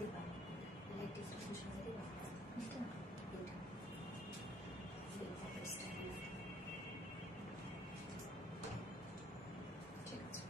দিবা latest fashion দিবা এটা এটা এই কপের স্টাইল ঠিক আছে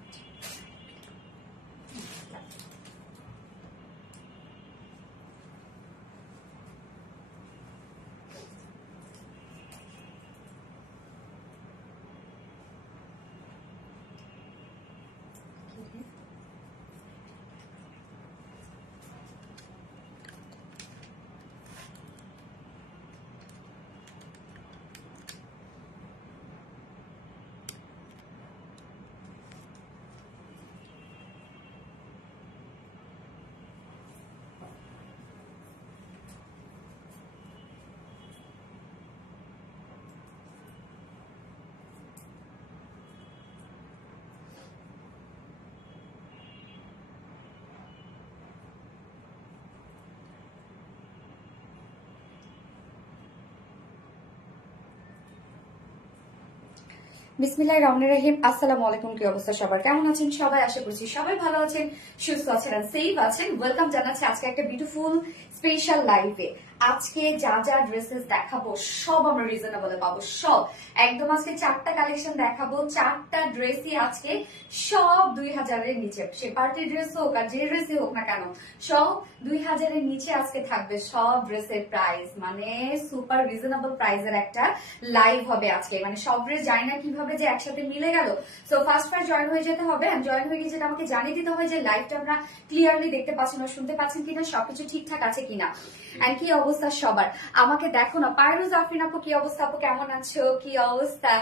বিসমিল্লাহির রহমানির রহিম। আসসালামু আলাইকুম। কি অবস্থা সবার, কেমন আছেন সবাই? আশা করছি সবাই ভালো আছেন, সুস্থ আছেন আর সেফ আছেন। ওয়েলকাম জানাচ্ছি আজকে একটা বিউটিফুল স্পেশাল লাইভে। আজকে যা যা ড্রেসেস দেখাবো সব আমরা রিজনেবলে পাবো, সব একদম। আজকে 4টা কালেকশন দেখাবো, 4টা ড্রেসই আজকে সব 2000-এর নিচে। সে পার্টি ড্রেস হোক আর যে ড্রেসই হোক না কেন, সব 2000-এর নিচে আজকে থাকবে সব ড্রেসের প্রাইস। মানে সুপার রিজনেবল প্রাইসের একটা লাইভ হবে আজকে। মানে সব ড্রেস জানি না কিভাবে যে একসাথে মিলে গেল। সো ফার্স্ট জয়েন হয়ে যেতে হবে। জয়েন হয়ে গিয়ে যেটা আমাকে জানিয়ে দিতে হবে যে লাইভটা আপনারা ক্লিয়ারলি দেখতে পাচ্ছেন বা শুনতে পাচ্ছেন কিনা, সবকিছু ঠিকঠাক আছে কিনা, এন্ড কি অবস্থা সবার। আমাকে দেখো না। পায়রুজ আফরিন আপু, কি অবস্থা আপু, কেমন আছো, কি অবস্থা?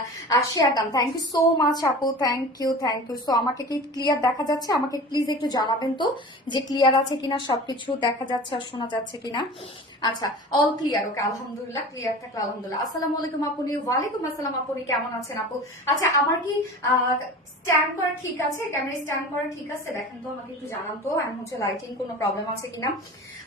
Share done, thank you so much আপু, thank you thank you. So আমাকে কি ক্লিয়ার দেখা যাচ্ছে? আমাকে প্লিজ একটু জানাবেন তো যে ক্লিয়ার আছে কিনা, সবকিছু দেখা যাচ্ছে আর শোনা যাচ্ছে কিনা। আচ্ছা, অল ক্লিয়ার। ওকে, আলহামদুলিল্লাহ, ক্লিয়ার থাকলে আলহামদুলিল্লাহ। আসসালামু আলাইকুম আপুনি। ওয়ালাইকুম আসসালাম আপুনি, কেমন আছেন আপু? আচ্ছা, আমার কি স্ট্যান্ড করা ঠিক আছে? ক্যামেরা স্ট্যান্ড করা ঠিক আছে? দেখেন তো, আমাকে একটু জানান তো। এমন হচ্ছে লাইটিং কোনো প্রবলেম আছে কিনা।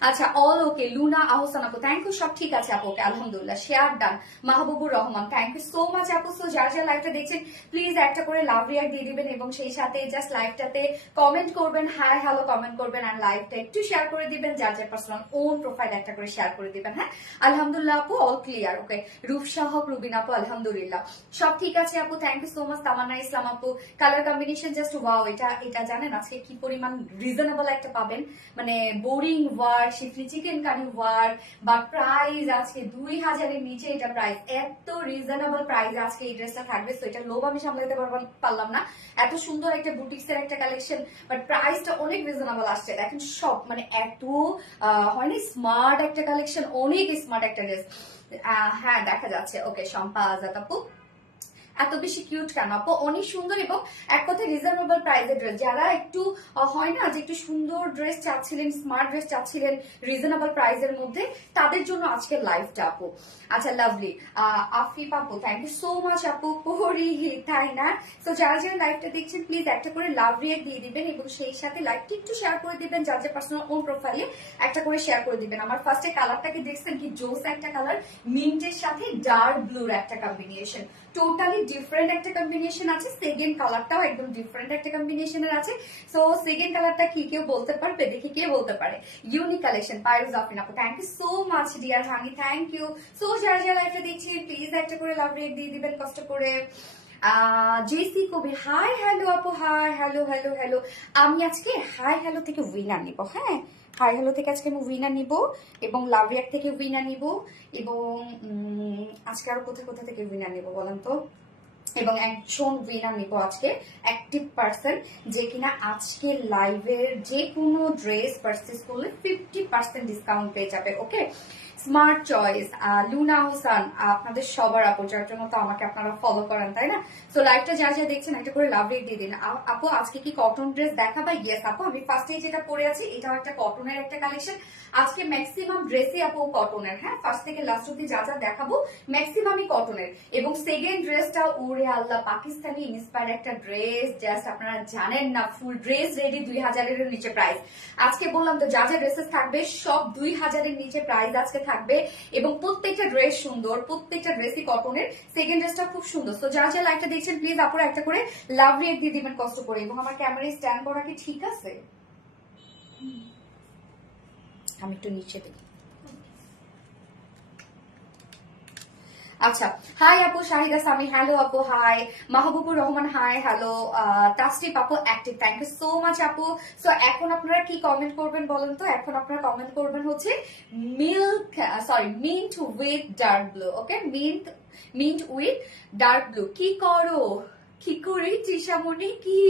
আচ্ছা, অল ওকে। লুনা আহসান আপু, থ্যাংক ইউ, সব ঠিক আছে আপু। ওকে, আলহামদুলিল্লাহ। Share done. Mahbubur Rahman, thank you so much আপু। সো যার যার লাইভটা দেখছেন প্লিজ একটা করে লাভ রিয়াক্ট দিয়ে দিবেন এবং সেই সাথে জাস্ট লাইভটাতে কমেন্ট করবেন, হাই হ্যালো কমেন্ট করবেন আর লাইভটা একটু শেয়ার করে দিবেন। যার যার পার্সোনাল ওন প্রোফাইল একটা করে শেয়ার করে দিবেন। হ্যাঁ, আলহামদুলিল্লাহ আপু, অল ক্লিয়ার। ওকে, রূপসা হক রুবিন আপু, আলহামদুলিল্লাহ সব ঠিক আছে আপু, থ্যাংক ইউ সো মাচ। তামান্না ইসলাম আপু, কালার কম্বিনেশন জাস্ট ওয়াও। এটা জানেন আজকে কি পরিমাণ রিজনেবল একটা পাবেন। মানে boring work, শিফলি chikankari work বা প্রাইস আজকে 2000-এর নিচে। এটা প্রাইস এত রিজনেবল প্রাইস আজকে এই ড্রেসটা থাকবে। তো এটা লোভ আমি সামলাতে পারলাম না। এত সুন্দর একটা বুটিক্সের একটা কালেকশন, বাট প্রাইসটা অনেক রিজনেবল আসছে। দেখেন সব মানে এত হয়নি স্মার্ট একটা কালেকশন, অনেক স্মার্ট একটা ড্রেস। হ্যাঁ, দেখা যাচ্ছে। ওকে, শম্পা আজাদ আপু, এত বেশি কিউট কেন আপু? অনেক সুন্দর এবং এক কথায় রিজনেবল প্রাইসের ড্রেস। যারা একটু হয় না যে একটু সুন্দর ড্রেস চাচ্ছিলেন, স্মার্ট ড্রেস চাচ্ছিলেন রিজনেবল প্রাইসের মধ্যে, তাদের জন্য আজকে লাইভটা আপু। আচ্ছা, লাভলি আফিফ আপু, থ্যাংক ইউ সো মাচ আপু। পরি, তাই না? তো যারা যারা লাইভটা দেখছেন প্লিজ একটা করে লাভ রিয়েক্ট দিয়ে দিবেন এবং সেই সাথে লাইভটি একটু শেয়ার করে দিবেন। যার যে পার্সোনাল ওন প্রোফাইলে একটা করে শেয়ার করে দিবেন। আমার ফার্স্টে কালারটাকে দেখছেন কি জোস একটা কালার, মিন্টের সাথে ডার্ক ব্লুর একটা কম্বিনেশন, টোটালি ডিফারেন্ট একটা কম্বিনেশন আছে। সেকেন্ড কালারটাও একদম ডিফারেন্ট একটা কম্বিনেশনের আছে। সো সেকেন্ড কালারটা কি কেউ বলতে পারবে? দেখি কে বলতে পারে। ইউনিক কালেকশন, পায়রুজ আফরিন আপু, thank you so much dear honey, thank you. So যারা যারা লাইভটা দেখছি প্লিজ একটা করে লাভ রেট দিয়ে দিবেন কষ্ট করে। জেসি কবির, হাই হ্যালো আপু, হাই হ্যালো হ্যালো হ্যালো। আমি আজকে হাই হ্যালো থেকে উইনার নিব। হ্যাঁ, হাই হ্যালো থেকে আজকে আমি উইনার নিব এবং লাভ রিয়াক্ট থেকে উইনার নিব এবং আজকে আরো কোথায় কোথা থেকে উইনার নিব বলেন তো। এবং একজন উইনার নিব আজকে, অ্যাক্টিভ পার্সন, যে কিনা আজকে লাইভের যে কোনো ড্রেস পারচেজ করলে 50% ডিসকাউন্ট পেয়ে যাবে। ওকে, স্মার্ট চয়েস লুনা হোসান, আপনাদের সবার আপু, যার জন্য তো আমাকে আপনারা ফলো করেন, তাই না? তো লাইভটা যা যা দেখছেন একটা করে লাভ রেট দিয়ে দিন। আপু আজকে কি কটন ড্রেস দেখাবা? ইয়েস আপু, আমি ফার্স্টে যেটা পরে আছি এটাও একটা কটনের একটা কালেকশন। আজকে ম্যাক্সিমাম ড্রেসই আপু কটনের। হ্যাঁ, ফার্স্ট থেকে লাস্ট অব্দি যা যা দেখাবো ম্যাক্সিমামই কটনের। এবং সেকেন্ড ড্রেসটা ওরে আল্লাহ, পাকিস্তানি ইন্সপায়ার একটা ড্রেস, জাস্ট আপনারা জানেন না, ফুল ড্রেস রেডি 2000-এর নিচে প্রাইস। আজকে বললাম তো যা যা ড্রেসেস থাকবে সব 2000-এর নিচে প্রাইস আজকে থাকবে এবং প্রত্যেকটা ড্রেস সুন্দর, প্রত্যেকটা ড্রেসই কটনের। সেকেন্ড ড্রেসটা খুব সুন্দর। তো যা যা লাইভটা দেখছেন প্লিজ আপুরা একটা করে লাভ রেট দিয়ে দিবেন কষ্ট করে। এবং আমার ক্যামেরায় স্ট্যান্ড করা কি ঠিক আছে? আমি একটু নিচে দিই। আচ্ছা, হাই আপু শাহিদা সামি, হ্যালো আপু, hi Mahbubur Rahman, hi hello Tasrif আপু active, thank you so much আপু। সো এখন আপনারা কি কমেন্ট করবেন বলেন তো? এখন আপনারা কমেন্ট করবেন হচ্ছে milk, sorry mint with dark blue. Okay, mint with dark blue. কি করো, কি করি তৃষামণি, কি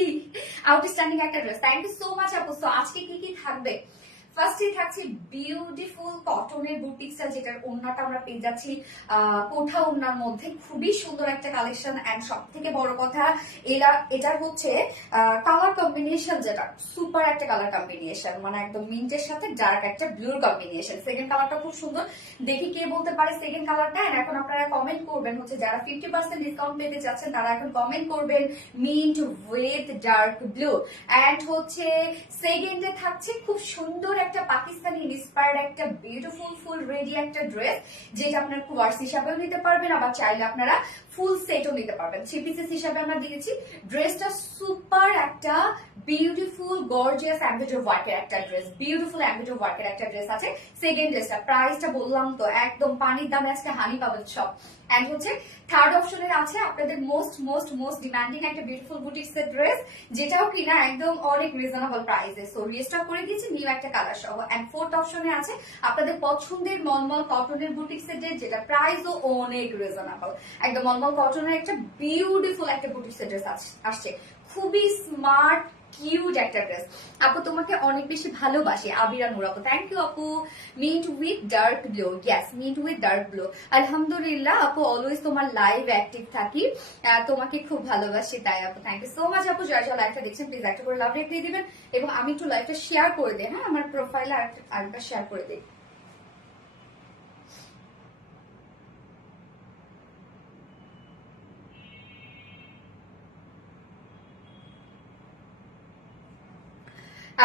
আউটস্ট্যান্ডিং একটা dress, thank you so much আপু। সো আজকে কি কি থাকবে? ফার্স্টে থাকছে বিউটিফুল কটনের বুটিক্সটা, যেটার ওড়নাটা আমরা পেয়ে যাচ্ছি কোঠা ওড়নার মধ্যে, খুবই সুন্দর একটা কালেকশন। এন্ড সব থেকে বড় কথা এটার হচ্ছে কালার কম্বিনেশন, যেটা সুপার একটা কালার কম্বিনেশন, মানে একদম মিন্টের সাথে ডার্ক একটা ব্লুর কম্বিনেশন। সেকেন্ড কালারটা খুব সুন্দর, দেখি কে বলতে পারে সেকেন্ড কালারটা। এখন আপনারা কমেন্ট করবেন হচ্ছে যারা 50% ডিসকাউন্ট পেতে যাচ্ছেন তারা এখন কমেন্ট করবেন mint with dark blue. And হচ্ছে সেকেন্ডে থাকছে খুব সুন্দর একটা পাকিস্তানি ইন্সপায়ার্ড একটা বিউটিফুল ফুল রেডি একটা ড্রেস, যেটা আপনার কোয়ার্স হিসাবেও নিতে পারবেন, আবার চাইলে আপনারা ফুল সেটও নিতে পারবেন। 3 পিসেস হিসাবে আমরা দিয়েছি। ড্রেসটা সুপার একটা বিউটিফুল গর্জিয়াস এমব্রয়ডারি ওয়ার্কের একটা ড্রেস, বিউটিফুল এমব্রয়ডারি ওয়ার্কের একটা ড্রেস আছে। সেকেন্ড ড্রেসটা প্রাইসটা বললাম তো, একদম পানির দামে আজকে হানি পাবেন সব। এন্ড হচ্ছে থার্ড অপশনের আছে আপনাদের মোস্ট মোস্ট মোস্ট ডিমান্ডিং একটা বিউটিফুল বুটিক্স এর ড্রেস, যেটাও কিনা একদম অনেক রিজনেবল প্রাইসে। সো রিস্টক করে দিয়েছি নিউ একটা কালার সহ। এন্ড ফোর্থ অপশনে আছে আপনাদের পছন্দের মলমল কটনের বুটিক্স এর ড্রেস, যেটা প্রাইসও অনেক রিজনেবল, একদম মলমল কটনের একটা বিউটিফুল একটা বুটিক্স এর ড্রেস আসছে, খুবই স্মার্ট কিউট একটা ড্রেস। আপু তোমাকে অনেক বেশি ভালোবাসি, আবিরা নূর আপু, থ্যাংক ইউ আপু। Mint with dark blue, yes mint with dark blue. আলহামদুলিল্লাহ আপু, অলওয়েজ তোমার লাইভ অ্যাক্টিভ থাকি, তোমাকে খুব ভালোবাসি তাই আপু, থ্যাংক ইউ সো মাচ আপু। যারা যারা লাইভটা দেখছেন প্লিজ একটা করে লাভ রেট দিয়ে দিবেন, এবং আমি একটু লাইভটা শেয়ার করে দিই, হ্যাঁ আমার প্রোফাইলে আরেকটা শেয়ার করে দিই।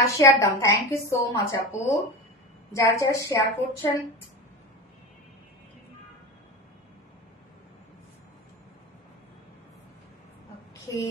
আর শেয়ার দাম, থ্যাংক ইউ সো মাচ আপু, যারা যারা শেয়ার করছেন। ওকে,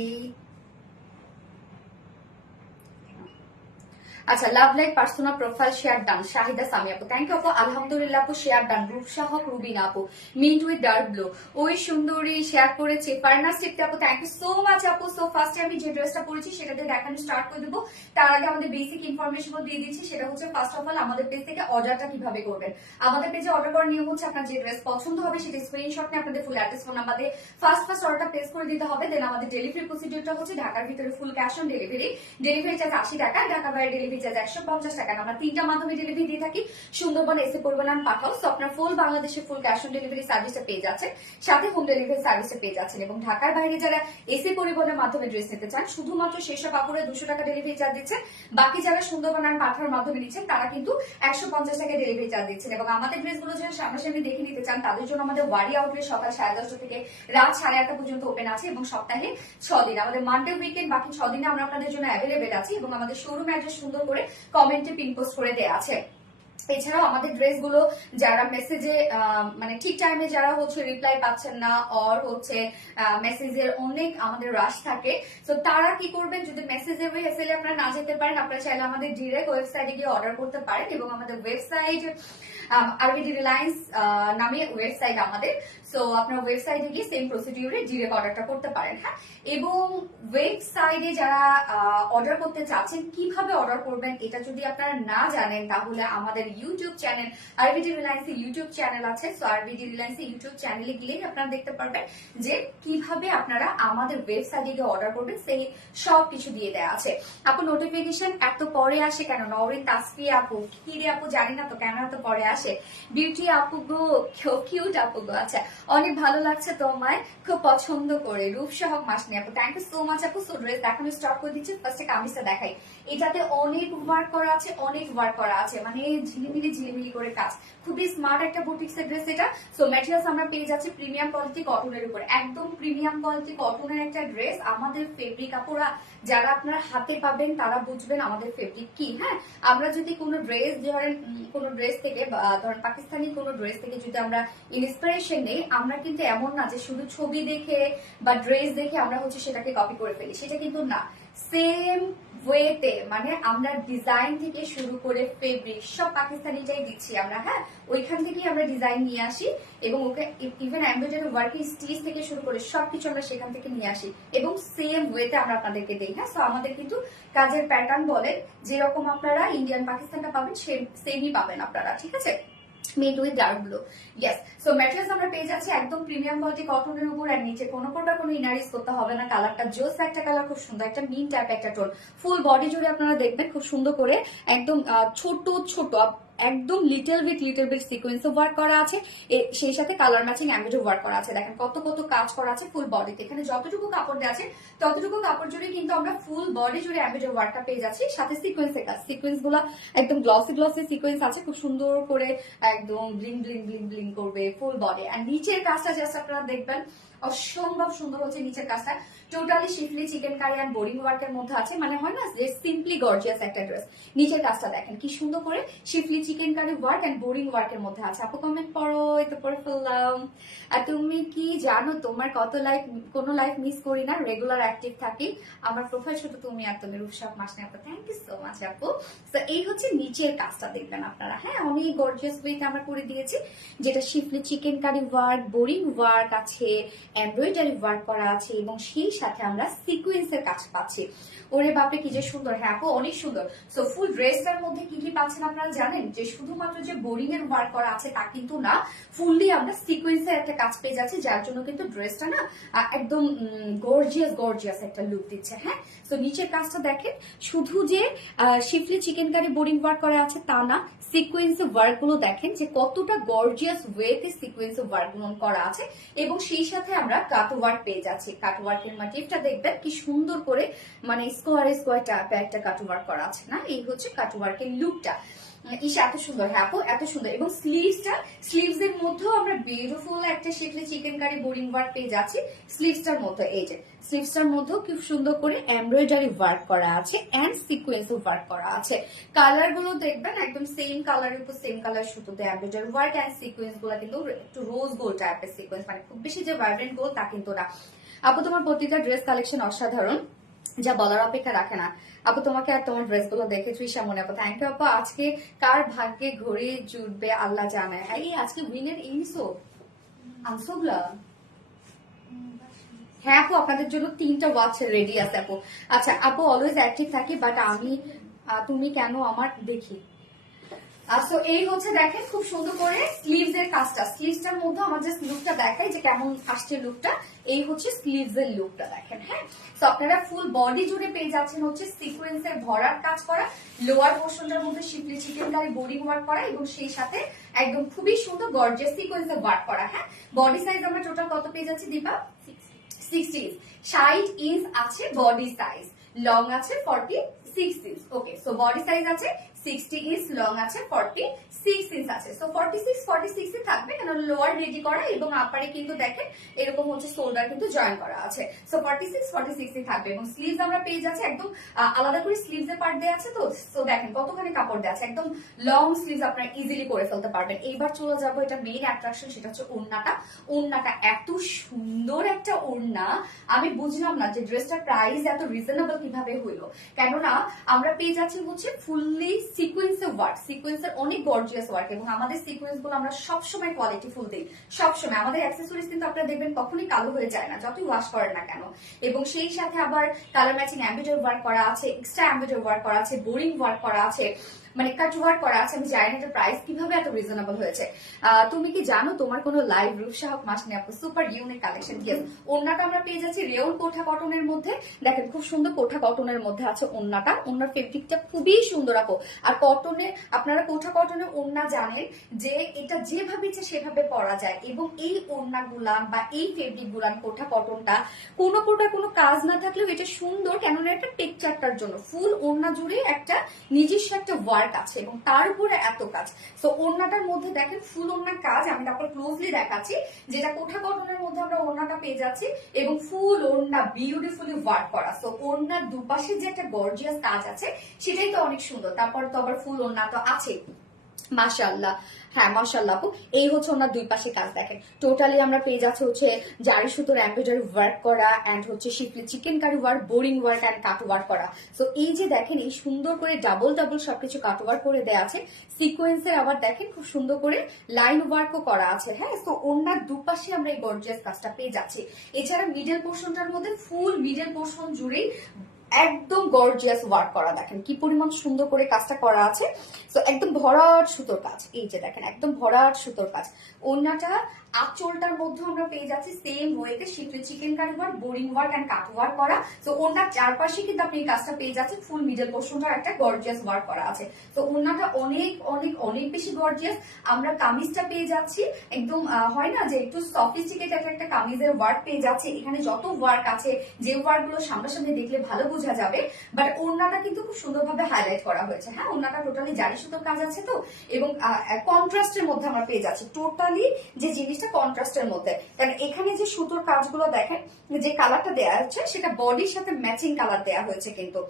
আচ্ছা, love like personal profile share done, Shahida Sami আপু, থ্যাংক ইউ আপু। আলহামদুলিল্লাহ আপু, শেয়ার ডান। রূপসাহক রুবিনা আপু, মিন্ট উইথ ডার্ক ব্লু, ওই সুন্দরী শেয়ার করেছে। ফারনাস টিপতে আপু, থ্যাংক ইউ সো মাচ আপু। সো ফার্স্টে আমি যে ড্রেসটা পরেছি সেটাতে দেখানো স্টার্ট করে দেবো। তার আগে আমাদের বেসিক ইনফরমেশন দিয়ে দিচ্ছি, সেটা হচ্ছে ফার্স্ট অফ অল আমাদের পেজ থেকে অর্ডারটা কিভাবে করবেন। আমাদের পেজে অর্ডার করার নিয়ম হচ্ছে আপনার যে ড্রেস পছন্দ হবে সেটা স্ক্রিনশট নিয়ে আপনাদের ফুল অ্যাড্রেস ফোন নাম্বার দিয়ে ফার্স্ট অর্ডারটা প্লেস করে দিতে হবে। দেন আমাদের ডেলিভারি প্রসিডিউরটা হচ্ছে ঢাকার ভিতরে full cash on delivery, delivery charge 80 টাকা, ঢাকার বাইরে ডেলিভারি চার্জ 150 টাকা। আমরা 3টা মাধ্যমে ডেলিভারি দিয়ে থাকি, সুন্দরবন এসে পরিবহন পাঠাও। সো আপনার ফুল বাংলাদেশে ফুল ক্যাশ অন ডেলিভারি সার্ভিসটা পেয়ে যাচ্ছেন, সাথে হোম ডেলিভারি সার্ভিসটা পেয়ে যাচ্ছেন। এবং ঢাকার বাইরে যারা এসে পরিবহনের মাধ্যমে ড্রেস নিতে চান, শুধুমাত্র সেসব কাপড়ে 200 টাকা ডেলিভারি চার্জ দিচ্ছেন। বাকি যারা সুন্দরবন আর পাঠানোর মাধ্যমে নিচ্ছেন তারা কিন্তু 150 টাকা ডেলিভারি চার্জ দিচ্ছেন। এবং আমাদের ড্রেসগুলো যারা সামনাসামনি দেখে নিতে চান তাদের জন্য আমাদের ওয়ারি আউটলেট সকাল 10:30 থেকে রাত 8:30 পর্যন্ত ওপেন আছে, এবং সপ্তাহে 6 দিন, আমাদের মানডে উইকেন্ড বাকি 6 দিনে আমরা আপনাদের জন্য অ্যাভেলেবেল আছি। এবং আমাদের শোরুম অ্যাড্রেস সুন্দর করে কমেন্টে পিন পোস্ট করে দেয়া আছে। এছাড়াও আমাদের ড্রেসগুলো যারা মেসেজে মানে ঠিক টাইমে যারা হচ্ছে রিপ্লাই পাচ্ছেন না, অর হচ্ছে মেসেজের অনেক আমাদের রাশ থাকে, তো তারা কি করবেন, যদি মেসেজের ওয়ে হেসেলে আপনারা না যেতে পারেন, আপনারা চাইলে আমাদের ডিরেক্ট ওয়েবসাইটে গিয়ে অর্ডার করতে পারেন। এবং আমাদের ওয়েবসাইট আরবিডি রিলায়েন্স নামে ওয়েবসাইট আমাদের। সো আপনার ওয়েবসাইটে গিয়ে সেম প্রসিডিউরে ডিরেক্ট অর্ডারটা করতে পারেন। হ্যাঁ, এবং ওয়েবসাইটে যারা অর্ডার করতে চাচ্ছেন কিভাবে অর্ডার করবেন এটা যদি আপনারা না জানেন, তাহলে আমাদের YouTube channel RBD Reliance YouTube channel আছে। সো আরবিডি রিলায়েন্স ইউটিউব চ্যানেলে গিয়ে আপনারা দেখতে পারবেন যে কিভাবে আপনারা আমাদের ওয়েবসাইটে গিয়ে অর্ডার করবেন, সেই সব কিছু দিয়ে দেওয়া আছে। আপু নোটিফিকেশন এত পরে আসে কেন? নওরিন তাসফিয়া আপু, কি রে আপু জানি না তো কেন এত পরে আসে। বিউটি আপু গো, কিউট আপু গো, আচ্ছা অনেক ভালো লাগছে তোমায়, খুব পছন্দ করে। রূপসাহক মাসনি আপু, থ্যাংক ইউ সো মাচ আপু। সো ড্রেস দেখানো স্টার্ট করে দিচ্ছি। ফার্স্টে কামিজটা দেখাই, এটাতে অনেক ওয়ার্ক করা আছে, অনেক ওয়ার্ক করা আছে, মানে ঝিলিমিলি ঝিলিমিলি করে কাজ, খুবই স্মার্ট একটা বুটিক্স এর ড্রেস এটা। সো ম্যাটেরিয়ালস আমরা পেয়ে যাচ্ছি প্রিমিয়াম কোয়ালিটি কটনের উপর, একদম প্রিমিয়াম কোয়ালিটি কটনের একটা ড্রেস। আমাদের ফেব্রিক আপুরা যারা আপনার হাতে পাবেন তারা বুঝবেন আমাদের ফেব্রিক কি। হ্যাঁ, আমরা যদি কোনো ড্রেস ধরেন কোনো ড্রেস থেকে ধরেন পাকিস্তানি কোনো ড্রেস থেকে যদি আমরা ইন্সপিরেশন নেই, আমরা কিন্তু এমন না যে শুধু ছবি দেখে বা ড্রেস দেখে আমরা হচ্ছে সেটাকে কপি করে ফেলি, সেটা কিন্তু না। সেম ওয়েতে, মানে আমরা ডিজাইন থেকে শুরু করে ফেব্রিক সব পাকিস্তানিটাই দিচ্ছি আমরা, হ্যাঁ ওইখান থেকেই আমরা ডিজাইন নিয়ে আসি এবং okay even embroidery working stitch থেকে শুরু করে সবকিছু আমরা সেখান থেকে নিয়ে আসি এবং সেম ওয়েতে আমরা আপনাদেরকে দিই। হ্যাঁ, সো আমাদের কিন্তু কাজের প্যাটার্ন বলেন যেরকম আপনারা ইন্ডিয়ান পাকিস্তানটা পাবেন সেমই পাবেন আপনারা, ঠিক আছে, made with dark blue. Yes, so materials আমরা পেয়ে যাচ্ছি একদম প্রিমিয়াম কোয়ালিটি কটনের উপর, আর নিচে কোনো প্রকার কোনো ইনারিজ করতে হবে না। কালারটা জোস একটা কালার, খুব সুন্দর একটা মিন টাইপ একটা টোন। ফুল বডি জুড়ে আপনারা দেখবেন খুব সুন্দর করে একদম ছোট ছোট একদম লিটল বিট সিকোয়েন্স ওয়ার্ক করা আছে, সেই সাথে কালার ম্যাচিং এমব্রয়ডারি ওয়ার্ক করা আছে। দেখেন কত কত কাজ করা আছে ফুল বডিতে। এখানে যতটুকু কাপড় দেওয়া আছে ততটুকু কাপড় জুড়ে কিন্তু আমরা ফুল বডি জুড়ে এমব্রয়ডারি ওয়ার্কটা পেয়ে যাচ্ছি, সাথে সিকোয়েন্সের কাজ। সিকোয়েন্স গুলো একদম গ্লসি গ্লসি সিকোয়েন্স আছে, খুব সুন্দর করে একদম ব্লিং ব্লিং ব্লিং ব্লিং করবে ফুল বডি। আর নিচের কাজটা জাস্ট আপনারা দেখবেন অসম্ভব সুন্দর হচ্ছে নিচের কাজটা, totally schiffli chikankari and boring ওয়ার্কের মধ্যে আছে, মানে হয় না যে সিম্পলি গর্জিয়াস একটা ড্রেস। নিচের কাজটা দেখেন কি সুন্দর করে schiffli chikankari work and boring ওয়ার্কের মধ্যে আছে। আপু কমেন্ট পড়ো, এই তো পড়ে ফেললাম। আর তুমি কি জানো তোমার কোনো লাইফ মিস করি না, রেগুলার অ্যাক্টিভ থাকি, আমার প্রোফাইল শুধু তুমি আর তুমি রূপসাপ মাসনে আপু, থ্যাংক ইউ সো মাচ আপু। তো এই হচ্ছে নিচের কাজটা দেখবেন আপনারা, হ্যাঁ অনেক গর্জিয়াস ওয়েতে আমরা করে দিয়েছি, যেটা schiffli chikankari work, boring work আছে, এমব্রয়ডারি ওয়ার্ক করা আছে এবং সেই সাথে আমরা সিকোয়েন্সের কাজ পাচ্ছি। ওরে বাপরে কি যে সুন্দর, হ্যাঁ আপু অনেক সুন্দর। সো ফুল ড্রেসটার মধ্যে কি কি পাচ্ছেন আপনারা জানেন, যে শুধুমাত্র যে বোরিং এর ওয়ার্ক করা আছে তা কিন্তু না, ফুললি আমরা সিকোয়েন্সের একটা কাজ পেয়ে যাচ্ছি, যার জন্য কিন্তু ড্রেসটা না একদম গর্জিয়াস একটা লুক দিচ্ছে। হ্যাঁ, সো নিচের কাজটা দেখেন, শুধু যে শিফলি চিকেন কারি বোরিং ওয়ার্ক করা আছে তা না, সিকোয়েন্স ওয়ার্ক গুলো দেখেন যে কতটা গর্জিয়াস ওয়েতে সিকোয়েন্স ওয়ার্ক গুলো করা আছে এবং সেই সাথে আমরা কাট ওয়ার্ক পেয়ে যাচ্ছি। কাট ওয়ার্কের মোটিভটা দেখবেন কি সুন্দর করে, মানে স্কোয়ার টাইপের একটা কাট ওয়ার্ক করা আছে না, এই হচ্ছে কাট ওয়ার্কের লুকটা। ইস এত সুন্দর, হ্যাঁ আপু এত সুন্দর। এবং স্লিভস এর মধ্যেও আমরা বিউটিফুল একটা শিফলি চিকেন কারি বোরিং ওয়ার্ক পেয়ে যাচ্ছি স্লিভসটার মধ্যে। এই যে স্লিভসটার মধ্যেও খুব সুন্দর করে এমব্রয়ডারি ওয়ার্ক করা আছে এন্ড সিকোয়েন্স ওয়ার্ক করা আছে। কালার গুলো দেখবেন একদম সেম কালারের উপর সেম কালার সুতোতে এমব্রয়ডারি ওয়ার্ক এন্ড সিকোয়েন্স গুলো কিন্তু একটু রোজ গোল্ড টাইপের সিকোয়েন্স, মানে খুব বেশি যে ভাইব্রেন্ট গোল্ড তা কিন্তু না। আপু তোমার প্রতিটা ড্রেস কালেকশন অসাধারণ, যা বলার অপেক্ষা রাখে না। আপু তোমাকে আর তোমার ড্রেস গুলো দেখেছি সামনে আপু, থ্যাংক ইউ আপু। আজকে কার ভাগ্যে ঘড়ি জুটবে আল্লাহ জানে। এই আজকে উইনের আনসোগুলা, হ্যাঁ আপু আপনাদের জন্য 3টা ওয়াচ রেডি আছে আপু। আচ্ছা আপু অলওয়েজ অ্যাক্টিভ থাকি, বাট তুমি কেন আমার দেখি। সো এই হচ্ছে দেখেন খুব সুন্দর করে স্লিভস এর কাজটা, স্লিভসটার মধ্যে আমার জাস্ট লুকটা দেখাই যে কেমন আসছে লুকটা। এই হচ্ছে স্লিভস এর লুকটা দেখেন, হ্যাঁ তো আপনারা ফুল বডি জুড়ে পেয়ে যাচ্ছেন হচ্ছে সিকোয়েন্সের ভরার কাজ করা, লোয়ার পোর্শনটার মধ্যে শিফলি চিকেন কারি বোরিং ওয়ার্ক করা এবং সেই সাথে একদম খুবই সুন্দর গর্জিয়াস সিকোয়েন্সের ওয়ার্ক করা। হ্যাঁ, বডি সাইজ আমরা টোটাল কত পেয়ে যাচ্ছি দীপা? 60 ইঞ্চ আছে বডি সাইজ, লং আছে 46 ইঞ্চ। ওকে, সো বডি সাইজ আছে 60 ইঞ্চ, লং আছে 46 ইঞ্চ আছে। সো 46 এ থাকবে, কেন লোয়ার রেডি করা এবং আপারে কিন্তু দেখেন এরকম হচ্ছে শোল্ডার কিন্তু জয়েন করা আছে। সো 46 এ থাকবে এবং স্লিভস আমরা পেয়ে যাচ্ছি একদম আলাদা করে স্লিভস এর পার্ট দেওয়া আছে। তো সো দেখেন কতখানি কাপড় দেওয়া আছে, একদম লং স্লিভস আপনারা ইজিলি করে ফেলতে পারবেন। এইবার চলে যাবো এটা মেইন অ্যাট্রাকশন, সেটা হচ্ছে ওড়নাটা এত সুন্দর একটা ওড়না, আমি বুঝলাম না যে ড্রেসটার প্রাইস এত রিজনেবল কিভাবে হইলো। কেননা আমরা পেয়ে যাচ্ছি হচ্ছে ফুললি সিকোয়েন্সের ওয়ার্ক, সিকোয়েন্সের অনেক গর্জিয়াস ওয়ার্ক এবং আমাদের সিকোয়েন্স গুলো আমরা সবসময় কোয়ালিটি ফুল দিই। সবসময় আমাদের অ্যাক্সেসরিজ কিন্তু আপনারা দেখবেন কখনোই কালো হয়ে যায় না যতই ওয়াশ করেন না কেন। এবং সেই সাথে আবার কালার ম্যাচিং এমব্রয়ডারি ওয়ার্ক করা আছে, এক্সট্রা এমব্রয়ডারি ওয়ার্ক করা আছে, বোরিং ওয়ার্ক করা আছে, মানে কাট ওয়ার্ক করা আছে। আমি জানি না এটার প্রাইস কিভাবে এত রিজনেবল হয়েছে। তুমি কি জানো তোমার কোনো লাইভ রূপসাহক মাস নেই আপু, সুপার ইউনিক কালেকশন। ইয়েস, ওড়নাটা আমরা পেয়ে যাচ্ছি রেওন কোঠা কটনের মধ্যে। দেখেন খুব সুন্দর কোঠা কটনের মধ্যে আছে ওড়নাটা, ওড়নার ফেব্রিকটা খুবই সুন্দর আপু। আর কটনের আপনারা কোঠা কটনের ওড়না জানেন যে এটা যেভাবে ইচ্ছে সেভাবে পরা যায় এবং এই ওড়না গুলান বা এই ফেব্রিক গুলান কোঠা কটনটা কোনো প্রকার কোনো কাজ না থাকলেও এটা সুন্দর, কেননা একটা টেক্সচারটার জন্য ফুল ওড়না জুড়ে একটা নিজস্ব একটা ওয়ার্ক আছে এবং তার উপরে এত কাজ। সো ওড়নাটার মধ্যে দেখেন ফুল ওড়নার কাজ, আমি তারপর ক্লোজলি দেখাচ্ছি, যেটা কোঠা কটনের মধ্যে আমরা ওড়নাটা পেয়ে যাচ্ছি এবং ফুল ওড়না বিউটিফুলি ওয়ার্ক করা। সো ওড়নার দুপাশে যে একটা গর্জিয়াস কাজ আছে সেটাই তো অনেক সুন্দর। তারপর তো আবার ফুল ওড়না তো আছে। মাশাআল্লাহ। হ্যাঁ মাশাআল্লাহ আপু, এই হচ্ছে ওনার দুই পাশে কাজ দেখেন। টোটালি আমরা পেয়ে যাচ্ছে হচ্ছে জারি সুতোর এমব্রয়ডারি ওয়ার্ক করা এন্ড হচ্ছে schiffli chikankari work, boring work and cut work করা। সো এই যে দেখেন এই সুন্দর করে ডাবল ডাবল সবকিছু কাট ওয়ার্ক করে দেওয়া আছে। সিকোয়েন্সের আবার দেখেন খুব সুন্দর করে লাইন ওয়ার্কও করা আছে। হ্যাঁ, তো ওনার দুপাশে আমরা এই গর্জিয়াস কাজটা পেয়ে যাচ্ছি। এছাড়া মিডল পোর্শনটার মধ্যে ফুল মিডল পোর্শন জুড়েই একদম গর্জিয়াস ওয়ার্ক করা, দেখেন কি পরিমাণ সুন্দর করে কাজটা করা আছে। তো একদম ভরাট সুতোর কাজ, এই যে দেখেন একদম ভরাট সুতোর কাজ। ওড়নাটা আঁচলটার মধ্যে আমরা পেয়ে যাচ্ছি সেম ওয়েতে schiffli chikankari work, boring work and cut work করা। তো ওড়নার চারপাশে কিন্তু আপনি এই কাজটা পেয়ে যাচ্ছেন, ফুল মিডল পোর্শনটা একটা গর্জিয়াস ওয়ার্ক করা আছে। তো ওড়নাটা অনেক অনেক অনেক বেশি গর্জিয়াস। আমরা কামিজটা পেয়ে যাচ্ছি একদম হয় না যে একটু সফিস্টিকেটেড একটা কামিজের ওয়ার্ক পেয়ে যাচ্ছে। এখানে যত ওয়ার্ক আছে, যে ওয়ার্ক গুলো সামনাসামনি দেখলে ভালো বোঝা যাবে, বাট ওড়নাটা কিন্তু খুব সুন্দরভাবে হাইলাইট করা হয়েছে। হ্যাঁ, ওড়নাটা টোটালি জারি সুতোর কাজ আছে তো, এবং কন্ট্রাস্টের মধ্যে আমরা পেয়ে যাচ্ছি। টোটালি যে জিনিসটা কন্ট্রাস্টের মধ্যে, কারণ এখানে যে সুতোর কাজগুলো দেখেন, যে কালারটা দেওয়া হচ্ছে সেটা বডির সাথে ম্যাচিং কালার দেওয়া হয়েছে। কিন্তু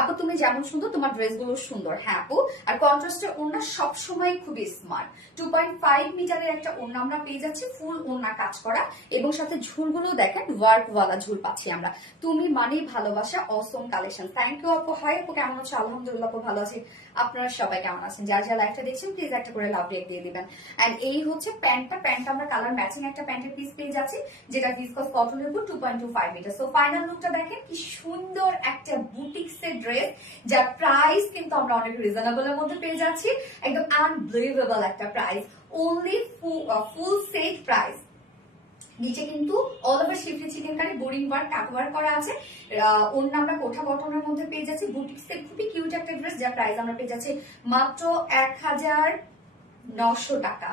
আপু তুমি যেমন সুন্দর, তোমার ড্রেস গুলো সুন্দর। হ্যাঁ আপু, আর কন্ট্রাস্টের ওড়না সবসময় খুবই স্মার্ট। 2.5 মিটারের একটা ওড়না আমরা পেয়ে যাচ্ছি, ফুল ওড়না কাজ করা, এবং সাথে ঝুলগুলো দেখেন ওয়ার্ক ওয়ালা ঝুল পাচ্ছি আমরা। তুমি মানেই ভালোবাসা, অসম কালেকশন। থ্যাংক ইউ আপু। হাই আপু, কেমন আছো? আলহামদুলিল্লাহ আপু ভালো আছি। আপনারা সবাই কেমন আছেন? যার যা লাইফটা দেখছেন প্লিজ একটা করে লাভ রেক দিয়ে দিবেন। এন্ড এই হচ্ছে প্যান্টটা আমরা কালার ম্যাচিং একটা প্যান্টের পিস পেয়ে যাচ্ছি, যেটা ভিসকস কটনের উপর 2.25 মিটার। সো ফাইনাল লুকটা দেখেন কি সুন্দর একটা বুটিক্সের ড্রেস, যার প্রাইস কিন্তু আমরা অনেক রিজনেবল এর মধ্যে পেয়ে যাচ্ছি। একদম আনবিলিভেবল একটা price, only full set price. নিচে কিন্তু all over schiffli chikankari, boring work, cut work করা আছে। অন্য আমরা কোঠা বটনের মধ্যে পেয়ে যাচ্ছি। বুটিক্সের খুবই কিউট একটা ড্রেস, যার প্রাইস আমরা পেয়ে যাচ্ছি মাত্র 1900 টাকা।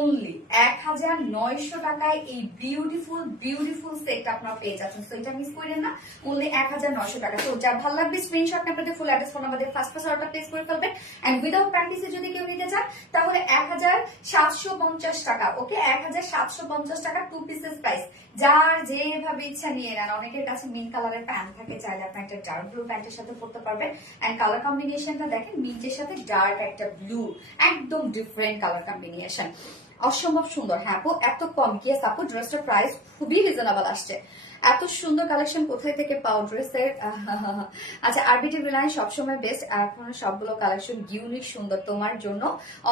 অনলি 1900 টাকায় এই বিউটিফুল সেট আপনারা পেয়ে যাচ্ছেন। তো এটা মিস করেন না, অনলি 1900 টাকা। তো যার ভালো লাগবে স্ক্রিনশট আপনাদের full address phone number first order place করে ফেলবেন। এন্ড উইদাউট প্যান্টিসে যদি কেউ নিতে চান তাহলে 1750 টাকা। ওকে, 1750 টাকা 2 পিসেস প্রাইস। যার যেভাবে ইচ্ছা নিয়ে নেন। অনেকের কাছে মিন্ট কালারের প্যান্ট থাকে, চাইলে আপনি একটা ডার্ক ব্লু প্যান্টের সাথে পরতে পারবেন। এন্ড কালার কম্বিনেশনটা দেখেন, মিন্টের সাথে ডার্ক একটা ব্লু, একদম ডিফারেন্ট কালার কম্বিনেশন, অসম্ভব সুন্দর। হ্যাঁ আপু, এত কম কি আপু? ড্রেসটার প্রাইস খুবই রিজনেবল আসছে। এত সুন্দর কালেকশন কোথায় থেকে পাও ড্রেসের? আচ্ছা, আরবিটি রিলায়েন্স সবসময় বেস্ট। এখন সবগুলো কালেকশন ইউনিক সুন্দর। তোমার জন্য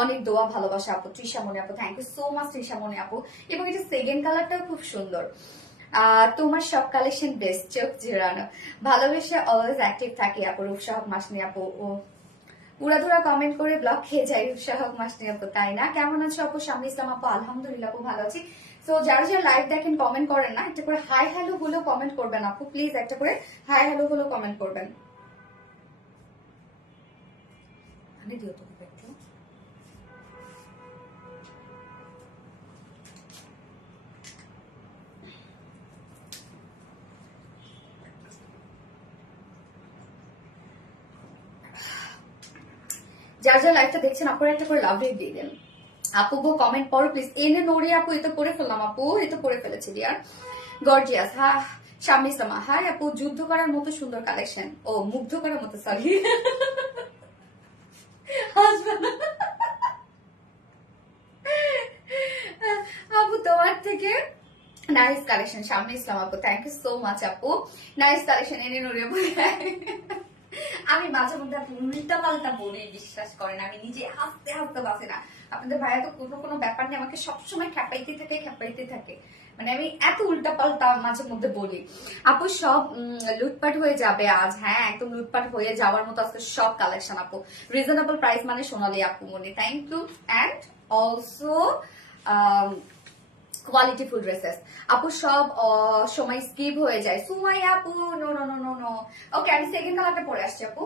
অনেক দোয়া ভালোবাসা আপু। তৃষামণি আপু, থ্যাংক ইউ সো মাচ তৃষামণি আপু। এবং এটা সেকেন্ড কালারটা খুব সুন্দর। তোমার সব কালেকশন বেস্ট, চোখ জোড়ানো। ভালোবেসে অলওয়েজ অ্যাক্টিভ থাকি আপু। রূপসাহক মাসনি আপু, ও উড়াধুরা কমেন্ট করে ব্লক খেয়ে যাই। উৎসাহক মাসনি আপু, তাই না? কেমন আছো আপু? শামী ইসলাম আপু, আলহামদুলিল্লাহ আপু ভালো আছি। তো যারা যারা লাইভ দেখেন কমেন্ট করেন না, একটা করে হাই হ্যালো গুলো কমেন্ট করবেন আপু প্লিজ, একটা করে হাই হ্যালো গুলো কমেন্ট করবেন। দিও তো একটু। যারা যারা লাইভটা দেখছেন আপনারা একটা করে লাভ রেট দিয়ে দেন। আপু গো কমেন্ট করো প্লিজ। এনে নোরে আপু, এ তো পড়ে ফেললাম আপু, এ তো পড়ে ফেলেছি ডিয়ার। গর্জিয়াস, হ্যাঁ শাম্মী ইসলামা, হাই আপু। যুদ্ধ করার মতো সুন্দর কালেকশন, ও মুগ্ধ করার মতো, সরি আপু তোমার থেকে নাইস কালেকশন। শাম্মী ইসলাম আপু, থ্যাংক ইউ সো মাচ আপু। Nice collection. এনে নোরে আপু, আমি মাঝে মধ্যে আপনি উল্টা পাল্টা বলে বিশ্বাস করেন, আমি নিজে হাসতে হাসতে বাসে না। আপনাদের ভাইয়া তো কোনো কোনো ব্যাপার নিয়ে আমাকে সবসময় খেপাইতে থাকে। মানে আমি এত উল্টা পাল্টা মাঝে মধ্যে বলি। আপু সব লুটপাট হয়ে যাবে আজ। হ্যাঁ, একদম লুটপাট হয়ে যাওয়ার মতো আজকে সব কালেকশন আপু। রিজনেবল প্রাইস মানে সোনালি আপু মনে, thank you. And also quality full dresses আপু, সব সময় স্কিপ হয়ে যায়। সুমাই আপু, no no no no no. Okay, আমি সেকেন্ড কালারটা পরে আসছি আপু।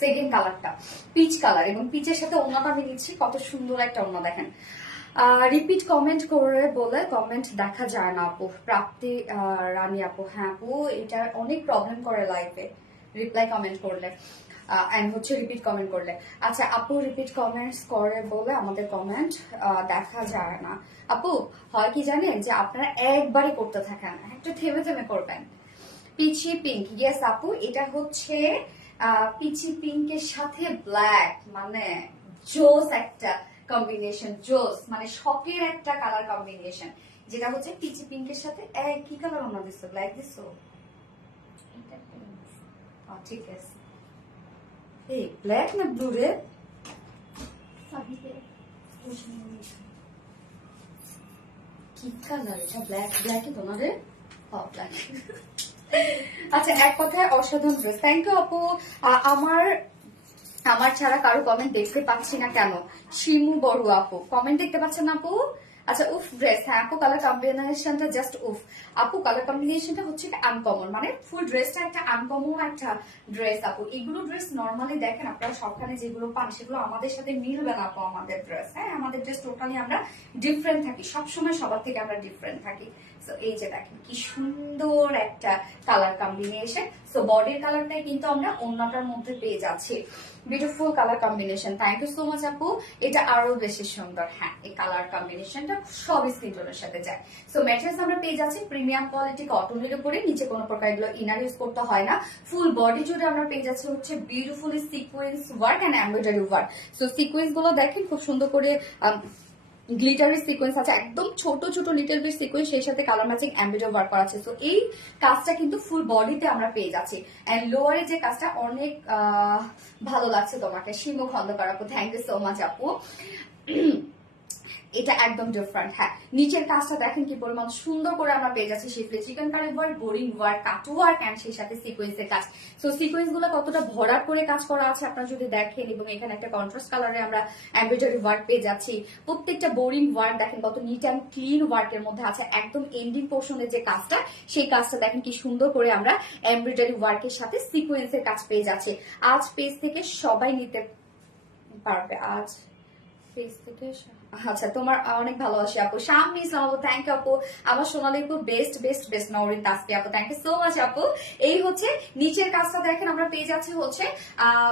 সেকেন্ড কালারটা পিচ কালার, এবং পিচের সাথে ওড়নাটা আমি নিচ্ছি, কত সুন্দর একটা ওড়না দেখেন। রিপিট কমেন্ট করে বলে কমেন্ট দেখা যায় না আপু। প্রাপ্তি রানী আপু, হ্যাঁ আপু এটা অনেক প্রবলেম করে লাইফে রিপ্লাই কমেন্ট করলে এন্ড হচ্ছে রিপিট কমেন্ট করলে। আচ্ছা আপু রিপিট কমেন্টস করে বলে আমাদের কমেন্ট দেখা যায় না আপু। হয় কি জানেন যে আপনারা একবারে করতে থাকেন, একটু থেমে থেমে করবেন। পিচি পিঙ্ক, ইয়েস আপু এটা হচ্ছে পিচি পিঙ্কের সাথে ব্ল্যাক, মানে জোস একটা কম্বিনেশন, জোস মানে শকের একটা কালার কম্বিনেশন, যেটা হচ্ছে পিচি পিঙ্কের সাথে কি কালার ওনা দিছো, ব্ল্যাক দিছো? ঠিক আছে, এই ব্ল্যাক না ব্লু রে? কি কালার এটা? ব্ল্যাক, ব্ল্যাকই তো না রে? ব্ল্যাক। আচ্ছা এক কথায় অসাধারণ ড্রেস, থ্যাংক ইউ আপু। আমার আমার ছাড়া কারো কমেন্ট দেখতে পাচ্ছি না কেন? শিমু বড় আপু কমেন্ট দেখতে পাচ্ছেন না আপু? আচ্ছা উফ ড্রেস, হ্যাঁ আপু কালার কম্বিনেশনটা জাস্ট উফ। আপু কালার কম্বিনেশনটা হচ্ছে আনকমন, মানে ফুল ড্রেসটা একটা আনকমন একটা ড্রেস আপু। এগুলো ড্রেস নর্মালি দেখেন আপনারা সবখানে যেগুলো পান সেগুলো আমাদের সাথে মিলবে না আপু। আমাদের ড্রেস, হ্যাঁ আমাদের ড্রেস টোটালি আমরা ডিফারেন্ট থাকি, সবসময় সবার থেকে আমরা ডিফারেন্ট থাকি। সো এই যে দেখেন কি সুন্দর একটা কালার কম্বিনেশন। সো বডির কালারটাই কিন্তু আমরা ওড়নাটার মধ্যে পেয়ে যাচ্ছি। Beautiful colour combination, thank you so much আপু। এটা আরো বেশি সুন্দর, হ্যাঁ এই কালার কম্বিনেশনটা সব স্কিন টোনের সাথে যায়। সো ম্যাটেরিয়ালস আমরা পেয়ে যাচ্ছি প্রিমিয়াম কোয়ালিটি কটনের উপরে, নিচে কোনো প্রকার এগুলো ইনার ইউজ করতে হয় না। ফুল বডি জুড়ে আমরা পেয়ে যাচ্ছি হচ্ছে beautiful sequence work and embroidery work. So sequence গুলো দেখেন খুব সুন্দর করে গ্লিটারের সিকোয়েন্স আছে, একদম ছোট ছোট লিটল বিট সিকোয়েন্স, সেই সাথে কালার ম্যাচিং এমব্রয়ডারি ওয়ার্ক করা আছে। সো এই কাজটা কিন্তু ফুল বডিতে আমরা পেয়ে যাচ্ছি। এন্ড লোয়ারে যে কাজটা অনেক ভালো লাগছে তোমাকে শিমু খন্দকার আপু, থ্যাংক ইউ সো মাচ আপু। এটা একদম ডিফারেন্ট, হ্যাঁ নিচের কাজটা দেখেন কি পরিমাণ সুন্দর করে আমরা পেয়ে যাচ্ছি schiffli chikankari work, boring work, cut work and সেই সাথে সিকোয়েন্সের কাজ। সো সিকোয়েন্স গুলো কতটা ভরাট করে কাজ করা আছে আপনারা যদি দেখেন, এবং এখানে একটা কন্ট্রাস্ট কালারে আমরা এমব্রয়ডারি ওয়ার্ক পেয়ে যাচ্ছি। প্রত্যেকটা বোরিং ওয়ার্ক দেখেন কত নিট অ্যান্ড ক্লিন ওয়ার্কের মধ্যে আছে। একদম এন্ডিং পোর্শনের যে কাজটা, সেই কাজটা দেখেন কি সুন্দর করে আমরা এমব্রয়ডারি ওয়ার্কের সাথে সিকোয়েন্সের কাজ পেয়ে যাচ্ছি। আজ পেজ থেকে সবাই নিতে পারবে, আজ পেজ থেকে। আচ্ছা তোমার অনেক ভালোবাসি আপু। শামি ইসলাম আপু, থ্যাংক ইউ আপু। আমার সোনালি আপু best best best. Nowrin Tasfi আপু, থ্যাংক ইউ সো মাচ আপু। এই হচ্ছে নিচের কাজটা দেখেন আমরা পেয়ে যাচ্ছি হচ্ছে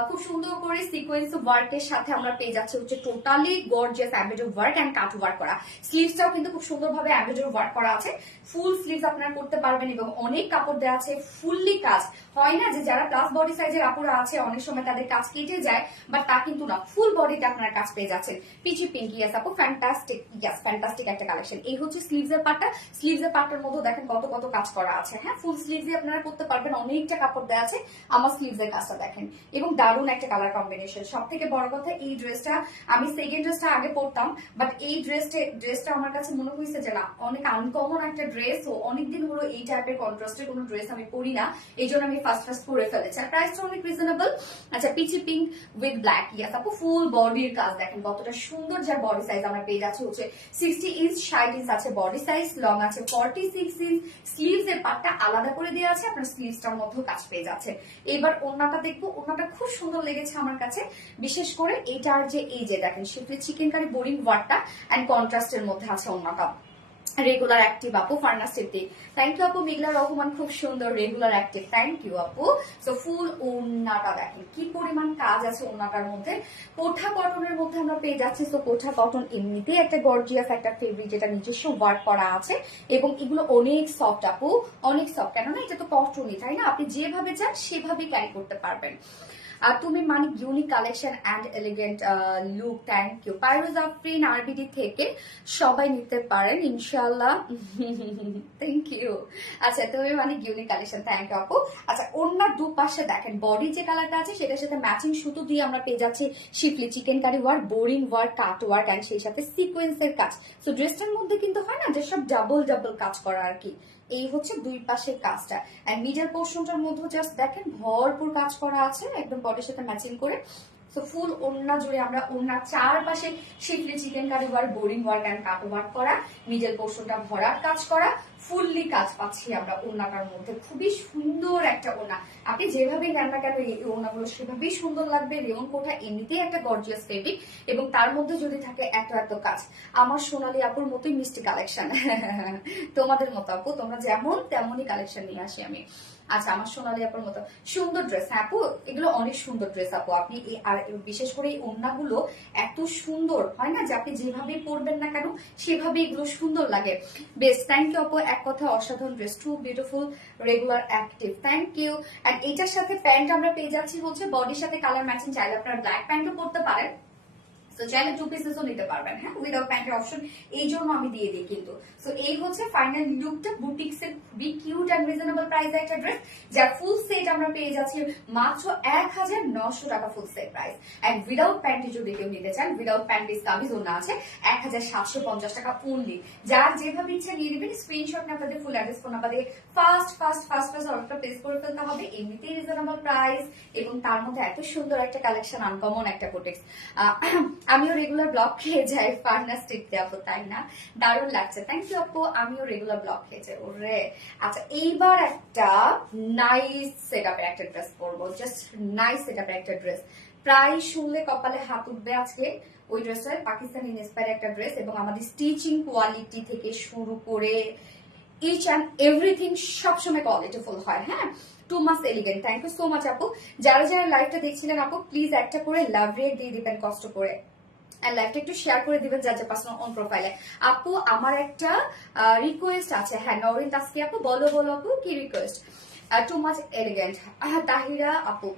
খুব সুন্দর করে সিকোয়েন্স ওয়ার্কের সাথে আমরা পেয়ে যাচ্ছি হচ্ছে totally gorgeous embroidery work and cut work করা। স্লিভসটাও কিন্তু খুব সুন্দরভাবে এমব্রয়ডারি ওয়ার্ক করা আছে। ফুল স্লিভস আপনারা করতে পারবেন, এবং অনেক কাপড় দেওয়া আছে ফুললি কাজ। হয় না যে যারা প্লাস বডি সাইজের আপুরা আছে অনেক সময় তাদের কাজ কেটে যায়, বাট তা কিন্তু না, ফুল বডিতে আপনারা কাজ পেয়ে যাচ্ছেন। পিচি পিঙ্ক, ইয়েস আপু ফ্যান্টাস্টিক, ইয়েস ফ্যান্টাস্টিক একটা কালেকশন। এই হচ্ছে স্লিভস এর পার্টটা। স্লিভস এর পার্টের মধ্যে দেখেন কত কত কাজ করা আছে, হ্যাঁ ফুল স্লিভস আপনারা করতে পারবেন, অনেকটা কাপড় দেওয়া আছে। আমার স্লিভস এর কাজটা দেখেন, এবং দারুণ একটা কালার কম্বিনেশন। সব থেকে বড় কথা এই ড্রেসটা আমি সেকেন্ড ড্রেসটা আগে পরতাম, বাট এই ড্রেসটা আমার কাছে মনে হয়েছে যে না অনেক আনকমন একটা ড্রেস। ও অনেকদিন হলো এই টাইপের কন্ট্রাস্টের কোনো ড্রেস আমি পরি না, এই জন্য আমি ফার্স্ট করে ফেলেছি। আর প্রাইসটা অনেক রিজনেবল। আচ্ছা peachy pink with black, yes আপু ফুল বডির কাজ দেখেন কতটা সুন্দর। যার বডি সাইজ আমরা পেয়ে যাচ্ছি হচ্ছে 60 ইঞ্চ, 60 ইঞ্চ আছে বডি সাইজ, লং আছে 46 ইঞ্চ। স্লিভস এর পার্টটা আলাদা করে দেওয়া আছে, আপনার স্লিভসটার মধ্যে কাজ পেয়ে যাচ্ছে। এবার ওড়নাটা দেখবো, ওড়নাটা খুব সুন্দর লেগেছে আমার কাছে, বিশেষ করে এটার যে এই যে দেখেন শিফলি চিকেন কারি বোরিং ওয়ার্কটা এন্ড কন্ট্রাস্টের মধ্যে আছে ওড়নাটা। রেগুলার অ্যাক্টিভ আপু ফার্নাস সিফটি, থ্যাংক ইউ আপু। মিগলা রহমান খুব সুন্দর রেগুলার অ্যাক্টিভ, থ্যাংক ইউ আপু। সো ফুল ওড়নাটা দেখেন কি পরিমাণ কাজ আছে ওড়নাটার মধ্যে। কোঠা কটনের মধ্যে আমরা পেয়ে যাচ্ছি। সো কোঠা কটন এমনিতেই একটা গর্জিয়াস একটা ফেব্রিক, যেটা নিজস্ব ওয়ার্ক করা আছে, এবং এগুলো অনেক সফট আপু, অনেক সফট। কেননা এটা তো কটনই, তাই না? আপনি যেভাবে চান সেভাবে ক্যারি করতে পারবেন। তুমি মানে unique collection and elegant look, thank you. Piroj Afrin আরবিডি থেকে সবাই নিতে পারেন ইনশাল্লাহ, থ্যাংক ইউ। আচ্ছা তুমি মানে ইউনিক কালেকশন, থ্যাংক ইউ আপু। আচ্ছা ওড়নার দুপাশে দেখেন বডি যে কালারটা আছে সেটার সাথে ম্যাচিং সুতো দিয়ে আমরা পেয়ে যাচ্ছি schiffli chikankari work, boring work, cut work and সেই সাথে সিকোয়েন্সের কাজ। সো ড্রেসটার মধ্যে কিন্তু হয় না যে সব ডাবল ডাবল কাজ করা আর কি। এই হচ্ছে দুই পাশের কাজটা, এন্ড মিডল পোর্শনটার মধ্যে জাস্ট দেখেন ভরপুর কাজ করা আছে একদম বডির সাথে ম্যাচিং করে। সো ফুল ওড়না জুড়ে আমরা ওড়নার চারপাশে schiffli chikankari work, boring work and cut work করা, মিডল পোর্শনটা ভরাট কাজ করা, ফুললি কাজ পাচ্ছি আমরা ওড়নাটার মধ্যে, খুবই সুন্দর একটা ওড়না। আপনি যেভাবে নেন না কেন এই ওড়নাগুলো সেভাবেই সুন্দর লাগবে। রেয়ন কোটা এমনিতেই একটা গর্জিয়াস ফেব্রিক, এবং তার মধ্যে যদি থাকে এত এত কাজ, আমার সোনালী আপুর মতোই মিষ্টি কালেকশন। তোমাদের মতো আপু, তোমরা যেমন তেমনই কালেকশন নিয়ে আসি আমি। আচ্ছা, আমার সোনালী আপুর মতো সুন্দর ড্রেস। হ্যাঁ আপু, এগুলো অনেক সুন্দর ড্রেস আপু। আপনি আর বিশেষ করে এই ওড়নাগুলো এত সুন্দর হয় না যে আপনি যেভাবেই পরবেন না কেন সেভাবে এগুলো সুন্দর লাগে। বেস্ট, থ্যাংক ইউ আপু। এক কথা অসাধারণ dress, too beautiful, regular active, thank you. And এটার সাথে প্যান্ট আমরা পেয়ে যাচ্ছি হচ্ছে বডির সাথে কালার ম্যাচিং। চাইলে আপনারা ব্ল্যাক প্যান্টও পরতে পারেন, তো চাইলে 2 পিসেসও নিতে পারবেন, হ্যাঁ, উইদাউট প্যান্টের অপশন এই জন্য আমি দিয়ে দিই কিন্তু। সো এই হচ্ছে ফাইনাল লুকটা, বুটিক্স এর খুবই কিউট এন্ড রিজনেবল প্রাইস একটা ড্রেস, যার ফুল সেট আমরা পেয়ে যাচ্ছি মাত্র 1900 টাকা full set price. And without প্যান্টে যদি কেউ নিতে চান, উইদাউট প্যান্টের কামিজ ওনা আছে 1750 টাকা অনলি। যার যেভাবে ইচ্ছা নিয়ে নেবেন, স্ক্রিনশট না আপনাদের ফুল অ্যাড্রেস ফোন নাম্বার দিয়ে ফাস্ট অর্ডারটা প্লেস করে ফেলতে হবে। এমনিতেই রিজনেবল প্রাইস, এবং তার মধ্যে এত সুন্দর একটা কালেকশন, আনকমন একটা বুটিক্স। আমিও রেগুলার ব্লগ খেয়ে যাই ফার্নাস টিপতে আপু, তাই না? দারুণ লাগছে, থ্যাংক ইউ আপু। আমিও রেগুলার ব্লগ খেয়ে যাই ওরে। আচ্ছা, এইবার একটা নাইস সেটআপের একটা ড্রেস পরবো, জাস্ট নাইস সেটআপের একটা ড্রেস। প্রায় শুনলে কপালে হাত উঠবে আজকে ওই ড্রেসটা। পাকিস্তানি ইন্সপায়ার একটা ড্রেস, এবং আমাদের স্টিচিং কোয়ালিটি থেকে শুরু করে ইচ অ্যান্ড এভরিথিং সবসময় কোয়ালিটিফুল হয়। হ্যাঁ, too much elegant. Thank you so much আপু। যারা যারা লাইভটা দেখছিলেন আপু, প্লিজ একটা করে লাভ রেট দিয়ে দিবেন কষ্ট করে, আর লাইভটা একটু শেয়ার করে দিবেন যার যার পার্সোনাল অন প্রোফাইলে। আপু, আমার একটা রিকোয়েস্ট আছে। হ্যাঁ, নরিন তাসকি আপু, বলো বলো আপু, কি request? Too much elegant. Tahira আপু,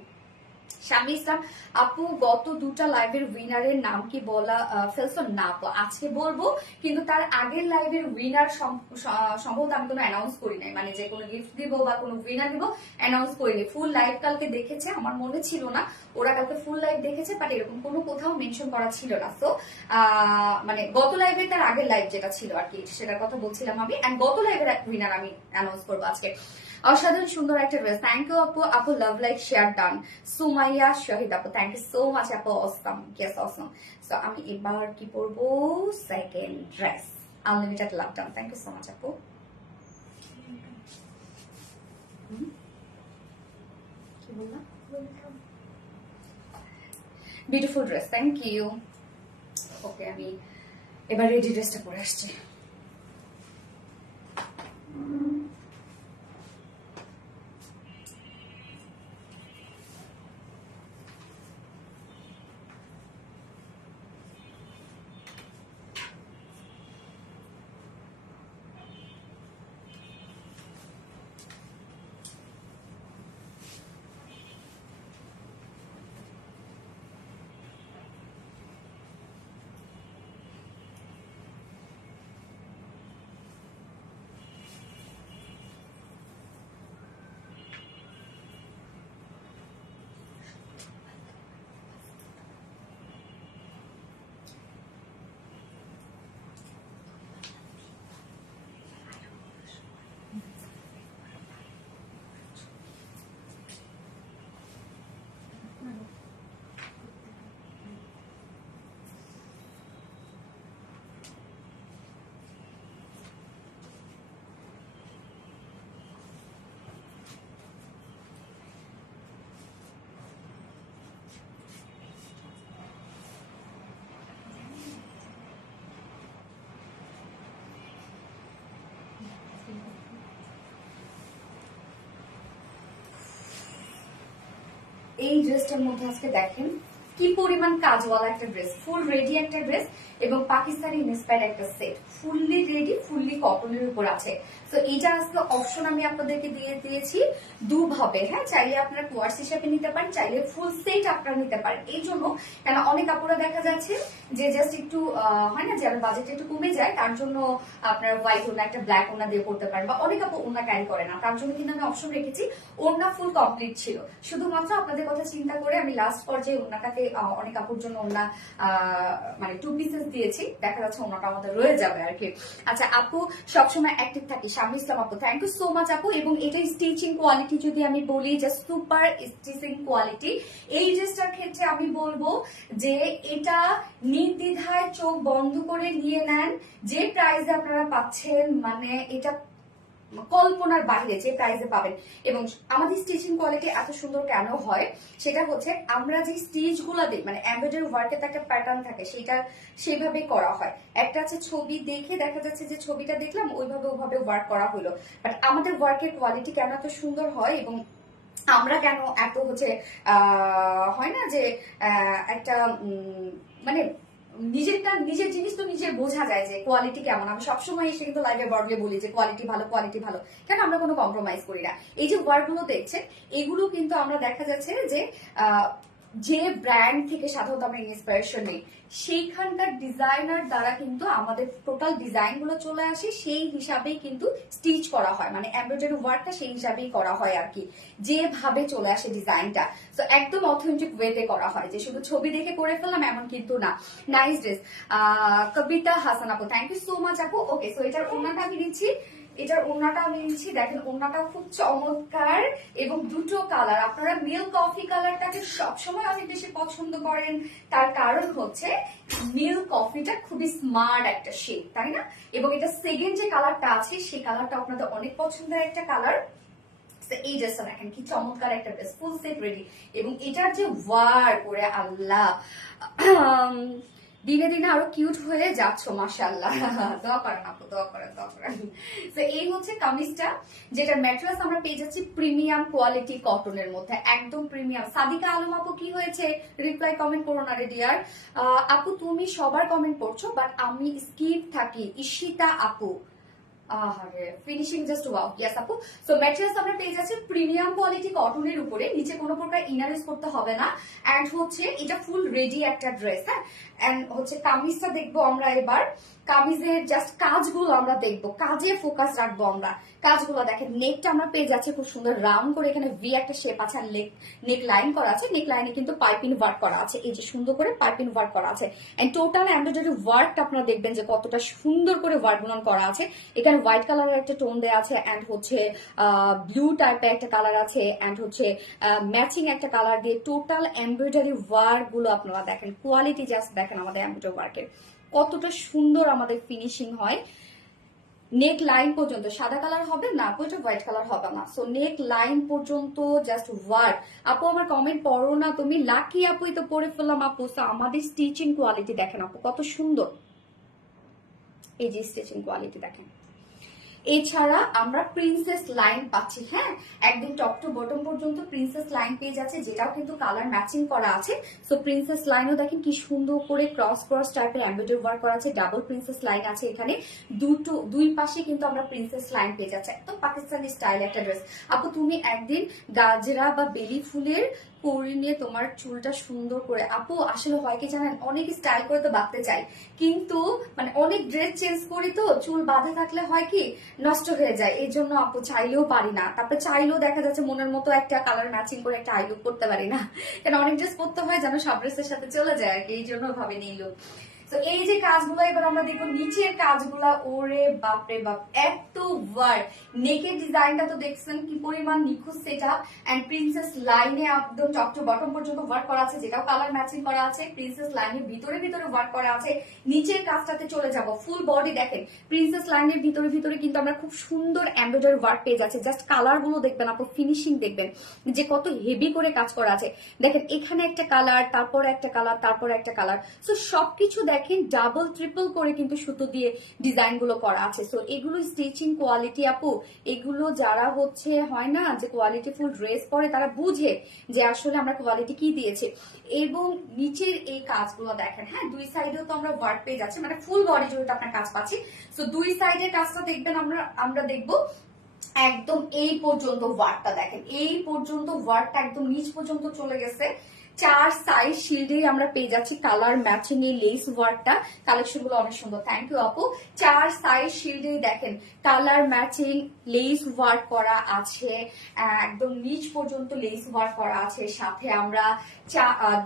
শামি ইসলাম আপু, গত দুটা লাইভের উইনারের নাম কি বলা ফেলছো? না আপু, আজকে বলবো, কিন্তু তার আগের লাইভের উইনার সম্ভবত আমি কোনো অ্যানাউন্স করি নাই, মানে যে কোনো গিফট দিব বা কোনো উইনার দিব অ্যানাউন্স করিনি। ফুল লাইভ কালকে দেখেছে, আমার মনে ছিল না ওরা কালকে ফুল লাইভ দেখেছে, বাট এরকম কোনো কোথাও মেনশন করা ছিল না। তো মানে গত লাইভে তার আগের লাইভ যেটা ছিল আর কি, সেটার কথা বলছিলাম আমি। এন্ড গত লাইভের উইনার আমি অ্যানাউন্স করবো আজকে। অসাধারণ সুন্দর একটা ড্রেস, থ্যাংক ইউ আপু। আপু, love like share done. Sumaiya Shahid আপু, থ্যাংক ইউ সো মাচ আপু, অসম, ইয়েস অসম। সো আমি এবার কি পরবো? Second dress, unlimited love done, thank you so much আপু। কি বললাম? Beautiful dress, thank you. Okay, আমি এবার রেডি ড্রেসটা পরে আসছি। এই ড্রেসটার মধ্যে আজকে দেখেন কি পরিমাণ কাজওয়ালা একটা ড্রেস, ফুল রেডি একটা ড্রেস, এবং পাকিস্তানি ইন্সপায়ার্ড একটা সেট, ফুললি রেডি, ফুললি কটনের উপর আছে। তো এইটা আজকে অপশন আমি আপনাদেরকে দিয়ে দিয়েছি দুভাবে। হ্যাঁ, চাইলে আপনারা কোয়ার্স হিসেবে নিতে পারেন, চাইলে ফুল সেট আপনারা নিতে পারেন। এই জন্য কেন অনেক কাপড়া দেখা যাচ্ছে যে জাস্ট একটু হয় না, যারা বাজেট একটু কমে যায়, তার জন্য আপনার হোয়াইট ওনা একটা ব্ল্যাক ওনা দিয়ে পড়তে পারেন, বা অনেক কাপড় ওনা ক্যারি করে না, তার জন্য কিন্তু আমি অপশন রেখেছি ওনা ফুল কমপ্লিট ছিল। শুধুমাত্র আপনাদের কথা চিন্তা করে আমি লাস্ট পর্যায়ে ওনাটাকে অনেক কাপড় জন্য ওনা মানে 2 পিসেস দিয়েছি, দেখা যাচ্ছে ওনাটা আমাদের রয়ে যাবে আর কি। আচ্ছা আপু, সবসময় অ্যাক্টিভ থাকি, শামি ইসলাম আপু, থ্যাংক ইউ সো মাচ আপু। এবং এটা স্টিচিং কোয়ালিটি যদি আমি বলি, জাস্ট সুপার স্টিচিং কোয়ালিটি। এই ড্রেসটার ক্ষেত্রে আমি বলবো যে এটা নির্দ্বিধায় চোখ বন্ধ করে নিয়ে নেন, যে প্রাইসে আপনারা পাচ্ছেন, মানে এটা কল্পনার বাইরে যে প্রাইসে পাবেন। এবং আমাদের স্টিচিং কোয়ালিটি এত সুন্দর কেন হয় সেটা হচ্ছে আমরা যে স্টিচ গুলা দিই, মানে এমব্রয়ডারি ওয়ার্কের একটা প্যাটার্ন থাকে, সেটা সেইভাবে করা হয়। একটা আছে ছবি দেখে দেখা যাচ্ছে যে ছবিটা দেখলাম ওইভাবে ওয়ার্ক করা হলো, বাট আমাদের ওয়ার্কের কোয়ালিটি কেন এত সুন্দর হয় এবং আমরা কেন এত হচ্ছে হয় না যে একটা মানে নিজের জিনিস তো নিজের বোঝা যায় যে কোয়ালিটি কেমন। আমি সবসময় এসে কিন্তু লাইভে বর্গে বলি যে কোয়ালিটি ভালো, কেন আমরা কোনো কম্প্রোমাইজ করি না। এই যে ওয়ার্ক গুলো দেখছেন এগুলো কিন্তু আমরা দেখা যাচ্ছে যে ব্র্যান্ড থেকে সাধারণত আমরা ইন্সপিরেশন নেই, সেইখানকার ডিজাইনার দ্বারা কিন্তু আমাদের টোটাল ডিজাইন গুলো চলে আসে, সেই হিসাবেই কিন্তু স্টিচ করা হয়, মানে এমব্রয়ডারি ওয়ার্কটা সেই হিসাবেই করা হয় আর কি, যেভাবে চলে আসে ডিজাইনটা। তো একদম অথেন্টিক ওয়েতে করা হয়, যে শুধু ছবি দেখে করে ফেললাম এমন কিন্তু না। নাইস ড্রেস কবিতা হাসান আপু, থ্যাংক ইউ সো মাচ আপু। ওকে, সো এটার ওড়নাটা আমি নিচ্ছি, এটার ওড়নাটা আমি নিচ্ছি। দেখেন ওড়নাটাও খুব চমৎকার এবং দুটো কালার। আপনারা মিল্ক কফি কালারটাকে সবসময় অনেক বেশি পছন্দ করেন, তার কারণ হচ্ছে মিল্ক কফিটা খুবই স্মার্ট একটা শেড, তাই না? এবং এটা সেকেন্ড যে কালারটা আছে সেই কালারটা আপনাদের অনেক পছন্দের একটা কালার। এই ড্রেসটা দেখেন কি চমৎকার একটা ড্রেস, ফুল সেট রেডি। এবং এটার যে ওয়ার করে আল্লাহ, দিনে দিনে আরো কিউট হয়ে যাচ্ছ মাশাআল্লাহ। দোয়া করেন আপু, দোয়া করেন। তো এই হচ্ছে কামিজটা, যেটা ম্যাটেরিয়ালস আমরা পেয়ে যাচ্ছি প্রিমিয়াম কোয়ালিটি কটনের মধ্যে, একদম প্রিমিয়াম। সাদিকা আলম আপু কি হয়েছে, রিপ্লাই কমেন্ট করো না রে ডিয়ার। আপু তুমি সবার কমেন্ট পড়ছো বাট আমি স্কিপ থাকি। ঈশিতা আপু, ফিনিশিং জাস্ট ওয়াও। ইয়েস আপু। সো ম্যাটেরিয়ালস আমরা পেয়ে যাচ্ছি প্রিমিয়াম কোয়ালিটি কটনের উপরে, নিচে কোনো প্রকার ইনার ইউজ করতে হবে না। এন্ড হচ্ছে এটা ফুল রেডি একটা ড্রেস। হ্যাঁ, এন্ড হচ্ছে কামিজটা দেখবো আমরা এবার। কামিজের জাস্ট কাজগুলো আমরা দেখবো, কাজে ফোকাস রাখবো আমরা। কাজগুলো দেখেন, নেকটা আমরা পেয়ে যাচ্ছি খুব সুন্দর রাউন্ড করে, এখানে ভি একটা শেপ আছে, আর নেক লাইন করা আছে। নেক লাইনে কিন্তু পাইপিং ওয়ার্ক করা আছে, এই যে সুন্দর করে পাইপিং ওয়ার্ক করা আছে। এন্ড টোটাল এমব্রয়ডারি ওয়ার্কটা আপনারা দেখবেন যে কতটা সুন্দর করে ওয়ার্ক গুলো করা আছে। এখানে হোয়াইট কালারের একটা টোন দেওয়া আছে, এন্ড হচ্ছে ব্লু টাইপের একটা কালার আছে, এন্ড হচ্ছে ম্যাচিং একটা কালার দিয়ে টোটাল এমব্রয়ডারি ওয়ার্ক গুলো আপনারা দেখেন। কোয়ালিটি জাস্ট দেখেন আমাদের এমব্রয়ডারি ওয়ার্কের কতটা সুন্দর আমাদের ফিনিশিং হয়। নেক লাইন পর্যন্ত সাদা কালার হবে না আপু, এটা হোয়াইট কালার হবে না। সো নেক লাইন পর্যন্ত জাস্ট ওয়ার্ক। আপু আমার কমেন্ট পড়ো না তুমি, লাকি আপু তো পড়ে ফেললাম আপু। সো আমাদের স্টিচিং কোয়ালিটি দেখেন আপু কত সুন্দর, এই যে স্টিচিং কোয়ালিটি দেখেন। এছাড়া আমরা প্রিন্সেস লাইন পাচ্ছি, হ্যাঁ একদম টপ টু বটম পর্যন্ত প্রিন্সেস লাইন পেয়ে যাচ্ছে, যেটাও কিন্তু কালার ম্যাচিং করা আছে। সো প্রিন্সেস লাইনও দেখেন কি সুন্দর করে ক্রস টাইপের এমব্রয়ডারি ওয়ার্ক করা আছে। ডাবল প্রিন্সেস লাইন আছে এখানে, দুই পাশে কিন্তু আমরা প্রিন্সেস লাইন পেয়ে যাচ্ছে। একদম পাকিস্তানি স্টাইল একটা ড্রেস। আপু তুমি একদিন গাজরা বা বেলি ফুলের করে নিয়ে তোমার চুলটা সুন্দর করে। আপু আসলে হয় কি জানেন, অনেক স্টাইল করে তো বাঁধতে চাই, কিন্তু মানে অনেক ড্রেস চেঞ্জ করি তো চুল বাঁধা থাকলে হয় কি নষ্ট হয়ে যায়, এই জন্য আপু চাইলেও পারি না। তারপরে চাইলেও দেখা যাচ্ছে মনের মতো একটা কালার ম্যাচিং করে একটা আই লুক করতে পারি না, কারণ অনেক ড্রেস পরতে হয় যেন সব ড্রেসের সাথে চলে যায় আর কি, এই জন্য ভাবে নিল। তো এই যে কাজগুলো এবার আমরা দেখবো নিচের কাজগুলা, ওরে বাপরে বাপ এত ওয়ার্ক। নেকের ডিজাইনটা তো দেখছেন কি পরিমাণ নিখুঁত সেটা, এন্ড প্রিন্সেস লাইনে একদম টপ টু বটম পর্যন্ত ওয়ার্ক করা আছে, যেটাও কালার ম্যাচিং করা আছে। প্রিন্সেস লাইনের ভিতরে ওয়ার্ক করা আছে। নিচের কাজটাতে চলে যাব, ফুল বডি দেখেন প্রিন্সেস লাইনের ভিতরে কিন্তু আমরা খুব সুন্দর এমব্রয়ডারি ওয়ার্ক পেয়ে যাচ্ছে। জাস্ট কালার গুলো দেখবেন আপু, ফিনিশিং দেখবেন যে কত হেভি করে কাজ করা আছে। দেখেন এখানে একটা কালার, তারপর একটা কালার, তারপর একটা কালার। সো সবকিছু দেখেন ডাবল ট্রিপল করে কিন্তু সুতো দিয়ে ডিজাইন গুলো করা আছে। সো এগুলো স্টিচিং কোয়ালিটি আপু, এগুলো যারা হচ্ছে হয় না যে কোয়ালিটি ফুল ড্রেস পরে তারা বুঝে যে আসলে আমরা কোয়ালিটি কি দিয়েছে। এবং নিচের এই কাজগুলো দেখেন, হ্যাঁ দুই সাইডেও তো আমরা ওয়ার্ক পেয়ে যাচ্ছি, মানে ফুল বডি জুড়ে আপনার কাজ পাচ্ছি। সো দুই সাইডের কাজটা দেখবেন আমরা দেখবো একদম এই পর্যন্ত ওয়ার্কটা দেখেন, এই পর্যন্ত ওয়ার্কটা একদম নিচ পর্যন্ত চলে গেছে। 4 সাইজ শিল্ডে আমরা পেয়ে যাচ্ছি কালার ম্যাচিং এই লেস ওয়ার্কটা। কালেকশন গুলো অনেক সুন্দর, থ্যাংক ইউ আপু। 4 সাইজ শিল্ডে দেখেন কালার ম্যাচিং লেস ওয়ার্ক করা আছে, একদম নিচ পর্যন্ত লেস ওয়ার্ক করা আছে। সাথে আমরা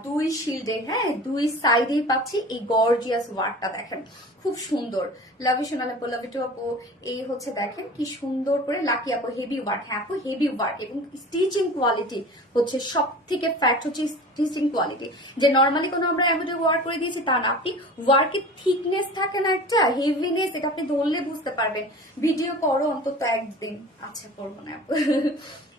দুই শিল্ডে, হ্যাঁ দুই সাইডেই পাচ্ছি এই গর্জিয়াস ওয়ার্কটা দেখেন, খুব সুন্দর। লাভ ইউ সোনাল আপু, লাভ ইউ টু আপু। এই হচ্ছে দেখেন কি সুন্দর করে লাকি আপু হেভি ওয়ার্ক। হ্যাঁ আপু হেভি ওয়ার্ক এবং স্টিচিং কোয়ালিটি হচ্ছে সব থেকে ফ্যাক্ট হচ্ছে স্টিচিং কোয়ালিটি। যে নর্মালি কোনো আমরা এমব্রয়ডারি ওয়ার্ক করে দিয়েছি তা না, আপনি ওয়ার্কের থিকনেস থাকে না একটা হেভিনেস, এটা আপনি ধরলে বুঝতে পারবেন। ভিডিও করো অন্তত একদিন। আচ্ছা করবো না আপু।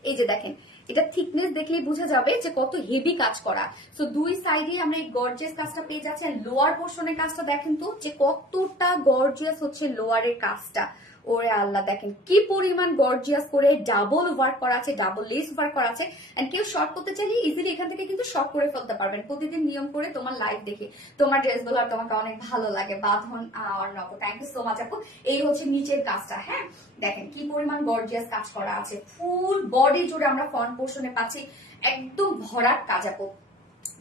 এই যে দেখেন এটা থিকনেস দেখলেই বোঝা যাবে যে কত হেভি কাজ করা। সো দুই সাইডে আমরা এই গর্জিয়াস কাজটা পেয়ে যাচ্ছি। লোয়ার পোর্শনের কাজটা দেখেন তো যে কতটা গর্জিয়াস হচ্ছে লোয়ারের কাজটা। ওরে আল্লাহ দেখেন কি পরিমাণ গর্জিয়াস করে ডাবল ওয়ার্ক করা আছে, ডাবল লেস ওয়ার্ক করা আছে। এন্ড কেউ শর্ট করতে চাইলে ইজিলি এখান থেকে কিন্তু শর্ট করে ফেলতে পারবেন প্রতিদিন নিয়ম করে। তোমার লাইভ দেখে তোমার ড্রেসগুলো আর তোমাকে অনেক ভালো লাগে। Badhon Arnob, thank you so much আপু। এই হচ্ছে নিচের কাজটা। হ্যাঁ দেখেন কি পরিমাণ গর্জিয়াস কাজ করা আছে। ফুল বডি জুড়ে আমরা ফ্রন্ট পোর্শনে পাচ্ছি একদম ভরাট কাজ আপু,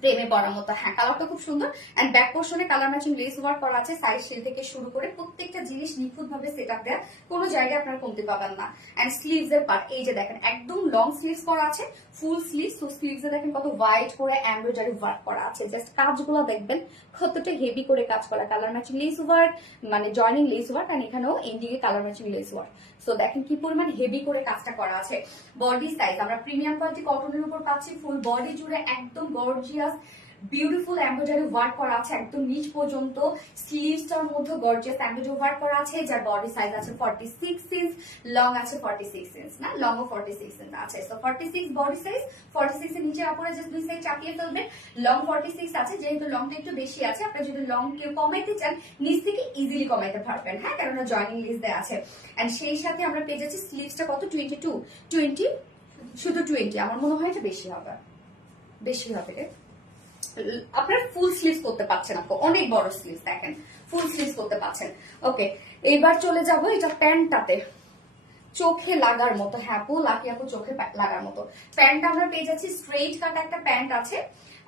প্রেমে পড়ার মতো। হ্যাঁ কালারটা খুব সুন্দর। এন্ড ব্যাক পোর্শনে কালার ম্যাচিং লেস ওয়ার্ক করা আছে। সাইড স্লিভ থেকে শুরু করে প্রত্যেকটা জিনিস নিখুঁত ভাবে সেট আপ দেওয়া, কোনো জায়গায় আপনারা কমতে পাবেন না। এন্ড স্লিভস এর পার্ট এই যে দেখেন একদম লং স্লিভস করা আছে, ফুল স্লিভ। সো স্লিভস এ দেখেন কত হোয়াইট করে এমব্রয়ডারি ওয়ার্ক করা আছে। জাস্ট কাজগুলো দেখবেন কতটা হেভি করে কাজ করা। কালার ম্যাচিং লেস ওয়ার্ক মানে জয়নিং লেস ওয়ার্ক, আর এখানেও এন্ডিং এ colour matching lace work. So দেখেন কি পরিমাণ হেভি করে কাজটা করা আছে। বডি সাইজ আমরা প্রিমিয়াম কোয়ালিটি কটনের উপর পাচ্ছি। ফুল বডি জুড়ে একদম গর্জিয়াস বিউটিফুল এমব্রয়ডারি ওয়ার্ক করা আছে একদম নিচ পর্যন্ত। স্লিভসটার মধ্যে গর্জিয়াস এমব্রয়ডারি ওয়ার্ক করা আছে, যার বডি সাইজ আছে 46 ইঞ্চ, লং আছে 46 ইঞ্চ, না লং ও 46 ইঞ্চ আছে। সো 46 বডি সাইজ, 46 এর নিচে আপনারা জাস্ট দুই সাইড চাপিয়ে ফেলবেন। লং 46 আছে, যেহেতু লংটা একটু বেশি আছে, আপনারা যদি লং কেউ কমাইতে চান নিচ থেকে ইজিলি কমাইতে পারবেন। হ্যাঁ কেননা জয়নিং লেস দেওয়া আছে। এন্ড সেই সাথে আমরা পেয়ে যাচ্ছি স্লিভসটা কত 20 শুধু 20। আমার মনে হয় এটা বেশি হবে, বেশি হবে রে। আপনার ফুল স্লিভস করতে পারছেন আপু, অনেক বড় স্লিভস দেখেন, ফুল স্লিভস করতে পারছেন। ওকে এবার চলে যাব এটা প্যান্টটাতে, চোখে লাগার মতো। হ্যাঁ আপু লাকি আপু চোখে লাগার মতো প্যান্টটা আমরা পেয়ে যাচ্ছি। স্ট্রেইট কাট একটা প্যান্ট আছে।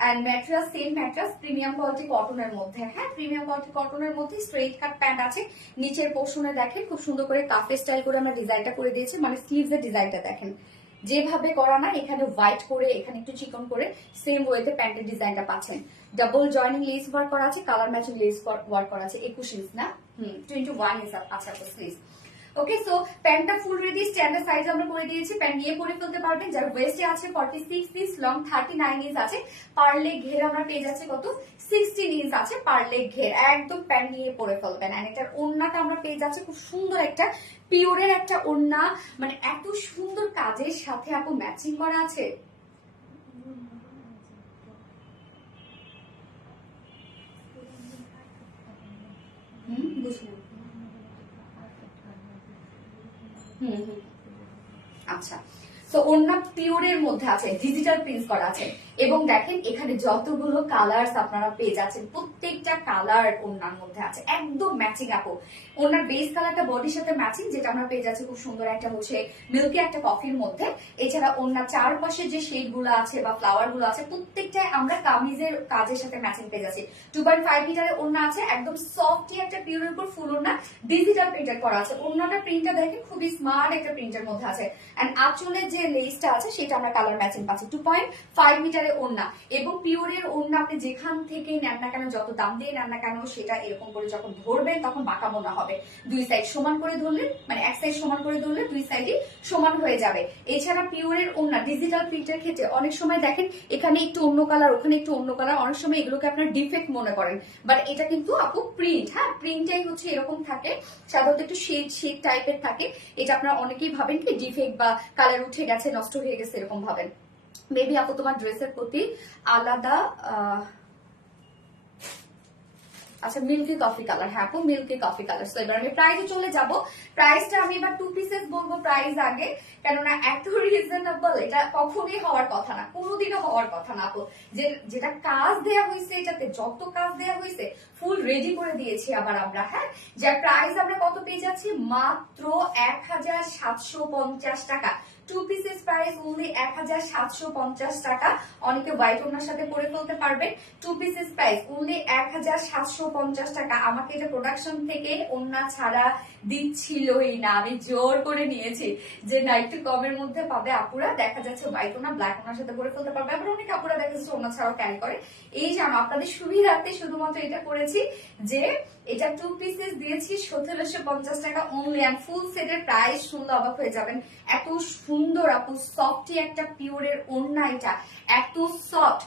And mattress same mattress premium quality কটনের মধ্যে। হ্যাঁ প্রিমিয়াম কোয়ালিটি কটনের মধ্যে স্ট্রেইট কাট প্যান্ট আছে। নিচের পোর্শনে দেখেন খুব সুন্দর করে কাফে স্টাইল করে আমরা ডিজাইনটা করে দিয়েছি। মানে স্লিভস এর ডিজাইনটা দেখেন যেভাবে করা না, এখানে হোয়াইট করে এখানে একটু চিকন করে সেম ওয়েতে প্যান্টের ডিজাইনটা পাচ্ছেন। ডাবল জয়নিং লেস ওয়ার্ক করা আছে, কালার ম্যাচিং লেস ওয়ার্ক করা আছে। 21 ইঞ্চ না 21 ইঞ্চ আছে আপনার স্লিভস। ওকে সো প্যান্টটা ফুল রেডি, স্ট্যান্ডার্ড সাইজ আমরা করে দিয়েছি। প্যান্ট নিয়ে পরে ফেলতে পারবেন। যার ওয়েস্টে আছে 46 ইঞ্চ, লং 39 ইঞ্চ আছে। পার লেগ ঘের আমরা পেয়ে যাচ্ছি কত 16 ইঞ্চ আছে পার লেগ ঘের। একদম প্যান্ট নিয়ে পরে ফেলবেন। এন্ড এটার ওড়নাটা আমরা পেয়ে যাচ্ছি খুব সুন্দর একটা পিওরের একটা ওড়না, মানে এত সুন্দর কাজের সাথে আপু ম্যাচিং করা আছে। বুঝলাম। আচ্ছা তো ওড়না পিওরের মধ্যে আছে, ডিজিটাল প্রিন্ট করা আছে। এবং দেখেন এখানে যতগুলো কালার আপনারা পেয়ে যাচ্ছেন প্রত্যেকটা কালার ওড়নার মধ্যে আছে, একদম ম্যাচিং আপু। ওড়নার বেস কালারটা বডির সাথে ম্যাচিং, যেটা আমরা পেয়ে যাচ্ছি খুব সুন্দর একটা হচ্ছে মিল্কি একটা কফির মধ্যে। এছাড়া ওড়নার চারপাশে যে শেড গুলো আছে বা ফ্লাওয়ার গুলো আছে প্রত্যেকটাই আমরা কামিজের কাজের সাথে ম্যাচিং পেয়ে যাচ্ছি। 2.5 মিটারের ওড়না আছে, একদম সফট একটা পিওরের উপর ফুল ওড়না ডিজিটাল প্রিন্টার করা আছে। ওড়নাটা প্রিন্টটা দেখেন খুবই স্মার্ট একটা প্রিন্টের মধ্যে আছে। এন্ড আঁচলের যে লেসটা আছে সেটা আমরা কালার ম্যাচিং পাচ্ছি। 2.5 মিটারের ওড়না এবং পিওরের ওড়না আপনি যেখান থেকে নেন না কেন, যত দাম দিয়ে নেন না কেন, সেটা এরকম করে যখন ধরবেন তখন বাঁকা বোনা হবে। দুই সাইড সমান করে ধরলে, মানে এক সাইড সমান করে ধরলে দুই সাইডই সমান হয়ে যাবে। এছাড়া পিওরের ওড়না ডিজিটাল প্রিন্টের ক্ষেত্রে অনেক সময় দেখেন এখানে একটু অন্য কালার, ওখানে একটু অন্য কালার, অনেক সময় এগুলোকে আপনার ডিফেক্ট মনে করেন, বাট এটা কিন্তু আপু প্রিন্ট। হ্যাঁ প্রিন্টটাই হচ্ছে এরকম থাকে, সাধারণত একটু শেড শেড টাইপের থাকে। এটা আপনারা অনেকেই ভাবেন কি ডিফেক্ট বা কালার উঠে গেছে, নষ্ট হয়ে গেছে এরকম ভাবেন। মেবি আপু তোমার ড্রেসের প্রতি আলাদা আচ্ছা মিল্কি কফি কালার। হ্যাঁ আপু মিল্কি কফি কালার। তো এবার আমি প্রাইসে চলে যাব। প্রাইসটা আমি এবার 2 পিসেস বলবো প্রাইস আগে, কেননা এত রিজনেবল এটা কখনোই হওয়ার কথা না, কোনোদিনও হওয়ার কথা না আপু। যেটা কাজ দেয়া হয়েছে, এটাতে যত কাজ দেয়া হয়েছে ফুল রেডি করে দিয়েছি আবার আমরা। হ্যাঁ যার প্রাইস আমরা কত পেয়ে যাচ্ছি মাত্র 1750 টাকা। 2 পিসেস প্রাইস অনলি 1750 টাকা। অনেকে হোয়াইট ওনার সাথে পরে ফেলতে পারবেন। 2 পিসেস প্রাইস অনলি 1750 টাকা। আমাকে এটা প্রোডাকশন থেকে ওন্না ছাড়া দিচ্ছিলই না, আমি জোর করে নিয়েছি যে না একটু কমের মধ্যে পাবে আপুরা। দেখা যাচ্ছে হোয়াইট ওনা ব্ল্যাক ওনার সাথে করে ফেলতে পারবে, আবার অনেক আপুরা দেখা যাচ্ছে ওনা ছাড়াও ক্যারি করে। এই জানো আপনাদের সুবিধার্থে শুধুমাত্র এটা করেছি যে এটা 2 পিসেস দিয়েছি 1750 টাকা অনলি। অ্যান্ড ফুল সেটের প্রাইস শুনলে অবাক হয়ে যাবেন। এত সুন্দর আপু সফট একটা পিওরের ওন্না, এটা এত সফট,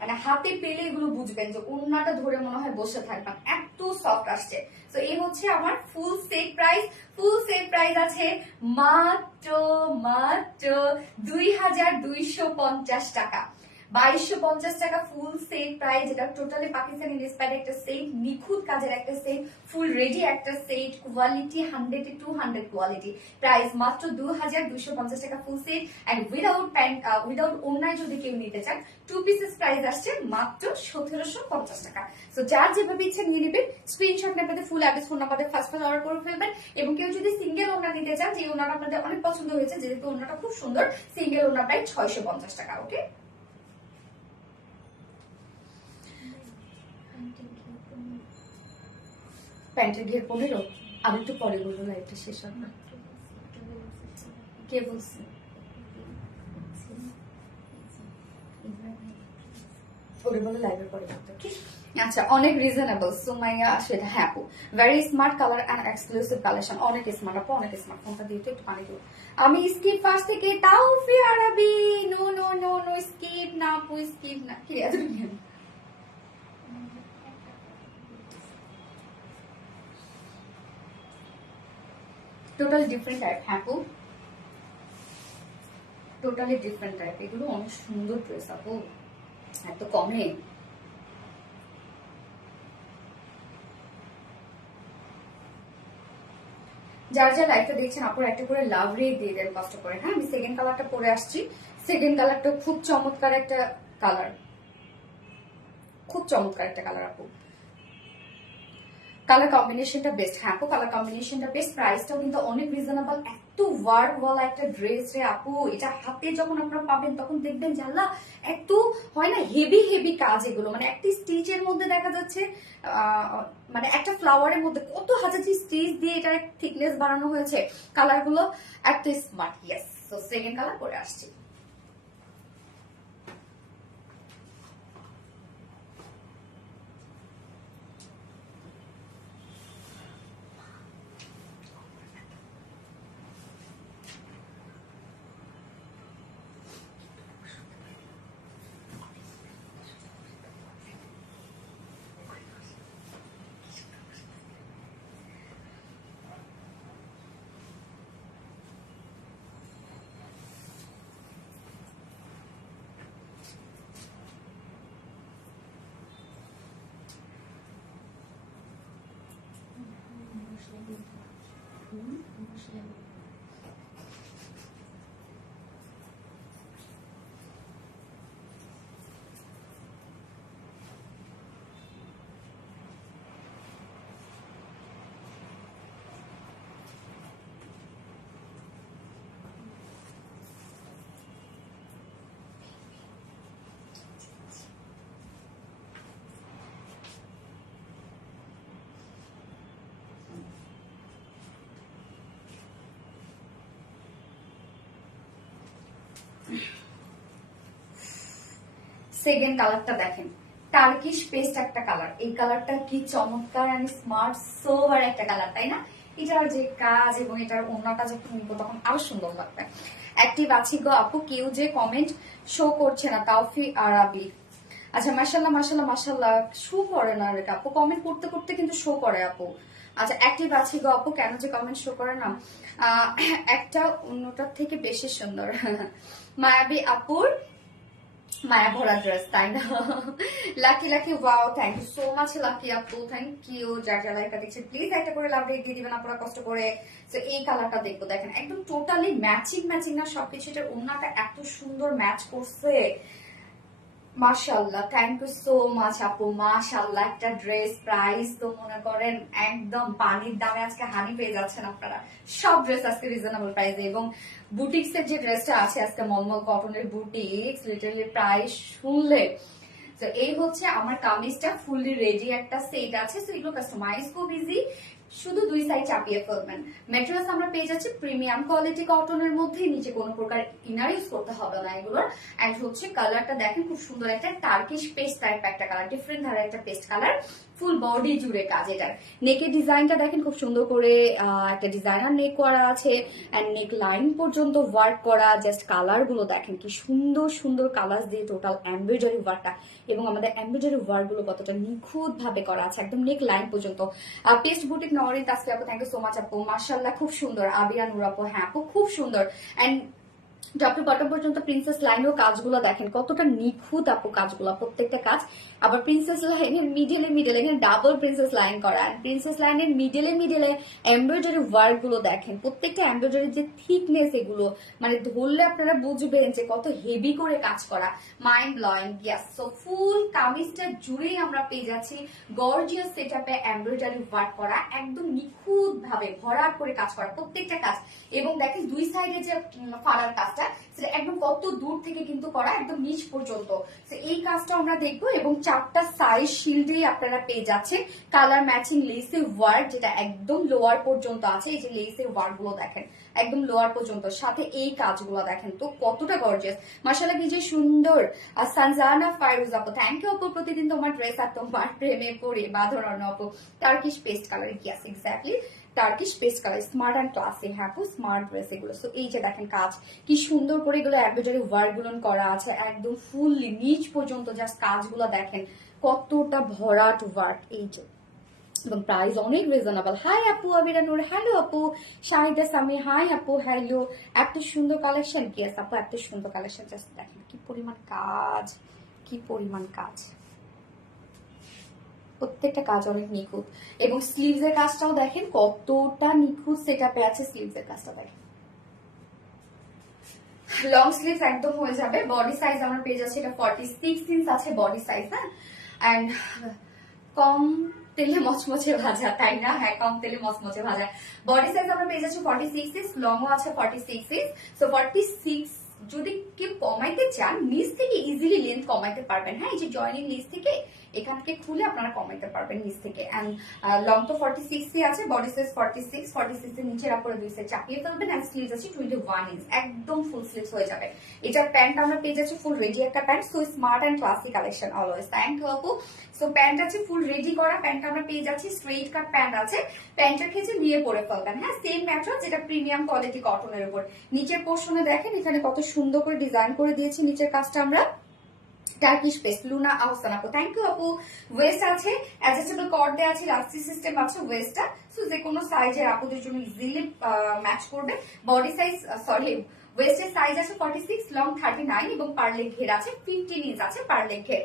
মানে হাতে পেলে এগুলো বুঝবেন যে ওন্নাটা ধরে মনে হয় বসে থাকবেন, এত সফট আসছে। তো এই হচ্ছে আমার full set price. Full set price আছে মাত্র মাত্র 2250 টাকা। 2250 টাকা ফুল সেট প্রাইস, যেটা টোটালি পাকিস্তানি ইন্সপায়ার্ড একটা সেট, নিখুঁত কাজের একটা সেট, ফুল রেডি একটা সেট, কোয়ালিটি 100 to 200 কোয়ালিটি। প্রাইস মাত্র 2250 টাকা full set. And without pant without ওন্নায় যদি কেউ নিতে চান 2 পিসেস প্রাইস আসছে মাত্র 1750 টাকা। সো যার যেভাবে ইচ্ছা নিয়ে নেবেন, স্ক্রিনশট নেবেন, ফুল অ্যাড্রেস ফোন নাম্বারে ফার্স্ট অর্ডার করে ফেলবেন। এবং কেউ যদি সিঙ্গেল ওন্না নিতে চান, যে ওন্নাটা আপনাদের অনেক পছন্দ হয়েছে, যেহেতু ওন্নাটা খুব সুন্দর, সিঙ্গেল ওন্না প্রাইস 650 টাকা। ওকে, প্যান্টের ঘের 15। আমি একটু পরে বলবো, লাইভটা শেষ হবে না। কে বলছে? ওরে বলে লাইভের পরে বলতে। আচ্ছা, অনেক রিজনেবল সুমাইয়া আসলে। হ্যাঁ আপু, very smart colour and exclusive collection, অনেক স্মার্ট আপু, অনেক স্মার্ট। ফোনটা দিয়ে একটু পানি দেবো। আমি স্কিপ ফার্স্ট থেকে Taufi Arabi. No no no no, skip না আপু, স্কিপ না। কি এত টোটালি ডিফারেন্ট টাইপ। হ্যাঁ আপু, টোটালি ডিফারেন্ট টাইপ। এগুলো অনেক সুন্দর ড্রেস আপু, এত কমে। যার যা লাইফটা দেখছেন আপুর একটা করে লাভ রেট দিয়ে দেন কষ্ট করে। হ্যাঁ, আমি সেকেন্ড কালারটা পরে আসছি। সেকেন্ড কালারটা খুব চমৎকার একটা কালার, খুব চমৎকার একটা কালার আপু। কালার কম্বিনেশনটা বেস্ট। হ্যাঁ আপু, কালার কম্বিনেশনটা বেস্ট। প্রাইসটাও কিন্তু অনেক রিজনেবল। এত ওয়ার্ক ওয়ালা একটা ড্রেস রে আপু, এটা হাতে যখন আপনারা পাবেন তখন দেখবেন জানলা এত হয় না হেভি হেভি কাজ এগুলো, মানে একটা স্টিচের মধ্যে দেখা যাচ্ছে মানে একটা ফ্লাওয়ারের মধ্যে কত হাজার স্টিচ দিয়ে এটা থিকনেস বাড়ানো হয়েছে। কালার গুলো এত স্মার্ট। ইয়েস, তো সেকেন্ড কালার পরে আসছি। সেকেন্ড কালারটা দেখেন, টার্কিশ পেস্ট একটা কালার। এই কালারটা কি চমৎকার and স্মার্ট সোবার একটা কালার, তাই না? এটার যে কাজ এবং এটার ওড়নাটা যখন নিবো তখন আরো সুন্দর লাগবে। অ্যাক্টিভ আছি গো আপু, কেউ যে কমেন্ট শো করছে না। তাওফি আরাবি, আচ্ছা মাশাল্লাহ মাশাল্লাহ মাশাল্লাহ। শো করে না রে আপু, কমেন্ট করতে করতে কিন্তু শো করে আপু। আচ্ছা, অ্যাক্টিভ আছি গো আপু, কেন যে কমেন্ট শো করে না? একটা অন্যটার থেকে বেশি সুন্দর। মায়াবী আপুর মায়া ভরা ড্রেস, তাই না? Lucky lucky, wow, thank you so much lucky আপু, থ্যাংক ইউ। যার যারা লাইকটা দেখছেন প্লিজ একটা করে লাভ রেট দিয়ে দিবেন আপনারা কষ্ট করে। তো এই কালারটা দেখবো, দেখেন একদম টোটালি ম্যাচিং ম্যাচিং না সবকিছু। এটার ওড়নাটা এত সুন্দর ম্যাচ করছে, মাশাআল্লাহ, থ্যাংক ইউ সো মাচ আপু, মাশাআল্লাহ। একটা ড্রেস প্রাইস তো মনে করেন একদম পানির দামে আজকে হানি পেয়ে যাচ্ছেন আপনারা। সব ড্রেস আজকে রিজনেবল প্রাইসে। এবং বুটিক্স এর যে ড্রেসটা আছে আজকে, মলমল কটনের বুটিক্স, লিটারালি প্রাইস শুনলে তো এই হচ্ছে আমার কামিজটা ফুললি রেডি একটা সেট আছে, সো এগুলো কাস্টমাইজ খুব ইজি, শুধু দুই সাইড চাপিয়ে ফেলবেন। ম্যাটেরিয়ালস আমরা পেয়ে যাচ্ছি প্রিমিয়াম কোয়ালিটি কটনের মধ্যে, নিচে কোনো প্রকার ইনার ইউজ করতে হবে না এগুলোর। এন্ড হচ্ছে কালারটা দেখেন খুব সুন্দর একটা টার্কিশ পেস্ট টাইপ একটা কালার, ডিফারেন্ট ধারা একটা পেস্ট কালার, ফুল বডি জুড়ে কাজ এটার। নেকের ডিজাইনটা দেখেন খুব সুন্দর করে একটা ডিজাইনার নেক করা আছে, এন্ড নেক লাইন পর্যন্ত ওয়ার্ক করা। জাস্ট কালার গুলো দেখেন কি সুন্দর সুন্দর কালার দিয়ে টোটাল এমব্রয়ডারি ওয়ার্কটা, এবং আমাদের এমব্রয়ডারি ওয়ার্ক গুলো কতটা নিখুঁত ভাবে করা আছে একদম নেক লাইন পর্যন্ত। পেস্ট বুটিক নরিন তাসফিয়া আপু, থ্যাংক ইউ সো মাচ আপু, মাশাআল্লাহ খুব সুন্দর। আবিরা নূর আপু, হ্যাঁ আপু খুব সুন্দর। এন্ড টপ টু বটম পর্যন্ত প্রিন্সেস লাইনের কাজগুলো দেখেন কতটা নিখুঁত আপু কাজগুলো, প্রত্যেকটা কাজ। আবার প্রিন্সেস লাইনের মিডলে এখানে ডাবল প্রিন্সেস লাইন করা, প্রিন্সেস লাইনের মিডলে এমব্রয়ডারি ওয়ার্ক গুলো দেখেন, প্রত্যেকটা এমব্রয়ডারি যে থিকনেস এগুলো মানে ধরলে আপনারা বুঝবেন যে কত হেভি করে কাজ করা, mind blowing. Yes, so full কামিজটা জুড়েই আমরা পেয়ে যাচ্ছি গর্জিয়াস সেটআপে এমব্রয়ডারি ওয়ার্ক করা, একদম নিখুঁত ভাবে ভরাট করে কাজ করা প্রত্যেকটা কাজ। এবং দেখেন দুই সাইডে যে ফাড়ার কাজটা সেটা একদম কত দূর থেকে কিন্তু করা, একদম নিচ পর্যন্ত। এই কাজটা আমরা দেখবো, এবং 4টা সাইজ শিল্ডে আপনারা পেয়ে যাচ্ছেন কালার ম্যাচিং লেসের ওয়ার্ক, যেটা একদম লোয়ার পর্যন্ত আছে। এই যে লেসের ওয়ার্ক গুলো দেখেন একদম লোয়ার পর্যন্ত, সাথে এই কাজগুলো দেখেন তো কতটা গর্জিয়াস, মাশাআল্লাহ কি যে সুন্দর। আর সানজানা ফাইরুজ আপু, থ্যাংক ইউ আপু, প্রতিদিন তোমার ড্রেস আর তোমার প্রেমে পড়ে বাঁধন আপু। Turkish paste colour, yes exactly Turkish paste colour, smart and classy, হ্যাঁ আপু স্মার্ট ড্রেস এগুলো। সো এই যে দেখেন কাজ কি সুন্দর করে এগুলো এমব্রয়ডারি ওয়ার্ক গুলো করা আছে একদম ফুললি নিচ পর্যন্ত, জাস্ট কাজগুলো দেখেন কতটা ভরাট ওয়ার্ক। এই যে এবং প্রাইস অনেক রিজনেবল। হাই আপু আবিরা নূর, হ্যালো আপু শাহিদা সামি, হাই আপু হ্যালো। এত সুন্দর কালেকশন, ইয়েস আপু এত সুন্দর কালেকশন, জাস্ট দেখেন কি পরিমাণ কাজ, কি পরিমাণ কাজ, প্রত্যেকটা কাজ অনেক নিখুঁত। এবং স্লিভস এর কাজটাও দেখেন কতটা নিখুঁত সেটআপে আছে, স্লিভস এর কাজটা দেখেন লং স্লিভস একদম হয়ে যাবে। বডি সাইজ আমরা পেয়ে যাচ্ছি এটা 46 ইঞ্চ আছে বডি সাইজ, হ্যাঁ। এন্ড কম তেলে মচমচে ভাজা, তাই না? হ্যাঁ কম তেলে মচমচে ভাজা। বডি সাইজ আমরা পেয়ে যাচ্ছি 46 ইঞ্চ, লংও আছে 46 ইঞ্চ। সো 46 যদি কেউ কমাইতে চান নিচ থেকে ইজিলি লেন্থ কমাইতে পারবেন, হ্যাঁ। এই যে জয়েনিং নিচ থেকে এখান থেকে খুলে আপনারা কমাইতে পারবেন নিচ থেকে। এন্ড লং তো 46 আছে, বডি সাইজ 46 এর নিচের উপরে দুই সাইড চাপিয়ে ফেলবেন। এন্ড স্লিভস আছে 21 ইঞ্চ, একদম ফুল স্লিভস হয়ে যাবে। এটার প্যান্ট আমরা পেয়ে যাচ্ছি ফুল রেডি একটা pant. So smart and classy collection always, thank you আপু। সো প্যান্ট আছে ফুল রেডি করা, প্যান্ট আমরা পেয়ে যাচ্ছি স্ট্রেট কাট প্যান্ট আছে, প্যান্টের ক্ষেত্রে নিয়ে পরে ফেলবেন, হ্যাঁ। সেম ম্যাটেরিয়াল যেটা প্রিমিয়াম কোয়ালিটি কটনের উপর। নিচের পোর্শনে দেখেন এখানে কত সুন্দর করে ডিজাইন করে দিয়েছি নিচের কাজটা আমরা, টার্কিশ পেস্ট। লুনা আহসান আপু, থ্যাংক ইউ আপু। ওয়েস্ট আছে অ্যাডজাস্টেবল কর্ড দেওয়া আছে, ইলাস্টিক সিস্টেম আছে ওয়েস্টটা, সো যে কোনো সাইজের আপুদের জন্য ইজিলি ম্যাচ করবে। বডি সাইজ সরি ওয়েস্টের সাইজ আছে 46, লং 39 এবং পার লেগ ঘের আছে 15 ইঞ্চ আছে পার লেগ ঘের।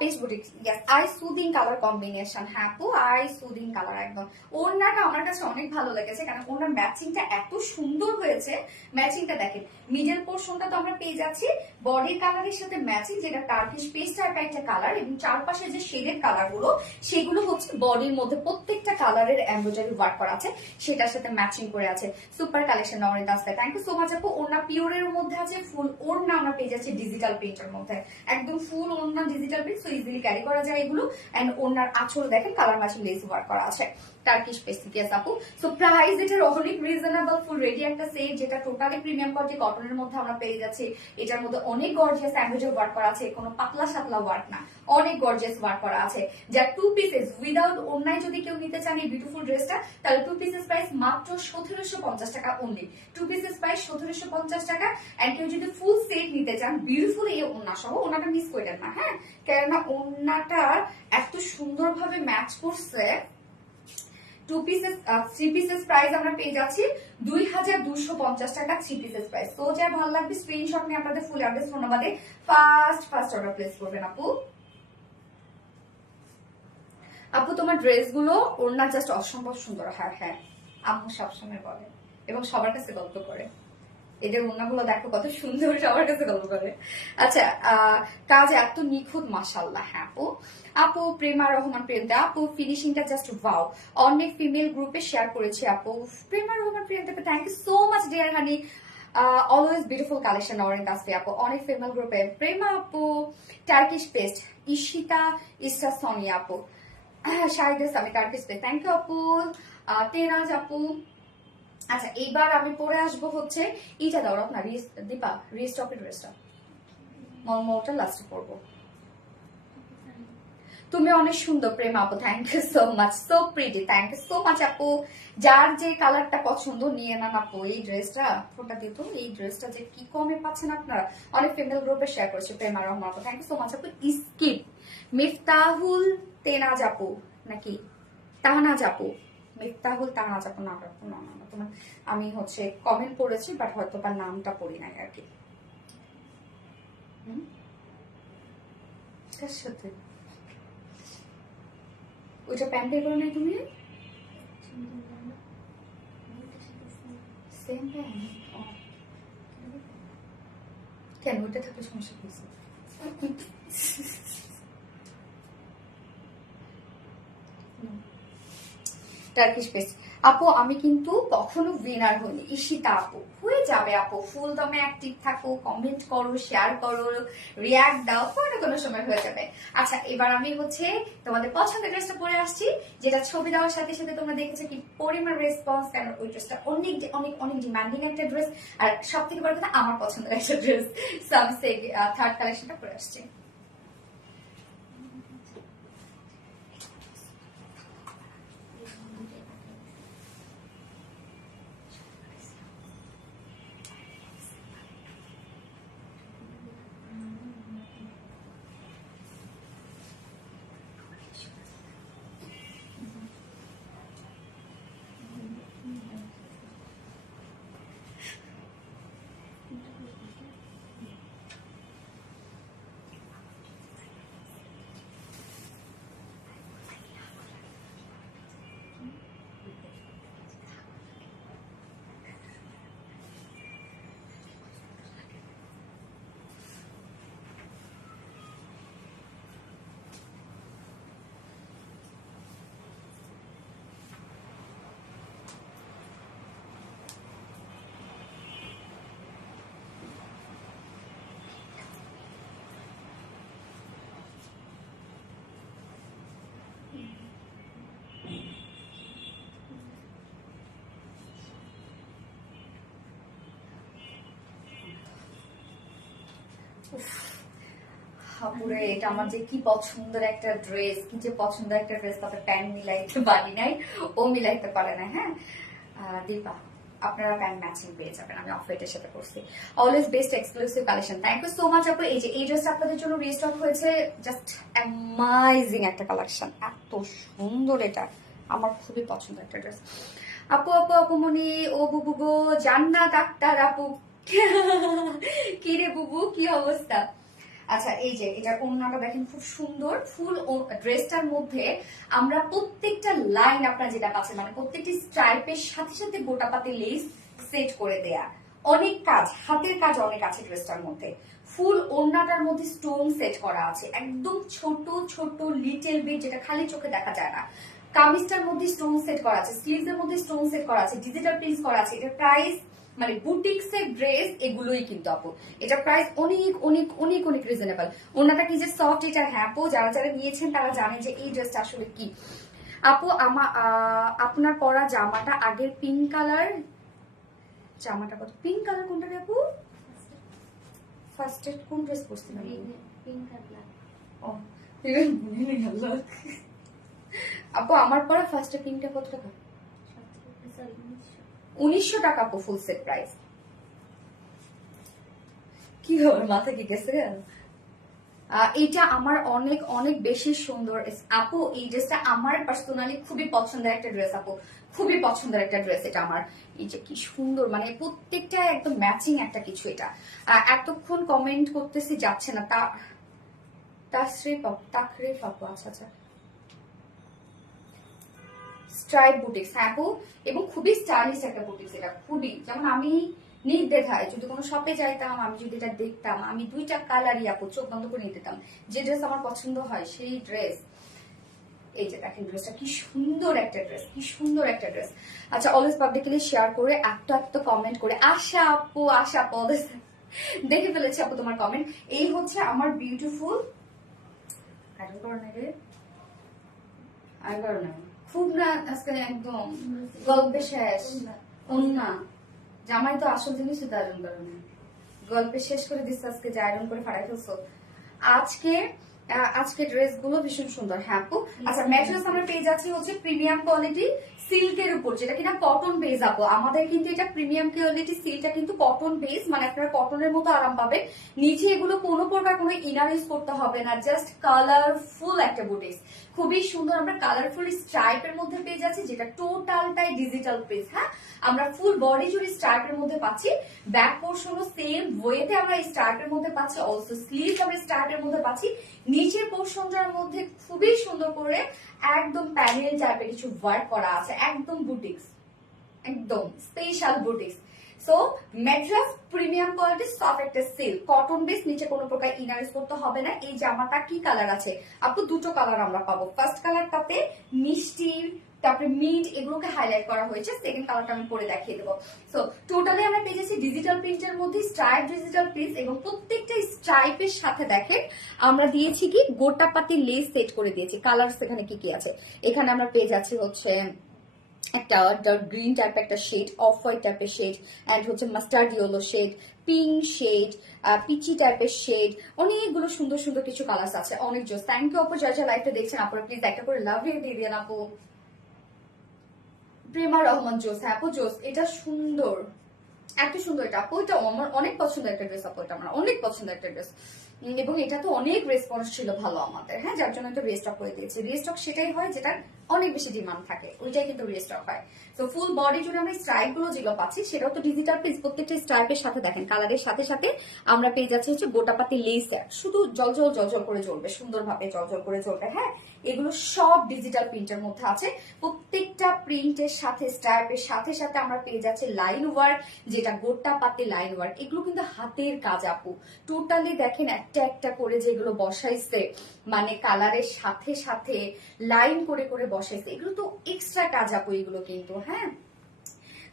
Paste boutique, yes eye soothing colour combination, হ্যাঁ আপু আই সুদিং কালার একদম। ওড়নাটা আমার কাছে অনেক ভালো লেগেছে, কারণ ওড়নার ম্যাচিংটা এত সুন্দর হয়েছে। ম্যাচিংটা দেখেন, মিডল পোর্শনটা তো আমরা পেয়ে যাচ্ছি বডি কালারের সাথে ম্যাচিং, যেটা টার্কিশ পেস্ট টাইপের একটা কালার, এবং চারপাশে যে শেডেড কালার গুলো সেগুলো হচ্ছে বডির মধ্যে প্রত্যেকটা কালারের এমব্রয়ডারি ওয়ার্ক করা আছে, সেটার সাথে ম্যাচিং করে আছে। Super collection Naren Das, thank you so much আপু। ওড়না পিওরের মধ্যে আছে, ফুল ওড়না আমরা পেয়ে যাচ্ছি ডিজিটাল প্রিন্টের মধ্যে, একদম ফুল ওড়না digital print, so easily carry করা যায় এগুলো। এন্ড ওড়নার আঁচল দেখেন কালার ম্যাচিং লেস ওয়ার্ক করা আছে, টার্কিশ পেস্ট, ইয়েস আপু। সো প্রাইস এটার অনেক রিজনেবল, ফুল রেডি একটা সেট যেটা টোটালি প্রিমিয়াম কোয়ালিটি কটনের মধ্যে আমরা পেয়ে যাচ্ছি। এটার মধ্যে অনেক গর্জিয়াস এমব্রয়ডারি ওয়ার্ক করা আছে, কোনো পাতলা সাতলা ওয়ার্ক না, অনেক গর্জিয়াস ওয়ার্ক করা আছে। যা 2 পিসেস উইদাউট ওড়নায় যদি কেউ নিতে চান এই বিউটিফুল ড্রেসটা, তাহলে 2 পিসেস প্রাইস মাত্র 1750 টাকা অনলি। 2 পিসেস প্রাইস 1750 টাকা। এন্ড কেউ যদি ফুল সেট নিতে চান বিউটিফুল এই ওড়না সহ, ওড়নাটা মিস করেন না, হ্যাঁ, কেননা ওড়নাটা এত সুন্দরভাবে ম্যাচ করছে। 2 পিসেস 3 পিসেস প্রাইস আমরা পেয়ে যাচ্ছি 2250 টাকা 3 পিসেস প্রাইস। তো যা ভালো লাগবে স্ক্রিনশট নিয়ে আপনাদের ফুল অ্যাড্রেস ফোন নাম্বারে ফার্স্ট অর্ডার প্লেস করবেন আপু। আপু তোমার ড্রেসগুলো ওড়না জাস্ট অসম্ভব সুন্দর, হ্যাঁ হ্যাঁ আম্মু সবসময় বলে এবং সবার কাছে গল্প করে, এদের ওড়নাগুলো দেখো কত সুন্দর, সবার কাছে গল্প করে। আচ্ছা কাজ এত নিখুঁত, মাশাআল্লাহ। হ্যাঁ আপু, আপু প্রেমা রহমান প্রিয়ন্তা আপু, ফিনিশিংটা জাস্ট ওয়াও, অনেক ফিমেল গ্রুপে শেয়ার করেছি আপু। Prema Rahman Priyanta, thank you so much dear honey. Always beautiful collection orange আসবে আপু অনেক ফিমেল গ্রুপে প্রেমা আপু টার্কিশ পেস্ট ঈশিতা ইস্টা সোনি আপু শাহিদ আমি টার্কিশ পেস্ট থ্যাংক ইউ আপু তেরাজ আপু। আচ্ছা এইবার আমি পরে আসবো হচ্ছে এইটা দাও না দীপা রিস্টকের ড্রেসটা মলমলটা লাস্টে পরবো। তুমি অনেক সুন্দর প্রেম আপু thank you so much so pretty thank you so much আপু। যার যে কালারটা পছন্দ নিয়ে নেন আপু এই ড্রেসটা ফোটা দিত এই ড্রেসটা যে কি কমে পাচ্ছেন আপনারা অনেক ফিমেল গ্রুপে শেয়ার করেছে প্রেমা রহমান আপু থ্যাংক ইউ সো মাচ আপু। স্কিপ মিফতাহুল তেনাজ আপু নাকি তাহনাজ আপু মিফতাহুল তাহনাজ আপু না আপু না না তোমার আমি হচ্ছে কমেন্ট পড়েছি বাট হয়তো বা নামটা পড়ি নাই আর কি। কার সাথে ওইটা প্যান্ট বের করো নাই তুমি সেম প্যান্ট কেন ওইটা থাকলে সমস্যা হয়েছে টার্কিশ পেস্ট আপু আমি কিন্তু কখনো উইনার হইনি ঈশিতা আপু হয়ে যাবে আপু ফুল দমে অ্যাক্টিভ থাকো কমেন্ট করো শেয়ার করো রিয়াক্ট দাও কোনো সময় হয়ে যাবে। আচ্ছা এবার আমি হচ্ছে তোমাদের পছন্দের ড্রেসটা পরে আসছি যেটা ছবি দেওয়ার সাথে সাথে তোমরা দেখেছো কি পরিমাণ রেসপন্স কেন ওই ড্রেসটা অনেক অনেক অনেক ডিমান্ডিং একটা ড্রেস আর সব থেকে বড় কথা আমার পছন্দের একটা ড্রেস সামসেগ থার্ড কালেকশনটা পরে আসছি। পুরো এটা আমার যে কি পছন্দের একটা ড্রেস কি যে পছন্দের একটা ড্রেস তাতে প্যান্ট মিলাইতে পারি নাই ও মিলাইতে পারে না। হ্যাঁ দীপা আপনারা প্যান্ট ম্যাচিং পেয়ে যাবেন আমি অফ হোয়াইটের সাথে করছি always best exclusive collection thank you so much আপু। এই যে এই ড্রেসটা আপনাদের জন্য রিস্টক হয়েছে জাস্ট অ্যামাইজিং একটা কালেকশন এত সুন্দর এটা আমার খুবই পছন্দের একটা ড্রেস আপু আপু আপু মনি ও বুবু গো জান্নাত ডাক্তার আপু কি রে বুবু কি অবস্থা। আচ্ছা এই যে এটার ওড়নাটা দেখেন খুব সুন্দর ফুল ড্রেসটার মধ্যে আমরা প্রত্যেকটা লাইন আপনারা যেটা পাচ্ছেন মানে প্রত্যেকটি স্ট্রাইপের সাথে সাথে গোটা পাতে লেস সেট করে দেয়া অনেক কাজ হাতের কাজ অনেক আছে ড্রেসটার মধ্যে ফুল ওড়নাটার মধ্যে স্টোন সেট করা আছে একদম ছোট ছোট লিটল বিট যেটা খালি চোখে দেখা যায় না কামিজটার মধ্যে স্টোন সেট করা আছে স্লিভস এর মধ্যে স্টোন সেট করা আছে ডিজিটাল প্রিন্ট করা আছে এটার প্রাইস মানে বুটিক্স এর ড্রেস এগুলোই কিন্তু আপু এটা প্রাইস অনেক অনেক অনেক অনেক রিজনেবল ওনাটা কি যে সফট এটা হ্যাপো যারা যারা নিয়েছেন তারা জানে যে এই ড্রেসটা আসলে কি আপু আপনার পরা জামাটা আগের পিঙ্ক কালার জামাটা কত পিঙ্ক কালার কোনটা রে আপু ফার্স্ট কোন ড্রেস পরছিলাম পিঙ্ক কালার ও আপু আমার পরা ফার্স্ট পিঙ্কটা কত টাকা 1900 টাকা আপু ফুল সেট প্রাইস কি হবে মাথা কি গেছে এটা আমার অনেক অনেক বেশি সুন্দর আপু এই ড্রেসটা আমার পার্সোনালি খুবই পছন্দের একটা ড্রেস আপু খুবই পছন্দের একটা ড্রেস এটা আমার এই যে কি সুন্দর মানে প্রত্যেকটা একদম ম্যাচিং একটা কিছু এটা এতক্ষণ কমেন্ট করতেছি যাচ্ছে না তাকরিফ আপু আচ্ছা আচ্ছা স্ট্রাইপ বুটিক্স হ্যাঁ আপু এবং খুবই স্টাইলিশ একটা বুটিক্স এটা খুবই যেমন আমি নির্দ্বিধায় যদি কোনো শপে যাইতাম আমি যদি এটা দেখতাম আমি দুইটা কালারই আপু চোখ বন্ধ করে নিতে দিতাম যে ড্রেস আমার পছন্দ হয় সেই ড্রেস এই যে দেখেন ড্রেসটা কি সুন্দর একটা ড্রেস, কি সুন্দর একটা ড্রেস। আচ্ছা অলওয়েজ পাবলিকলি শেয়ার করে একটা একটা কমেন্ট করে আশা আপু অলওয়েজ দেখে ফেলেছি আপু তোমার কমেন্ট। এই হচ্ছে আমার বিউটিফুল খুব না আজকে একদম গল্পে শেষ না জামাই তো আসল জিনিস আয়রন করে না, গল্পে শেষ করে দিচ্ছে আজকে যে আয়রন করে ফাড়াই ফেলছো। আজকে ড্রেস গুলো ভীষণ সুন্দর। হ্যাঁ আপু আচ্ছা ম্যাট্রেস আমরা পেয়ে যাচ্ছি হচ্ছে প্রিমিয়াম কোয়ালিটি সিল্কের উপর, যেটা কিনা কটন বেস আপু। আমাদের কিন্তু এটা প্রিমিয়াম কোয়ালিটি সিল্কটা কিন্তু কটন বেস, মানে আপনারা কটনের মতো আরাম পাবেন। নিচে এগুলো কোনো প্রকার কোনো ইনার ইউজ করতে হবে না, জাস্ট কালারফুল একটা বুটিক্স, খুবই সুন্দর। আমরা কালারফুল স্ট্রাইপের মধ্যে পেয়ে যাচ্ছি, যেটা টোটালটাই ডিজিটাল প্রিন্ট। হ্যাঁ আমরা ফুল বডি জুড়ে স্ট্রাইপের মধ্যে পাচ্ছি, ব্যাক পোর্শনও সেম ওয়েতে আমরা এই স্ট্রাইপের মধ্যে পাচ্ছি, অলসো স্লিভ আমরা স্ট্রাইপের মধ্যে পাচ্ছি। নিচের পোর্শনটার মধ্যে খুবই সুন্দর করে একদম প্যানেল টাইপের কিছু ওয়ার্ক করা আছে, একদম বুটিক্স, একদম special boutiques. So mattress premium quality soft একটা সিল্ক কটন বেস, নিচে কোনো প্রকার ইনার ইউজ করতে হবে না। এই জামাটা কি কালার আছে আপু? দুটো কালার আমরা পাবো। ফার্স্ট কালারটাতে মিষ্টি তারপরে মিড এগুলোকে হাইলাইট করা হয়েছে, সেকেন্ড কালারটা আমি পরে দেখিয়ে দেবো। সো টোটালি আমরা পেয়ে যাচ্ছি ডিজিটাল প্রিন্টের মধ্যে স্ট্রাইপ ডিজিটাল প্রিন্ট, এবং প্রত্যেকটা স্ট্রাইপের সাথে দেখেন আমরা দিয়েছি কি গোটাপাতি লেস সেট করে দিয়েছি। কালার এখানে কি কি আছে, এখানে আমরা পেয়ে যাচ্ছি হচ্ছে একটা ডার্ক গ্রিন টাইপ একটা শেড, অফ হোয়াইট টাইপের শেড, এন্ড হচ্ছে mustard yellow shade, pink shade, peachy টাইপের শেড, অনেকগুলো সুন্দর সুন্দর কিছু কালার আছে, অনেক জোস। থ্যাংক ইউ আপু, যা যা লাইভটা দেখছেন আপনারা প্লিজ একটা করে লাভ রিভিউ দিয়ে দিন আপু। প্রেমা রহমান জোস, হ্যাঁ আপু জোস, এটা সুন্দর, এত সুন্দর এটা আপু, এটা আমার অনেক পছন্দের একটা ড্রেস আপু, এটা আমার অনেক পছন্দের একটা ড্রেস, এবং এটা তো অনেক রেসপন্স ছিল ভালো আমাদের। হ্যাঁ যার জন্য তো রিস্টক করে দিয়েছি। রিস্টক সেটাই হয় যেটা অনেক বেশি ডিমান্ড থাকে, ওইটাই কিন্তু রিস্টক হয়। তো ফুল বডি জুড়ে আমরা স্ট্রাইপ গুলো যেগুলো পাচ্ছি সেটাও তো ডিজিটাল প্রিন্ট, প্রত্যেকটা স্ট্রাইপের সাথে দেখেন কালারের সাথে সাথে আমরা পেয়ে যাচ্ছি হচ্ছে গোটাপাতি লেস, শুধু জলজল জলজল করে জ্বলবে, সুন্দরভাবে জলজল করে জ্বলবে। হ্যাঁ এগুলো সব ডিজিটাল প্রিন্টের মধ্যে আছে, প্রত্যেকটা প্রিন্টের সাথে স্ট্রাইপের সাথে সাথে আমরা পেয়ে যাচ্ছি লাইন ওয়ার্ক, যেটা গোটাপাতি লাইন ওয়ার্ক। এগুলো কিন্তু হাতের কাজ আপু, টোটালি দেখেন একটা একটা করে যেগুলো বসাইছে, মানে কালারের সাথে সাথে লাইন করে করে বসাইছে, এগুলো তো এক্সট্রা কাজ আপু এগুলো কিন্তু। হ্যাঁ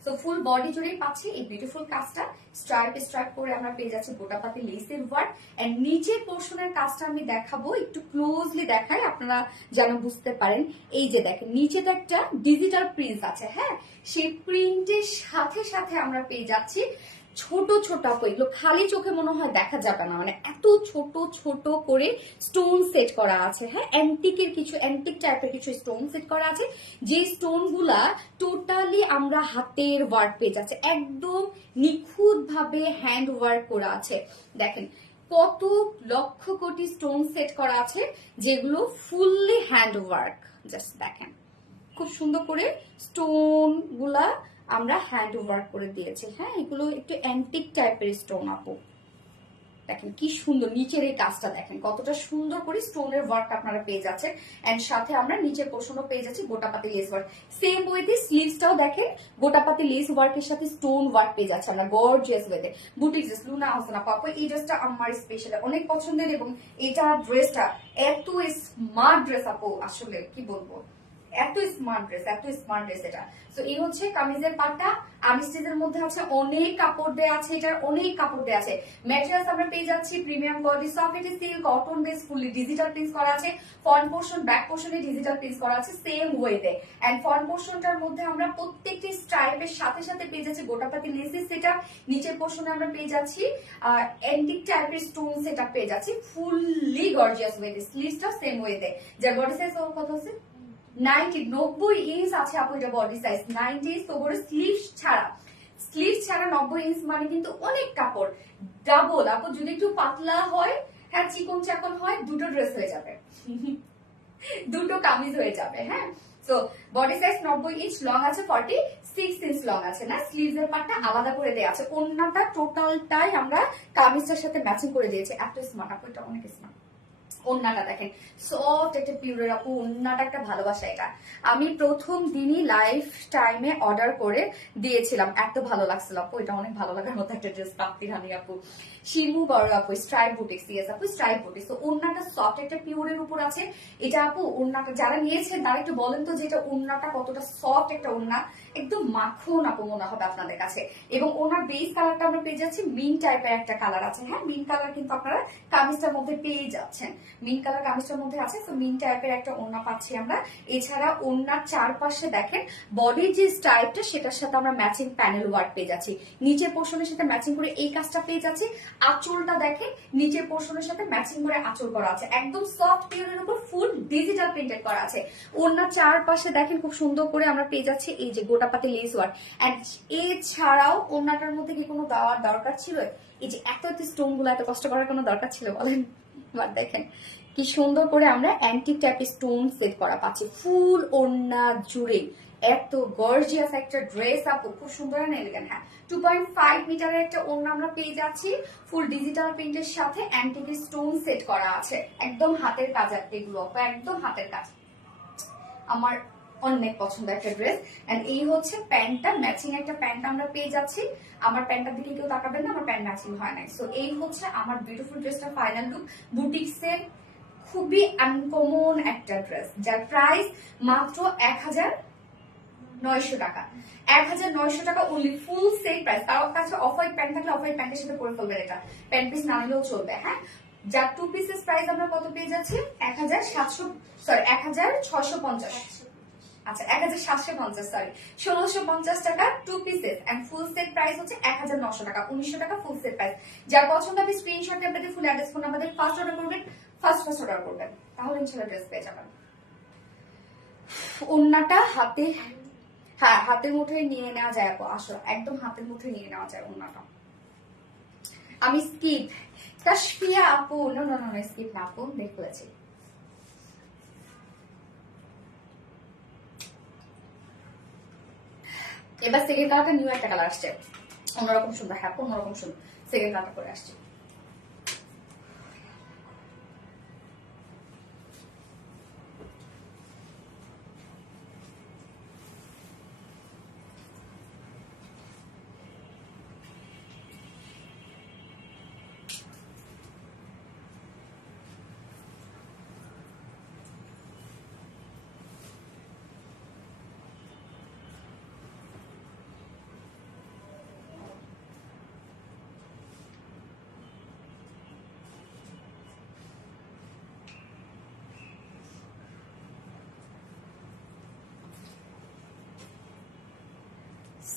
সো ফুল বডি জুড়েই পাচ্ছি এই বিউটিফুল কাজটা, স্ট্রাইপ স্ট্রাইপ করে আমরা পেয়ে যাচ্ছি গোটাপাতি লেসের ওয়ার্ক। এন্ড নিচের পোর্শনের কাজটা আমি দেখাবো, একটু ক্লোজলি দেখাই আপনারা যেন বুঝতে পারেন। এই যে দেখেন নিচে তো একটা ডিজিটাল প্রিন্ট আছে, হ্যাঁ সেই প্রিন্টের সাথে সাথে আমরা পেয়ে যাচ্ছি ছোট ছোট আপু, এগুলো খালি চোখে মনে হয় দেখা যাবে না, মানে এত ছোট ছোট করে স্টোন সেট করা আছে। হ্যাঁ অ্যান্টিকের কিছু অ্যান্টিক টাইপের কিছু স্টোন সেট করা আছে, যে স্টোন গুলা টোটালি আমরা হাতের ওয়ার্ক পেয়ে যাচ্ছে, একদম নিখুঁত ভাবে হ্যান্ড ওয়ার্ক করা আছে। দেখেন কত লক্ষ কোটি স্টোন সেট করা আছে, যেগুলো ফুললি হ্যান্ড ওয়ার্ক। জাস্ট দেখেন খুব সুন্দর করে স্টোন গুলা আমরা হ্যান্ড ওয়ার্ক করে দিয়েছি। হ্যাঁ এগুলো একটু অ্যান্টিক টাইপের স্টোন আপু, দেখেন কি সুন্দর নিচের এই কাজটা, দেখেন কতটা সুন্দর করে স্টোনের ওয়ার্ক আপনারা পেয়ে যাচ্ছেন। এন্ড সাথে আমরা নিচের পোর্শনও পেয়ে যাচ্ছি গোটাপাতি লেস ওয়ার্ক, সেম ওয়েতে স্লিভসটাও দেখেন গোটাপাতি লেস ওয়ার্কের সাথে স্টোন ওয়ার্ক পেয়ে যাচ্ছে আমরা গর্জিয়াস ওয়েতে। বুটিক ড্রেস লুনা হাসানা পাপা, এই ড্রেসটা আমার স্পেশাল অনেক পছন্দের, এবং এটা ড্রেসটা এত স্মার্ট ড্রেস আপু, আসলে কি বলবো, এত স্মার্ট ড্রেস, এত স্মার্ট ড্রেস এটা। তো এই হচ্ছে কামিজের পাটটা, আমিস্টিজের মধ্যে আছে, অনেক কাপড় দেয়া আছে, এটার অনেক কাপড় দেয়া আছে। ম্যাটেরিয়ালস আমরা পেয়ে যাচ্ছি premium quality soft silk cotton base, fully digital print করা আছে, ফ্রন্ট পোর্শন ব্যাক পোর্শনে ডিজিটাল প্রিন্ট করা আছে সেম ওয়েতে। এন্ড ফ্রন্ট পোর্শনটার মধ্যে আমরা প্রত্যেকটি স্ট্রাইপের সাথে সাথে পেয়ে যাচ্ছি গোটাপাতি লেসেস সেটআপ, নিচের পোর্শনে আমরা পেয়ে যাচ্ছি অ্যান্টিক টাইপের স্টোন সেটআপ পেয়ে যাচ্ছি, ফুললি গর্জিয়াস ওয়েতে। স্লিভসটা সেম ওয়েতে, যার বডি সাইজ কত আছে 90 ইঞ্চ আছে আপু, এটা বডি সাইজ 90 ইঞ্চ। তো বড় স্লিভ ছাড়া 90 ইঞ্চ মানে কিন্তু অনেক কাপড়, ডাবল আপু। যদি একটু পাতলা হয়, হ্যাঁ চিকন চাকন হয়, দুটো ড্রেস হয়ে যাবে, দুটো কামিজ হয়ে যাবে। হ্যাঁ so body size 90 inch, long আছে 46 ইঞ্চ লং আছে না, স্লিভস এর পার্টটা আলাদা করে দেওয়া আছে, ওন্নাটা টোটালটাই আমরা কামিজটার সাথে ম্যাচিং করে দিয়েছি। এত স্মার্ট আপু, এটা অনেক স্মার্ট, ওন্নাটা দেখেন সফট একটা পিওরের আপু, ওন্নাটা একটা ভালোবাসা। এটা আমি প্রথম দিনই লাইফ টাইমে অর্ডার করে দিয়েছিলাম, এত ভালো লাগছিল আপু। এটা অনেক ভালো লাগার মতো একটা ড্রেস। প্রাপ্তি রানী আপু, শিমু বড় আপু, স্ট্রাইপ বুটিক্স, ইয়েস আপু স্ট্রাইপ বুটিক্স। তো ওন্নাটা সফট একটা পিওরের উপর আছে। এটা আপু ওন্নাটা যারা নিয়েছেন তারা একটু বলেন তো যে এটা ওন্নাটা কতটা সফট একটা ওন্না, একদম মাখন আপু মনে হবে আপনাদের কাছে। এবং ওনার বেস কালারটা আমরা পেয়ে যাচ্ছি মিন টাইপের একটা কালার আছে। হ্যাঁ, মিন কালার কিন্তু আপনারা কামিজটার মধ্যে পেয়ে যাচ্ছেন, মিন কালার কামিজটার মধ্যে আছে। তো মিন টাইপের একটা ওড়না পাচ্ছি আমরা। এছাড়া ওড়নার চারপাশে দেখেন বডির যে স্টাইলটা সেটার সাথে আমরা ম্যাচিং প্যানেল ওয়ার্ক পেয়ে যাচ্ছি, নিচের পোর্শনের সাথে ম্যাচিং করে এই কাজটা পেয়ে যাচ্ছি। আঁচলটা দেখেন নিচের পোর্শনের সাথে ম্যাচিং করে আঁচল করা আছে, একদম সফট পিওরের উপর ফুল ডিজিটাল প্রিন্টেড করা আছে। ওড়নার চারপাশে দেখেন খুব সুন্দর করে আমরা পেয়ে যাচ্ছি এই যে গোটাপাতি লেস ওয়ার্ক। এছাড়াও ওড়নাটার মধ্যে কি কোনো দেওয়ার দরকার ছিল? এই যে এত এত স্টোন গুলো এত কষ্ট করার কোনো দরকার ছিল বলেন? দেখেন কি সুন্দর করে আমরা অ্যান্টিক টাইপের স্টোন সেট করা পাচ্ছি ফুল ওড়না জুড়ে। এত গর্জিয়াস একটা ড্রেস আপু, খুব সুন্দর না এলিগেন্ট। হ্যাঁ, 2.5 মিটারের একটা ওড়না আমরা পেয়ে যাচ্ছি ফুল ডিজিটাল প্রিন্টের সাথে অ্যান্টিক স্টোন সেট করা আছে, একদম হাতের কাজ। এগুলো একদম হাতের কাজ, আমার অনেক পছন্দ একটা ড্রেস। এন্ড এই হচ্ছে প্যান্টটা, ম্যাচিং একটা প্যান্ট আমরা পেয়ে যাচ্ছি। আমার প্যান্টটার দিকে কেউ তাকাবেন না, আমার প্যান্ট ম্যাচিং হয় নাই। সো এই হচ্ছে আমার বিউটিফুল ড্রেসটা ফাইনাল লুক। বুটিক্সের খুবই আনকমন একটা ড্রেস, যার প্রাইস মাত্র 1900 টাকা। 1900 টাকা অনলি, ফুল সেল প্রাইস। কারোর কাছে অফ হোয়াইট প্যান্ট থাকলে অফ হোয়াইট প্যান্টের সাথে পরে ফেলবেন, এটা প্যান্ট পিস না নিলেও চলবে। হ্যাঁ, যার টু পিসেস প্রাইস আমরা কত পেয়ে যাচ্ছি? 1650, আচ্ছা 1750, সরি 1650 টাকা two pieces. And full set price হচ্ছে 1900 টাকা, 1900 টাকা ফুল সেট প্রাইস। যার পছন্দ হবে স্ক্রিনশট দিয়ে আপনাদের ফুল অ্যাড্রেস ফোন আমাদের ফার্স্ট অর্ডার করবেন, ফার্স্ট অর্ডার করবেন, তাহলে ইনশাআল্লাহ ড্রেস পেয়ে যাবেন। ওন্নাটা হাতে, হ্যাঁ হাতের মুঠোয় নিয়ে নেওয়া যায় আপু, আসলে একদম হাতের মুঠোয় নিয়ে নেওয়া যায় ওন্নাটা। আমি স্কিপ তাশফিয়া আপু, নো নো নো স্কিপ না আপু, দেখেছি। এবার সেকেন্ড কালারটা নিউ একটা কালার আসছে, অন্যরকম সুন্দর। হ্যাঁ, অন্যরকম সুন্দর সেকেন্ড কালারটা করে আসছে।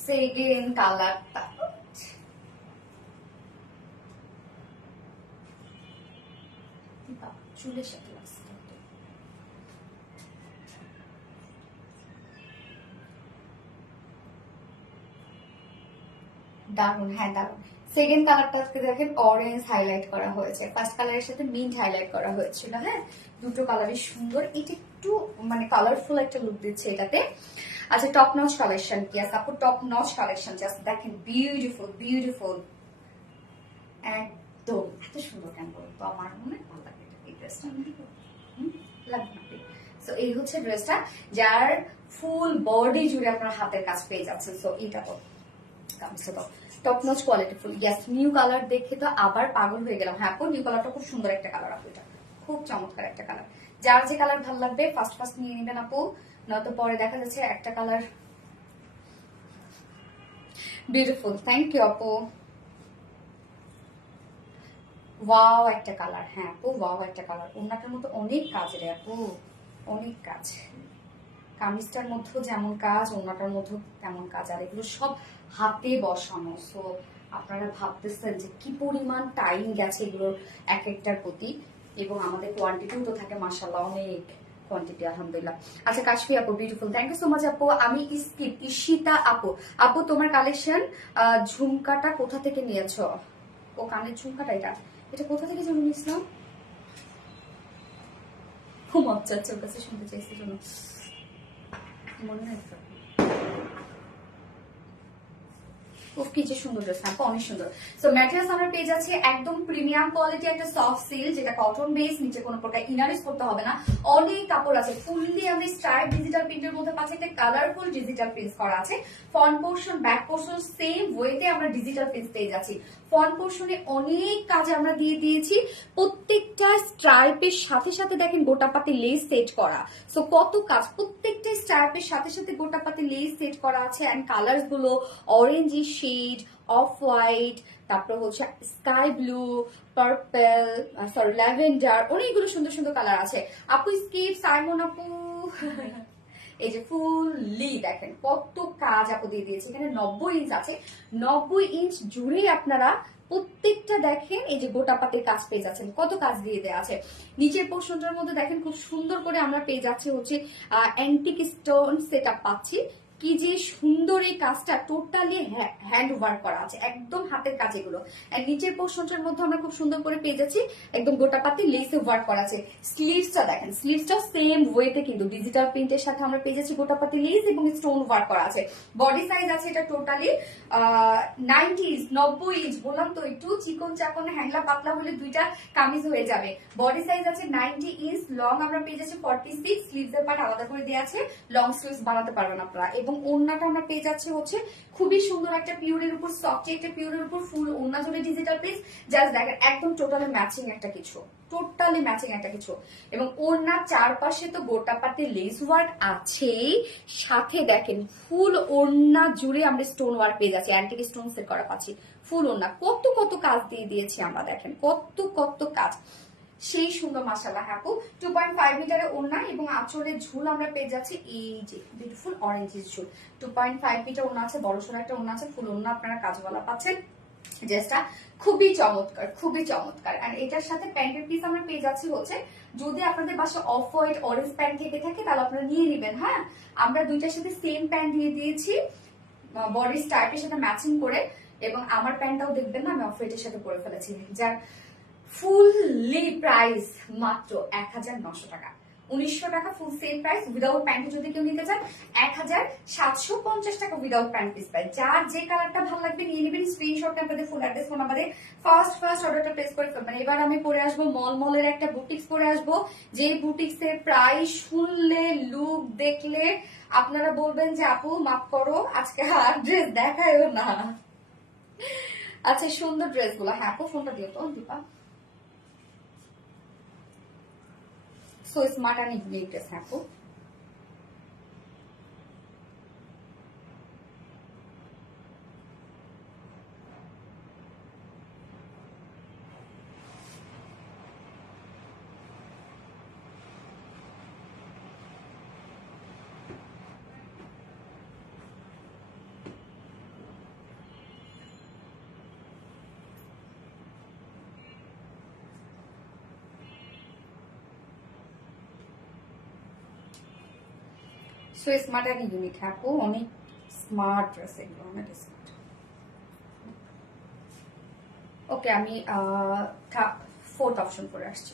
সেকেন্ড কালারটা চুলের সাথে লাগছে, দারুন। হ্যাঁ দারুন। সেকেন্ড কালারটাকে দেখেন অরেঞ্জ হাইলাইট করা হয়েছে, ফার্স্ট কালারের সাথে মিন্ট হাইলাইট করা হয়েছিল। হ্যাঁ, দুটো কালারই সুন্দর, এটা একটু মানে কালারফুল একটা লুক দিচ্ছে এটাতে। আচ্ছা, টপ নচ কালেকশন, কি আছে আপু? টপ নচ কালেকশন জাস্ট দেখেন, বিউটিফুল বিউটিফুল, একদম এত সুন্দর। কেন বলতো, আমার মনে ভালো লাগে এই ড্রেসটা, লাগবে না। সো এই হচ্ছে ড্রেসটা, যার ফুল বডি জুড়ে আপনার হাতের কাজ পেয়ে যাচ্ছেন। সো এটা তো top notch quality full. Yes, new colour দেখে তো আবার পাগল হয়ে গেলাম। হ্যাঁ আপু, নিউ কালারটা খুব সুন্দর একটা কালার আপু, এটা খুব চমৎকার একটা কালার। যার যে কালার ভালো লাগবে ফার্স্ট ফার্স্ট নিয়ে নেবেন আপু, নয়তো পরে দেখা যাচ্ছে একটা কালার। বিউটিফুল, থ্যাংক ইউ আপু। ওয়াও একটা কালার। হ্যাঁ আপু, ওয়াও একটা কালার। ওনাটার মতো অনেক কাজ রে আপু, অনেক কাজ। কামিজটার মধ্যেও যেমন কাজ, ওনাটার মধ্যেও তেমন কাজ, আর এগুলো সব হাতে বসানো। সো আপনারা ভাবতেছেন যে কি পরিমাণ টাইম গেছে এগুলোর এক একটার প্রতি, এবং আমাদের কোয়ান্টিটিও তো থাকে মাশাআল্লাহ, অনেক কোয়ান্টিটি আলহামদুলিল্লাহ। আচ্ছা কাশফি আপু, beautiful, thank you so much আপু। আমি স্কিপ ঈশিতা আপু, আপু তোমার কালেকশন ঝুমকাটা কোথা থেকে নিয়েছো? ও কানের ঝুমকাটা, এটা এটা কোথা থেকে জন্য নিয়েছিলাম? খুব মজা হচ্ছে, ওর কাছে শুনতে চাইছি জন্য মনে হয়। উফ কি যে সুন্দর ড্রেস, আপু অনেক সুন্দর। সো ম্যাটেরিয়ালস আমরা পেয়ে যাচ্ছি একদম প্রিমিয়াম কোয়ালিটি একটা সফট সিল্ক, যেটা কটন বেস, নিচে কোনো প্রকার ইনার করতে হবে না, অনেক কাপড় আছে। ফুললি আমি স্ট্রাইপ ডিজিটাল প্রিন্টের মধ্যে পাচ্ছি, একটা কালারফুল ডিজিটাল প্রিন্ট করা আছে। Front portion back portion same ওয়েতে আমরা ডিজিটাল প্রিন্ট পেয়ে যাচ্ছি। ফ্রন্ট পোর্শনে অনেক কাজ আমরা দিয়ে দিয়েছি, প্রত্যেকটা স্ট্রাইপের সাথে সাথে দেখেন গোটাপাতি লেস সেট করা। সো কত কাজ, প্রত্যেকটা স্ট্রাইপের সাথে সাথে গোটাপাতি লেস সেট করা আছে। এন্ড কালার্স গুলো অরেঞ্জি শেড, অফ হোয়াইট, তারপর হচ্ছে sky blue, purple, sorry lavender, অনেকগুলো সুন্দর সুন্দর কালার আছে। আপু স্কিপ, সাইমন আপু এই যে ফুললি দেখেন কত কাজ আপু দিয়ে দিয়েছে। এখানে 90 ইঞ্চ আছে, 90 ইঞ্চ জুড়ে আপনারা প্রত্যেকটা দেখেন এই যে গোটা পাতের কাজ পেয়ে যাচ্ছেন, কত কাজ দিয়ে দেওয়া আছে। নিচের পোর্শনটার মধ্যে দেখেন খুব সুন্দর করে আমরা পেয়ে যাচ্ছি হচ্ছে অ্যান্টিক স্টোন সেট আপ পাচ্ছি। কি যে সুন্দর এই কাজটা, টোটালি হ্যান্ড ওয়ার্ক করা আছে, একদম হাতের কাজ এগুলো। আর নিচের পোর্শনটার মধ্যে আমরা খুব সুন্দর করে পেয়ে যাচ্ছি একদম গোটা পাতি লেসে ওয়ার্ক করা আছে। স্লিভসটা দেখেন, স্লিভসটা সেম ওয়েতে কিন্তু ডিজিটাল প্রিন্টের সাথে আমরা পেয়ে যাচ্ছি গোটা পাতি লেস এবং স্টোন ওয়ার্ক করা আছে। বডি সাইজ আছে এটা টোটালি 90 ইঞ্চ, বললাম তো একটু চিকন চাকন হ্যাংলা পাতলা হলে দুইটা কামিজ হয়ে যাবে। বডি সাইজ আছে 90 ইঞ্চ, লং আমরা পেয়ে যাচ্ছি 46, স্লিভস এর পার্ট আলাদা করে দেওয়া আছে, লং স্লিভস বানাতে পারবেন আপনারা। এবং ওড়নাটা আমরা পেয়ে যাচ্ছি হচ্ছে খুবই সুন্দর একটা পিওরের উপর, সফট একটা পিওরের উপর ফুল ওড়না জুড়ে ডিজিটাল প্রিন্ট। জাস্ট দেখেন একদম টোটালি ম্যাচিং একটা কিছু, টোটালি ম্যাচিং একটা কিছু। এবং ওড়নার চারপাশে তো গোটা পাতে লেস ওয়ার্ক আছেই, সাথে দেখেন ফুল ওড়না জুড়ে আমরা স্টোন ওয়ার্ক পেয়ে যাচ্ছি, অ্যান্টিক স্টোন সেট করা পাচ্ছি। ফুল ওড়না কত কত কাজ দিয়ে দিয়েছি আমরা, দেখেন কত কত কাজ, সেই সুন্দর মাশাআল্লাহ। হ্যাঁ 2.5 মিটারের ওড়না এবং আঁচলের ঝুল আমরা পেয়ে যাচ্ছি এই যে বিউটিফুল অরেঞ্জ ঝুল। 2.5 মিটার ওড়না আছে, বড়সড় একটা ওড়না আছে, ফুল ওড়না আপনারা কাজওয়ালা পাচ্ছেন। ড্রেসটা খুবই চমৎকার, খুবই চমৎকার। আর এটার সাথে প্যান্টের পিস আমরা পেয়ে যাচ্ছি হচ্ছে, যদি আপনাদের পাশে অফ হোয়াইট অরেঞ্জ প্যান্ট থেকে থাকে তাহলে আপনারা নিয়ে নেবেন। হ্যাঁ আমরা দুইটার সাথে সেম প্যান্ট দিয়ে দিয়েছি বডি স্টাইপের সাথে ম্যাচিং করে, এবং আমার প্যান্টটাও দেখবেন না আমি অফ হোয়াইটের সাথে পরে ফেলেছি, যার ফুললি প্রাইস মাত্র 1900 টাকা, 1900 টাকা ফুল সেম প্রাইস। উইদাউট প্যান্ট যদি কেউ নিতে চান 1750 টাকা উইদাউট প্যান্ট পিস প্রাইস। যার যে কালারটা ভালো লাগবে নিয়ে নেবেন, স্ক্রিনশট আপনাদের ফুল অ্যাড্রেস ফোন নাম্বারে ফার্স্ট অর্ডারটা প্লেস করে ফেলবেন। এবার আমি পরে আসবো মলের একটা বুটিক্স পরে আসবো, যে বুটিক্স এর প্রাইস শুনলে লুক দেখলে আপনারা বলবেন যে আপু মাফ করো আজকে আর ড্রেস দেখায়ও না। আচ্ছা সুন্দর ড্রেস গুলো। হ্যাঁ আপু ফোনটা দিও তো Dipa. So smart and unique dress है आपको। সো স্মার্ট and unique है आपको, অনেক স্মার্ট ড্রেস এগুলো, অনেক স্মার্ট। ওকে আমি 4th অপশন করে আসছি।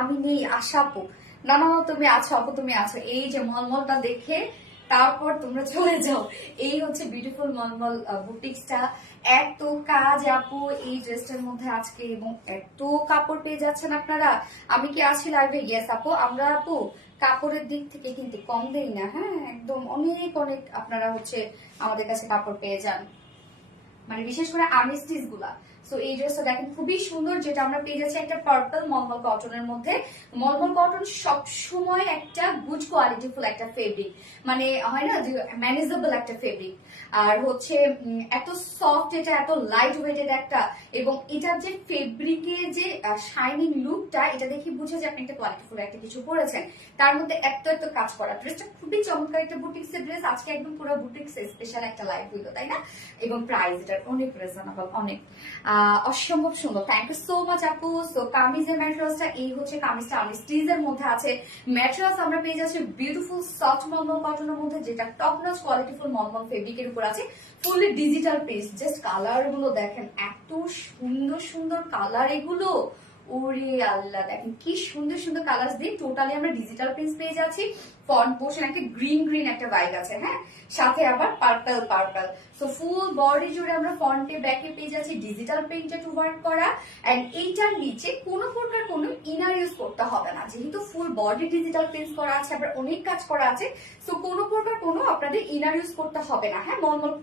আমি নেই, আশা আপু। না না না, তুমি আছো আপু, তুমি আছো। এই যে মলমলটা দেখে তারপর তোমরা চলে যাও। এই হচ্ছে বিউটিফুল মলমল বুটিক্সটা। এত কাজ আপু এই ড্রেসটার মধ্যে আজকে, এবং এত কাপড় পেয়ে যাচ্ছেন আপনারা। আমি কি আছি লাইভে? ইয়েস আপু, আমরা আপু কাপড়ের দিক থেকে কিন্তু কম দেই না, হ্যাঁ একদম অনেক অনেক আপনারা হচ্ছে আমাদের কাছে কাপড় পেয়ে যান, মানে বিশেষ করে আর্মিস্টিচ গুলা। সো এই ড্রেসটা দেখেন খুবই সুন্দর, যেটা আমরা পেয়ে যাচ্ছি একটা পার্পল মলমল কটনের মধ্যে। মলমল কটন সবসময় একটা গুড কোয়ালিটিফুল একটা ফেব্রিক, মানে হয় না যে ম্যানেজেবল একটা ফেব্রিক। আর হচ্ছে এত সফট, এটা এত লাইট ওয়েটেড একটা, এবং এটার যে ফেব্রিকের যে শাইনিং লুকটা, এটা দেখে বুঝে যে আপনি একটা কোয়ালিটিফুল একটা কিছু পরেছেন। তার মধ্যে এত এত কাজ করা, ড্রেসটা খুবই চমৎকার একটা বুটিক্সের ড্রেস। আজকে একদম পুরো বুটিক্স স্পেশাল একটা লাইভ হইলো, তাই না? এবং প্রাইস এটার অনেক রিজনেবল, অনেক অসম্ভব সুন্দর। থ্যাংক ইউ সো মাচ আপু। সো কামিজের ম্যাটেরিয়ালসটা এই হচ্ছে, কামিজটা আর্মিস্টিচের মধ্যে আছে। ম্যাটেরিয়ালস আমরা পেয়ে যাচ্ছি বিউটিফুল সফট মলমল কটনের মধ্যে, যেটা টপ নচ কোয়ালিটিফুল মলমল ফেব্রিকের উপর আছে। Fully digital print. Just colour গুলো দেখেন, এত সুন্দর সুন্দর কালার এগুলো। ওরে আল্লাহ, দেখেন কি সুন্দর সুন্দর কালার দিয়ে টোটালি আমরা ডিজিটাল প্রিন্ট পেয়ে যাচ্ছি। ফন্ট পোর্শন একটা গ্রিন গ্রিন একটা ভাইব আছে, হ্যাঁ, সাথে আবার purple purple. So full body জুড়ে আমরা ফন্টে ব্যাকে পেয়ে যাচ্ছি ডিজিটাল প্রিন্টে টু ওয়ার্ক করা। এন্ড এইটার নিচে কোনো প্রকার কোনো ইনার ইউজ করতে হবে না, যেহেতু ফুল বডি ডিজিটাল প্রিন্ট করা আছে, আবার অনেক কাজ করা আছে। সো কোনো প্রকার কোনো আপনাদের ইনার ইউজ করতে হবে না, হ্যাঁ। মলমল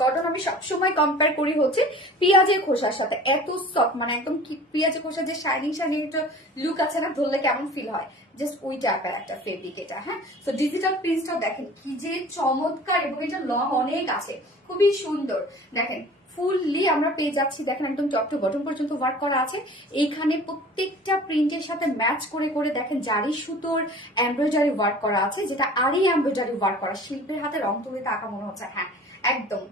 কটন আমি সবসময় কম্পেয়ার করি হচ্ছে পেঁয়াজের খোসার সাথে। এত সফট, মানে একদম কি পেঁয়াজের খোসার যে শাইনিং শাইনিং একটা লুক আছে না, ধরলে কেমন ফিল হয়, জাস্ট ওই টাইপের একটা ফেব্রিক এটা, হ্যাঁ। সো ডিজিটাল প্রিন্টটাও দেখেন কি যে চমৎকার, এবং এটা লং অনেক আছে, খুবই সুন্দর। দেখেন ফুললি আমরা পেয়ে যাচ্ছি, দেখেন একদম টপ টু বটম পর্যন্ত ওয়ার্ক করা আছে। এইখানে প্রত্যেকটা প্রিন্টের সাথে ম্যাচ করে করে দেখেন জারি সুতোর এমব্রয়ডারি ওয়ার্ক করা আছে, যেটা আরই এমব্রয়ডারি ওয়ার্ক করা, শিল্পের হাতে রং তুলে আঁকা মনে হচ্ছে, হ্যাঁ একদম।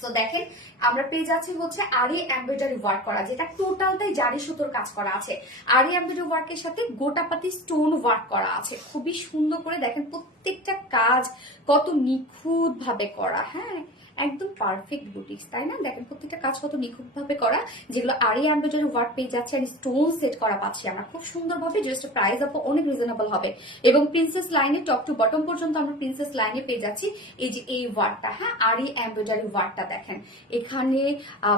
সো দেখেন আমরা পেয়ে যাচ্ছি হচ্ছে আরি এমব্রয়ডারি ওয়ার্ক করা, যেটা টোটালটাই জারি সুতোর কাজ করা আছে। আরি এমব্রয়ডারি ওয়ার্কের সাথে গোটাপাতি স্টোন ওয়ার্ক করা আছে, খুবই সুন্দর করে। দেখেন প্রত্যেকটা কাজ কত নিখুঁত ভাবে করা, হ্যাঁ একদম পারফেক্ট বুটিক্স, তাই না? দেখেন প্রত্যেকটা কাজ কত নিখুঁত ভাবে করা, যেগুলো আরি এমব্রয়ডারি ওয়ার্ক পেয়ে যাচ্ছে, আর স্টোন সেট করা পাচ্ছি আমরা খুব সুন্দরভাবে। জাস্ট প্রাইস আপু অনেক রিজনেবল হবে। এবং প্রিন্সেস লাইনে টপ টু বটম পর্যন্ত আমরা প্রিন্সেস লাইনে পেয়ে যাচ্ছি এই যে এই ওয়ার্কটা, হ্যাঁ আরি এমব্রয়ডারি ওয়ার্কটা দেখেন। এখানে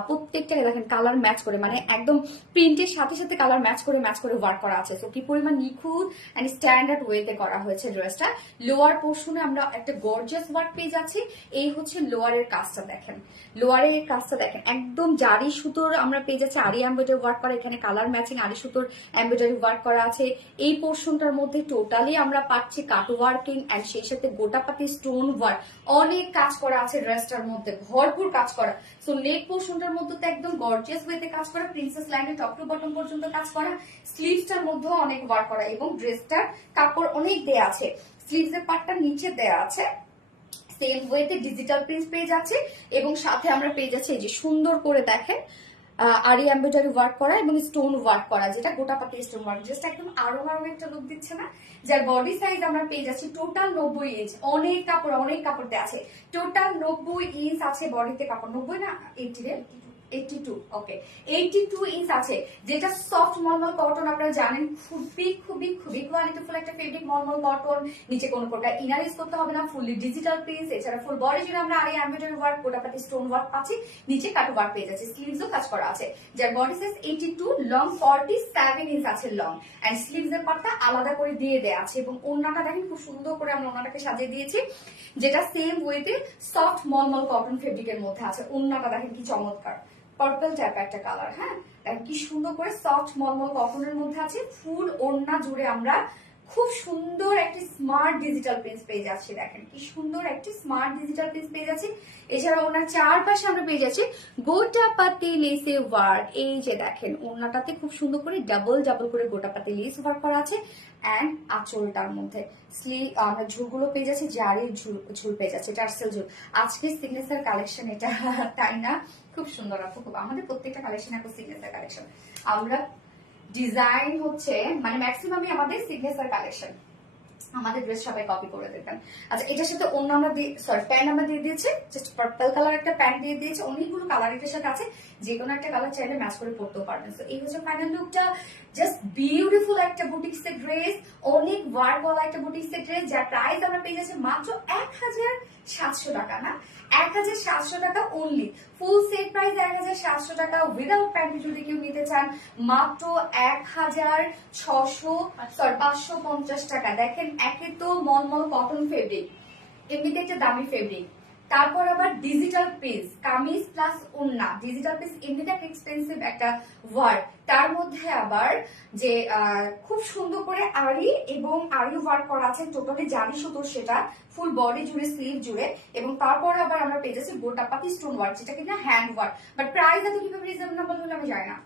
প্রত্যেকটা দেখেন কালার ম্যাচ করে, মানে একদম প্রিন্টের সাথে সাথে কালার ম্যাচ করে ওয়ার্ক করা আছে। তো কি পরিমাণ নিখুঁত এন্ড স্ট্যান্ডার্ড ওয়েতে করা হয়েছে ড্রেসটা। লোয়ার পোর্শনে আমরা একটা গর্জিয়াস ওয়ার্ক পেয়ে যাচ্ছি। এই হচ্ছে লোয়ারের কাজটা দেখেন, লোয়ারের কাজটা দেখেন একদম জারি সুতোর আমরা পেয়ে যাচ্ছি আরি এমব্রয়ডারি ওয়ার্ক করা। এখানে কালার ম্যাচিং আরি সুতোর এমব্রয়ডারি ওয়ার্ক করা আছে। এই পোর্শনটার মধ্যে টোটালি আমরা পাচ্ছি কাট ওয়ার্কিং এন্ড সেই সাথে গোটাপাতি স্টোন ওয়ার্ক, অনেক কাজ করা আছে ড্রেসটার মধ্যে, ভরপুর কাজ করা। সো নেক পোর্শনটার মধ্যে তো একদম গর্জিয়াস ওয়েতে কাজ করা, প্রিন্সেস লাইনে টপ টু বটম পর্যন্ত কাজ করা, স্লিভসটার মধ্যেও অনেক ওয়ার্ক করা, এবং ড্রেসটার কাপড় অনেক দেয়া আছে। স্লিভস এর পার্টটা নিচে দেয়া আছে, সেম ওয়েতে ডিজিটাল প্রিন্ট পেয়ে যাচ্ছে, এবং সাথে আমরা পেয়ে যাচ্ছি এই যে সুন্দর করে দেখেন আরি এমব্রয়ডারি ওয়ার্ক করা এবং স্টোন ওয়ার্ক করা, যেটা গোটাপাতি স্টোন ওয়ার্ক, জাস্ট একদম আরো আরো একটা লুক দিচ্ছে না। যার বডি সাইজ আমরা পেয়ে যাচ্ছি টোটাল 90 ইঞ্চ, অনেক কাপড় দেওয়া আছে। টোটাল 90 ইঞ্চ আছে বডিতে কাপড়, 90 না 80 রে, 82, ওকে 82 ইঞ্চ আছে, যেটা সফট মলমল কটন। আপনারা জানেন খুবই খুবই খুবই কোয়ালিটিফুল একটা ফেব্রিক মলমল কটন। নিচে কোনো প্রকার ইনার ইউজ করতে হবে না, ফুললি ডিজিটাল প্রিন্ট। এছাড়া ফুল বডি জুড়ে আমরা আরি এমব্রয়ডারি ওয়ার্ক, গোটাপাতি স্টোন ওয়ার্ক পাচ্ছি, নিচে কাট ওয়ার্ক পেয়ে যাচ্ছে, স্লিভসও কাজ করা আছে। যার বডি সাইজ 82, লং 47 ইঞ্চ আছে লং, এন্ড স্লিভস এর পার্টটা আলাদা করে দিয়ে দেয়া আছে। এবং ওড়নাটা দেখেন খুব সুন্দর করে আমরা ওড়নাটাকে সাজিয়ে দিয়েছি, যেটা সেম ওয়েতে সফট মলমল কটন ফেব্রিকের মধ্যে আছে। ওড়নাটা দেখেন কি চমৎকার, পার্পল টাইপ একটা কালার, হ্যাঁ কি সুন্দর করে সফট মলমল কটনের মধ্যে আছে। ফুল ওড়না জুড়ে আমরা খুব সুন্দর একটি স্মার্ট ডিজিটাল প্রিন্ট পেয়ে যাচ্ছি, দেখেন কি সুন্দর একটি স্মার্ট ডিজিটাল প্রিন্ট পেয়ে যাচ্ছি। এছাড়া ওনার চারপাশে আমরা পেয়ে যাচ্ছি গোটাপাতি লেসে ওয়ার্ক। এই যে দেখেন ওড়নাটাতে খুব সুন্দর করে ডাবল ডাবল করে গোটাপাতি লেস ওয়ার্ক করা আছে, এন্ড আঁচলটার মধ্যে স্লিভ আমরা ঝুলগুলো পেয়ে যাচ্ছি, জারির ঝুল পেয়ে যাচ্ছে, টার্সেল ঝুল। আজকে সিগনেচার কালেকশন এটা, তাই না? খুব সুন্দর আপু, খুব আমাদের প্রত্যেকটা কালেকশন এখন সিগনেচার কালেকশন। আমরা ডিজাইন হচ্ছে মানে ম্যাক্সিমামই আমাদের সিগনেচার কালেকশন। আমাদের ড্রেস সবাই কপি করে দেবেন। আচ্ছা, এটার সাথে অন্য আমরা প্যান্ট আমরা দিয়ে দিয়েছি, জাস্ট পার্পল কালার একটা প্যান্ট দিয়ে দিয়েছে, অনেকগুলো কালার এটার সাথে আছে, যে কোনো একটা কালার চাইলে ম্যাচ করে পরতেও পারবেন। তো এই হচ্ছে ফাইনাল লুকটা, জাস্ট বিউটিফুল একটা বুটিক্স এর ড্রেস, অনেক ওয়ার্ক ওয়ালা একটা বুটিক্স এর ড্রেস, যার প্রাইস আমরা পেয়ে যাচ্ছি মাত্র 1700 টাকা, না 1700 টাকা অনলি। ফুল সেট প্রাইস 1700 টাকা, উইদাউট প্যান্ট যদি কেউ নিতে চান মাত্র 550 টাকা। দেখেন, একে তো মলমল কটন ফেব্রিক, এমনিতে একটা দামি ফেব্রিক, তারপর আবার ডিজিটাল পিস, কামিজ প্লাস ওন্না, ডিজিটাল পিস এমনিতে একটা এক্সপেন্সিভ একটা ওয়ার্ক, তার মধ্যে আবার যে খুব সুন্দর করে আরি এবং আরি ওয়ার্ক করা আছে, টোটালি জারি সুতো, সেটা ফুল বডি জুড়ে, স্লিভ জুড়ে, এবং তারপর আবার আমরা পেয়ে যাচ্ছি গোটাপাতি স্টোন ওয়ার্ক, যেটা কিনা হ্যান্ড ওয়ার্ক। বাট প্রাইস এত কিভাবে রিজনেবল হলে আমি জানি না,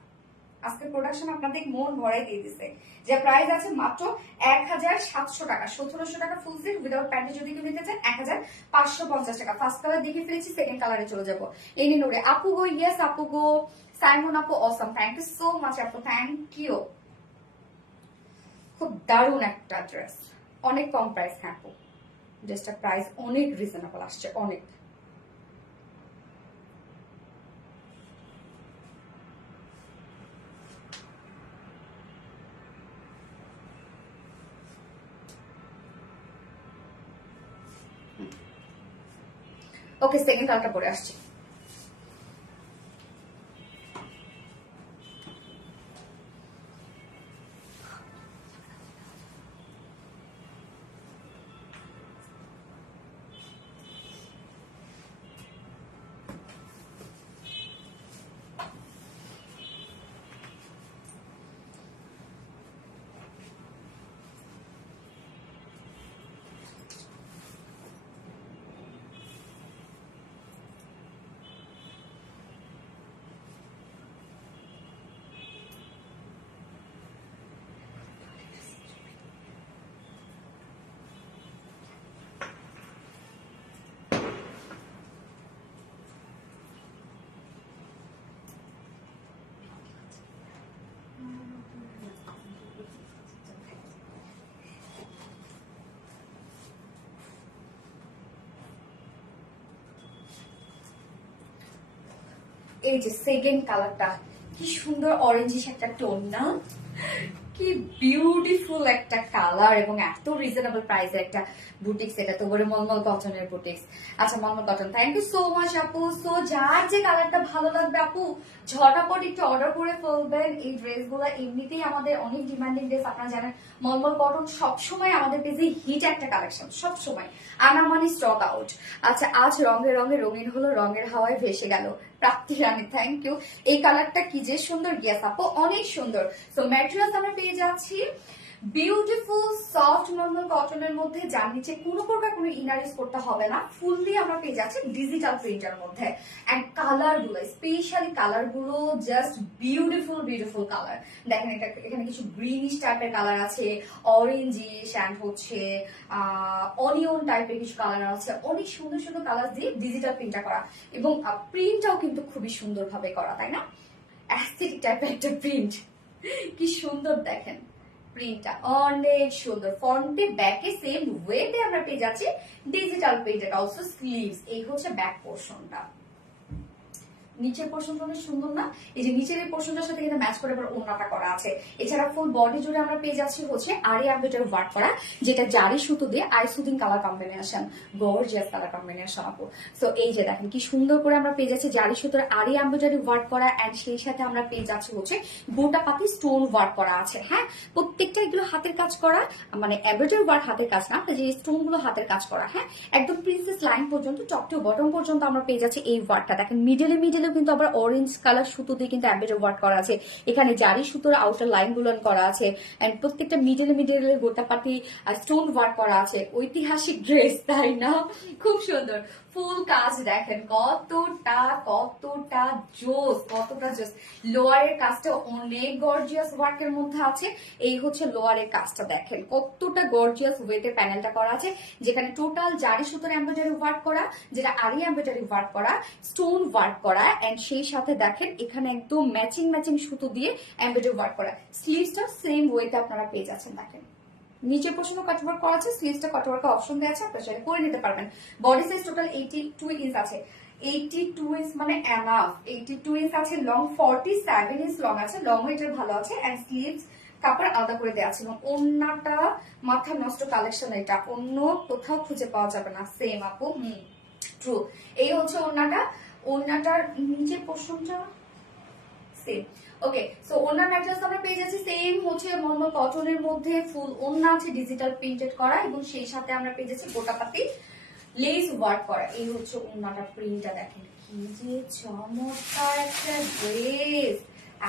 আজকে প্রোডাকশন আপনাদের মন ভরাই দিয়ে দিচ্ছে, যে প্রাইস আছে মাত্র 1700 টাকা, 1700 টাকা ফুল সেট উইদাউট প্যান্টে যদি কেউ নিতে চান 1550 টাকা। ফার্স্ট কালার দেখে ফেলেছি, সেকেন্ড কালারে চলে যাবো। লেনি নোরে আপু গো, ইয়েস আপু গো, সাইমন আপু অসম, থ্যাংক ইউ সো মাচ আপু, থ্যাংক ইউ। খুব দারুণ একটা ড্রেস, অনেক কম প্রাইস। হ্যাঁ আপু, ড্রেসটার প্রাইস অনেক রিজনেবল আসছে, অনেক। ওকে, সেকেন্ড কালারটা পরে আসছি। এই যে সেকেন্ড কালারটা, কি সুন্দর অরেঞ্জিশ একটা টোন না, কি বিউটিফুল একটা কালার, এবং এত রিজনেবল প্রাইসের একটা বুটিক্স, এটা তো বলে মলমল কটনের বুটিক্স। আচ্ছা, mulmul cotton, thank you so much আপু। সো যার যে কালারটা ভালো লাগবে আপু ঝটাপট একটু অর্ডার করে ফেলবেন। এই ড্রেসগুলো এমনিতেই আমাদের অনেক ডিমান্ডিং ড্রেস, আপনারা জানেন মলমল কটন সবসময় আমাদের পেজে হিট একটা কালেকশন, সবসময় আনা মানে স্টক আউট। আচ্ছা, আজ রঙে রঙে রঙিন হলো, রঙের হাওয়ায় ভেসে গেল প্রাপ্তি রানী, থ্যাংক ইউ। এই কালারটা কি যে সুন্দর, গিয়াস আপু অনেক সুন্দর। সো ম্যাটেরিয়ালস আমরা পেয়ে যাচ্ছি বিউটিফুল সফট নর্মাল কটনের মধ্যে, যার নিচে কোনো প্রকার কোনো ইনার ইউজ করতে হবে না, ফুললি আমরা পেয়ে যাচ্ছি ডিজিটাল প্রিন্টের মধ্যে। এন্ড কালার গুলো, স্পেশালি কালার গুলো জাস্ট বিউটিফুল বিউটিফুল কালার। দেখেন, এখানে কিছু গ্রিনিশ টাইপের কালার আছে, অরেঞ্জিশ অ্যান্ড হচ্ছে অনিয়ন টাইপের কিছু কালার আছে, অনেক সুন্দর সুন্দর কালার দিয়ে ডিজিটাল প্রিন্টটা করা, এবং প্রিন্টটাও কিন্তু খুবই সুন্দর ভাবে করা, তাই না? অ্যাস্থেটিক টাইপের একটা প্রিন্ট, কি সুন্দর দেখেন, প্রিন্টটা অনেক সুন্দর। ফ্রন্টে ব্যাকে সেম ওয়েতে আমরা পেয়ে যাচ্ছি ডিজিটাল প্রিন্টেড, অলসো স্লিভস। এই হচ্ছে ব্যাক পোর্শনটা, নিচের পোর্শনটা অনেক সুন্দর না, এই যে নিচের এই পোর্শনটার সাথে কিন্তু ম্যাচ করে আবার ওড়নাটা করা আছে। এছাড়া ফুল বডি জুড়ে আমরা পেয়ে যাচ্ছি হচ্ছে আরি এমব্রয়ডারি ওয়ার্ক করা, যেটা জারি সুতো দিয়ে I soothing colour combination, gorgeous colour combination আপু। সো এই যে দেখেন কি সুন্দর করে আমরা পেয়ে যাচ্ছি জারি সুতোর আরি এমব্রয়ডারি ওয়ার্ক করা, এন্ড সেই সাথে আমরা পেয়ে যাচ্ছি হচ্ছে গোটা পাতি স্টোন ওয়ার্ক করা আছে। হ্যাঁ, প্রত্যেকটা এগুলো হাতের কাজ করা, মানে এমব্রয়ডারি ওয়ার্ক হাতের কাজ না, যে স্টোন গুলো হাতের কাজ করা। হ্যাঁ, একদম প্রিন্সেস লাইন পর্যন্ত, টপ টু বটম পর্যন্ত আমরা পেয়ে যাচ্ছি এই ওয়ার্কটা। দেখেন মিডলে কিন্তু আবার অরেঞ্জ কালার সুতো দিয়ে কিন্তু এমব্রয়ডারি ওয়ার্ক করা আছে, এখানে জারি সুতোর আউটার লাইন গুলো করা আছে, এন্ড প্রত্যেকটা মিডলে গোটাপাতি স্টোন ওয়ার্ক করা আছে। ঐতিহাসিক ড্রেস, তাই না? খুব সুন্দর ফুল কাজ, দেখেন কতটা কতটা জোস, কতটা জোস। লোয়ারের কাজটা অনেক গর্জিয়াস ওয়ার্কের মধ্যে আছে। এই হচ্ছে লোয়ারের কাজটা, দেখেন কতটা গর্জিয়াস ওয়েতে প্যানেলটা করা আছে, যেখানে টোটাল জারি সুতোর এমব্রয়ডারি ওয়ার্ক করা, যেটা আরি এমব্রয়ডারি ওয়ার্ক করা, স্টোন ওয়ার্ক করা, এন্ড সেই সাথে দেখেন এখানে একদম ম্যাচিং সুতো দিয়ে এমব্রয়ডারি ওয়ার্ক করা। স্লিভসটা সেম ওয়েতে আপনারা পেয়ে যাচ্ছেন, দেখেন নিচে পোর্শনও কাটওয়ার্ক করা আছে, স্লিভসটা কাটওয়ার্ক অপশন দেওয়া আছে, আপনারা চাইলে করে নিতে পারবেন। বডি সাইজ টোটাল 82 ইঞ্চ আছে। 82 ইঞ্চ মানে এনাফ। 82 ইঞ্চ আছে লং, 47 ইঞ্চ লং আছে, লং এটার ভালো আছে। এন্ড স্লিভস কাপড় আলাদা করে দেওয়া আছে। এবং ওন্নাটা মাথা নষ্ট কালেকশন, এটা অন্য কোথাও খুঁজে পাওয়া যাবে না। সেম আপু, ট্রু। এই হচ্ছে ওন্নাটা। ওন্নাটার নিচে পোর্শনটা সেম। ওকে, সো ওনার ম্যাটেরিয়ালস আমরা পেয়ে যাচ্ছি সেম হচ্ছে নরমাল কটনের মধ্যে, ফুল ওন্না আছে ডিজিটাল প্রিন্টেড করা, এবং সেই সাথে আমরা পেয়ে যাচ্ছি গোটাপাতি লেস ওয়ার্ক করা। এই হচ্ছে ওন্নাটা, প্রিন্টটা দেখেন কি যে চমৎকার একটা ড্রেস,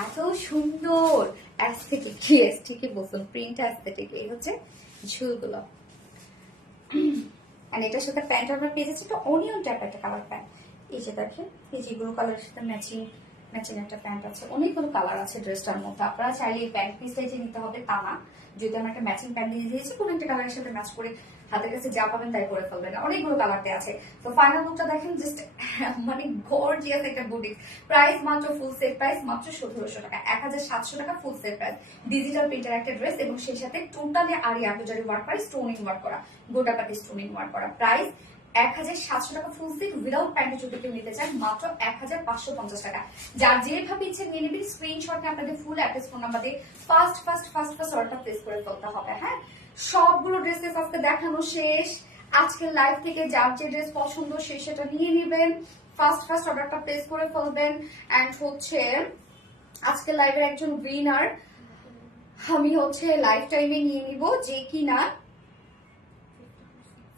এত সুন্দর অ্যাস্থেটিক। ইয়েস, ঠিকই বলছেন, প্রিন্ট অ্যাস্থেটিক। এই হচ্ছে ঝুলগুলো। এন্ড এটার সাথে প্যান্ট আমরা পেয়ে যাচ্ছি একটা অনিয়ন টাইপ একটা কালার প্যান্ট। এই যে দেখেন, এই যে ব্লু কালারের সাথে ম্যাচিং একটা প্যান্ট আছে। অনেকগুলো কালার আছে ড্রেসটার মধ্যে, আপনারা চাইলে এই প্যান্ট পিসটা যে নিতে হবে তা না। যদি আমরা একটা ম্যাচিং প্যান্ট দিয়ে দিয়েছি, কোনো একটা কালারের সাথে ম্যাচ করে হাতের কাছে যা পাবেন তাই করে ফেলবেন। অনেকগুলো কালার দেওয়া আছে। তো ফাইনাল লুকটা দেখেন, জাস্ট মানে গর্জিয়াস একটা বুটিক। প্রাইস মাত্র ফুল সেট প্রাইস মাত্র 1700 টাকা, 1700 টাকা full set price. Digital printer একটা ড্রেস, এবং সেই সাথে টোটালি আরি আকুজারি ওয়ার্ক করা, স্টোনিং ওয়ার্ক করা, গোটাপাতি স্টোনিং ওয়ার্ক করা। প্রাইস 1700 টাকা ফুল সেট উইদাউট প্যান্টে যদি কেউ নিতে চান মাত্র 1550 টাকা। যার যেভাবে ইচ্ছে নিয়ে নেবেন, স্ক্রিনশটে আপনাদের ফুল অ্যাড্রেস ফোন নাম্বার দিয়ে ফার্স্ট অর্ডারটা প্লেস করে ফেলতে হবে। হ্যাঁ, সবগুলো ড্রেসেস আজকে দেখানো শেষ। আজকের লাইভ থেকে যার যে ড্রেস পছন্দ সে সেটা নিয়ে নেবেন, ফার্স্ট অর্ডারটা প্লেস করে ফেলবেন। এন্ড হচ্ছে আজকের লাইভের একজন উইনার আমি হচ্ছে লাইভ টাইমে নিয়ে নিব, যে কিনা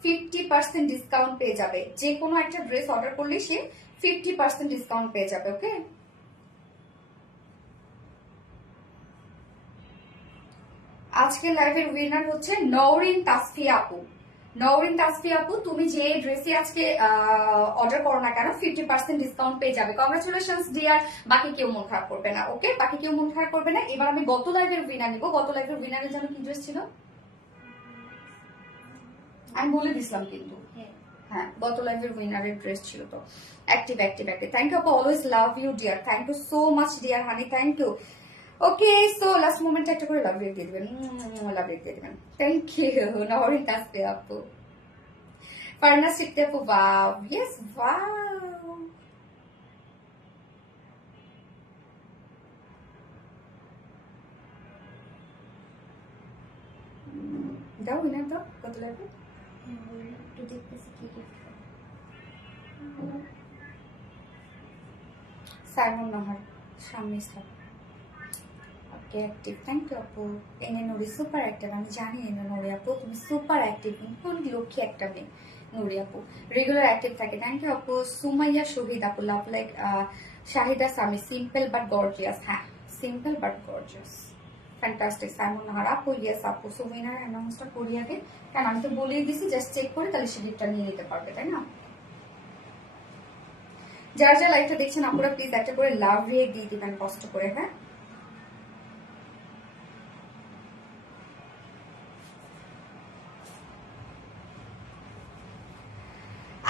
50% ডিসকাউন্ট পেয়ে যাবে। যে কোনো একটা ড্রেস অর্ডার করলে সে 50% ডিসকাউন্ট পেয়ে যাবে। ওকে, আজকে লাইভের উইনার হচ্ছে নওরিন তাসফিয়া আপু। নওরিন তাসফিয়া আপু, তুমি যে ড্রেসে আজকে অর্ডার করো না কেন 50% ডিসকাউন্ট পেয়ে যাবে। Congratulations dear. বাকি কেউ মন খারাপ করবে না। ওকে, বাকি কেউ মন খারাপ করবে না। এবার আমি গত লাইভের উইনার নিব। গত লাইভের উইনারের জন্য কি ড্রেস ছিল আমি বলে দিছিলাম কিন্তু। হ্যাঁ, গত লাইভের উইনারের ড্রেস ছিল তো। অ্যাক্টিভ। থ্যাংক ইউ আপু, always love you dear. Thank you so much dear honey, thank you. Okay, so last মোমেন্টে একটা করে লাভ রেট দিয়ে দিবেন, লাভ রেট দিয়ে দিবেন। থ্যাংক ইউ নওরিন তাসফিয়া আপু। ফারনা শিখতে আপু, ওয়াও, ইয়েস ওয়াও। দাও উইনার দাও, কত লাগবে একটু দেখতেছি কি কি। সাইমন নাহার, সামনে ইসলাম। ওকে, অ্যাক্টিভ। থ্যাংক ইউ আপু। এনে নুরি সুপার অ্যাক্টিভ, আমি জানি এনে নুরি আপু তুমি সুপার অ্যাক্টিভ, কোন লক্ষ্যে একটা মেয়ে নুরি আপু রেগুলার অ্যাক্টিভ থাকে। থ্যাংক ইউ আপু। সুমাইয়া শহীদ আপু, love like Shahida Sami, simple but gorgeous. হ্যাঁ, simple but gorgeous, fantastic. Saimon Nahar আপু, ইয়েস আপু। সো উইনার অ্যানাউন্সটা করি আগে, কারণ আমি তো বলেই দিছি, জাস্ট চেক করে তাহলে সে গিফটটা নিয়ে নিতে পারবে, তাই না? যারা যারা লাইভটা দেখছেন আপনারা প্লিজ একটা করে লাভ রিয়েক্ট দিয়ে দিবেন কষ্ট করে। হ্যাঁ,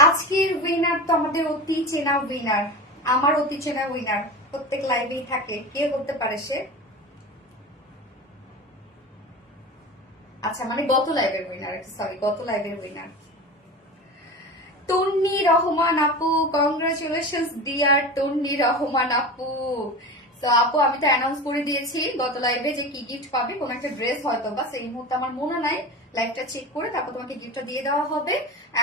আজকের উইনার তো আমাদের অতি চেনা উইনার, আমার অতি চেনা উইনার, প্রত্যেক লাইভেই থাকে। কে হতে পারে সে? আচ্ছা, মানে গত লাইভের উইনার, সরি গত লাইভের উইনার তন্নি রহমান আপু। কংগ্রাচুলেশনস ডিয়ার তন্নি রহমান আপু। তো আপু, আমি তো অ্যানাউন্স করে দিয়েছি গত লাইভে যে কি গিফট পাবে, কোন একটা ড্রেস হয়তো বা, সেই মুহূর্তে আমার মনে নাই। লাইভটা চেক করে তারপর তোমাকে গিফটটা দিয়ে দেওয়া হবে।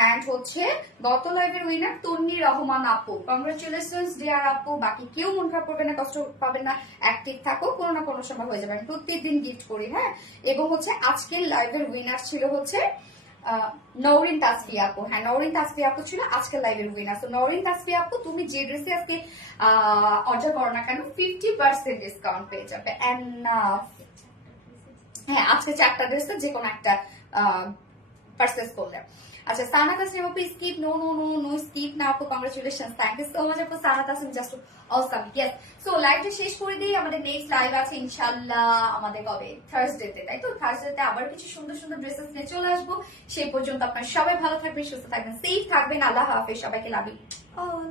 এন্ড হচ্ছে গত লাইভের উইনার তন্নি রহমান আপু। কংগ্রাচুলেশনস ডিয়ার আপু। বাকি কেউ মন খারাপ করবে না, কষ্ট পাবেন না, অ্যাক্টিভ থাকো, কোনো না কোনো সময় হয়ে যাবে। আমি প্রত্যেকদিন গিফট করি। হ্যাঁ, এবং হচ্ছে আজকের লাইভের উইনার ছিল হচ্ছে নওরিন তাসফিয়া আপু। হ্যাঁ, নওরিন তাসফিয়া আপু ছিল আজকে লাইভের উইনার। সো নওরিন তাসফিয়া আপু, তুমি যে ড্রেসে আজকে অর্ডার করো না কেন 50% ডিসকাউন্ট পেয়ে যাবে। হ্যাঁ, আজকে 4টা ড্রেস যে কোনো একটা পারচেজ করলে। আচ্ছা, সানা তাসনিম আপু, skip no no no no skip না আপু। Congratulation, thank you so much আপু। Sana Tasnim just awesome. Yes, so লাইভটা শেষ করে দিই। আমাদের নেক্সট লাইভ আছে ইনশাআল্লাহ আমাদের কবে, থার্সডেতে, তাই তো? থার্সডেতে আবার কিছু সুন্দর সুন্দর ড্রেসেস নিয়ে চলে আসবো। সেই পর্যন্ত আপনারা সবাই ভালো থাকবেন, সুস্থ থাকবেন, সেফ থাকবেন। আল্লাহ হাফেজ, সবাইকে লাভ ইউ অল।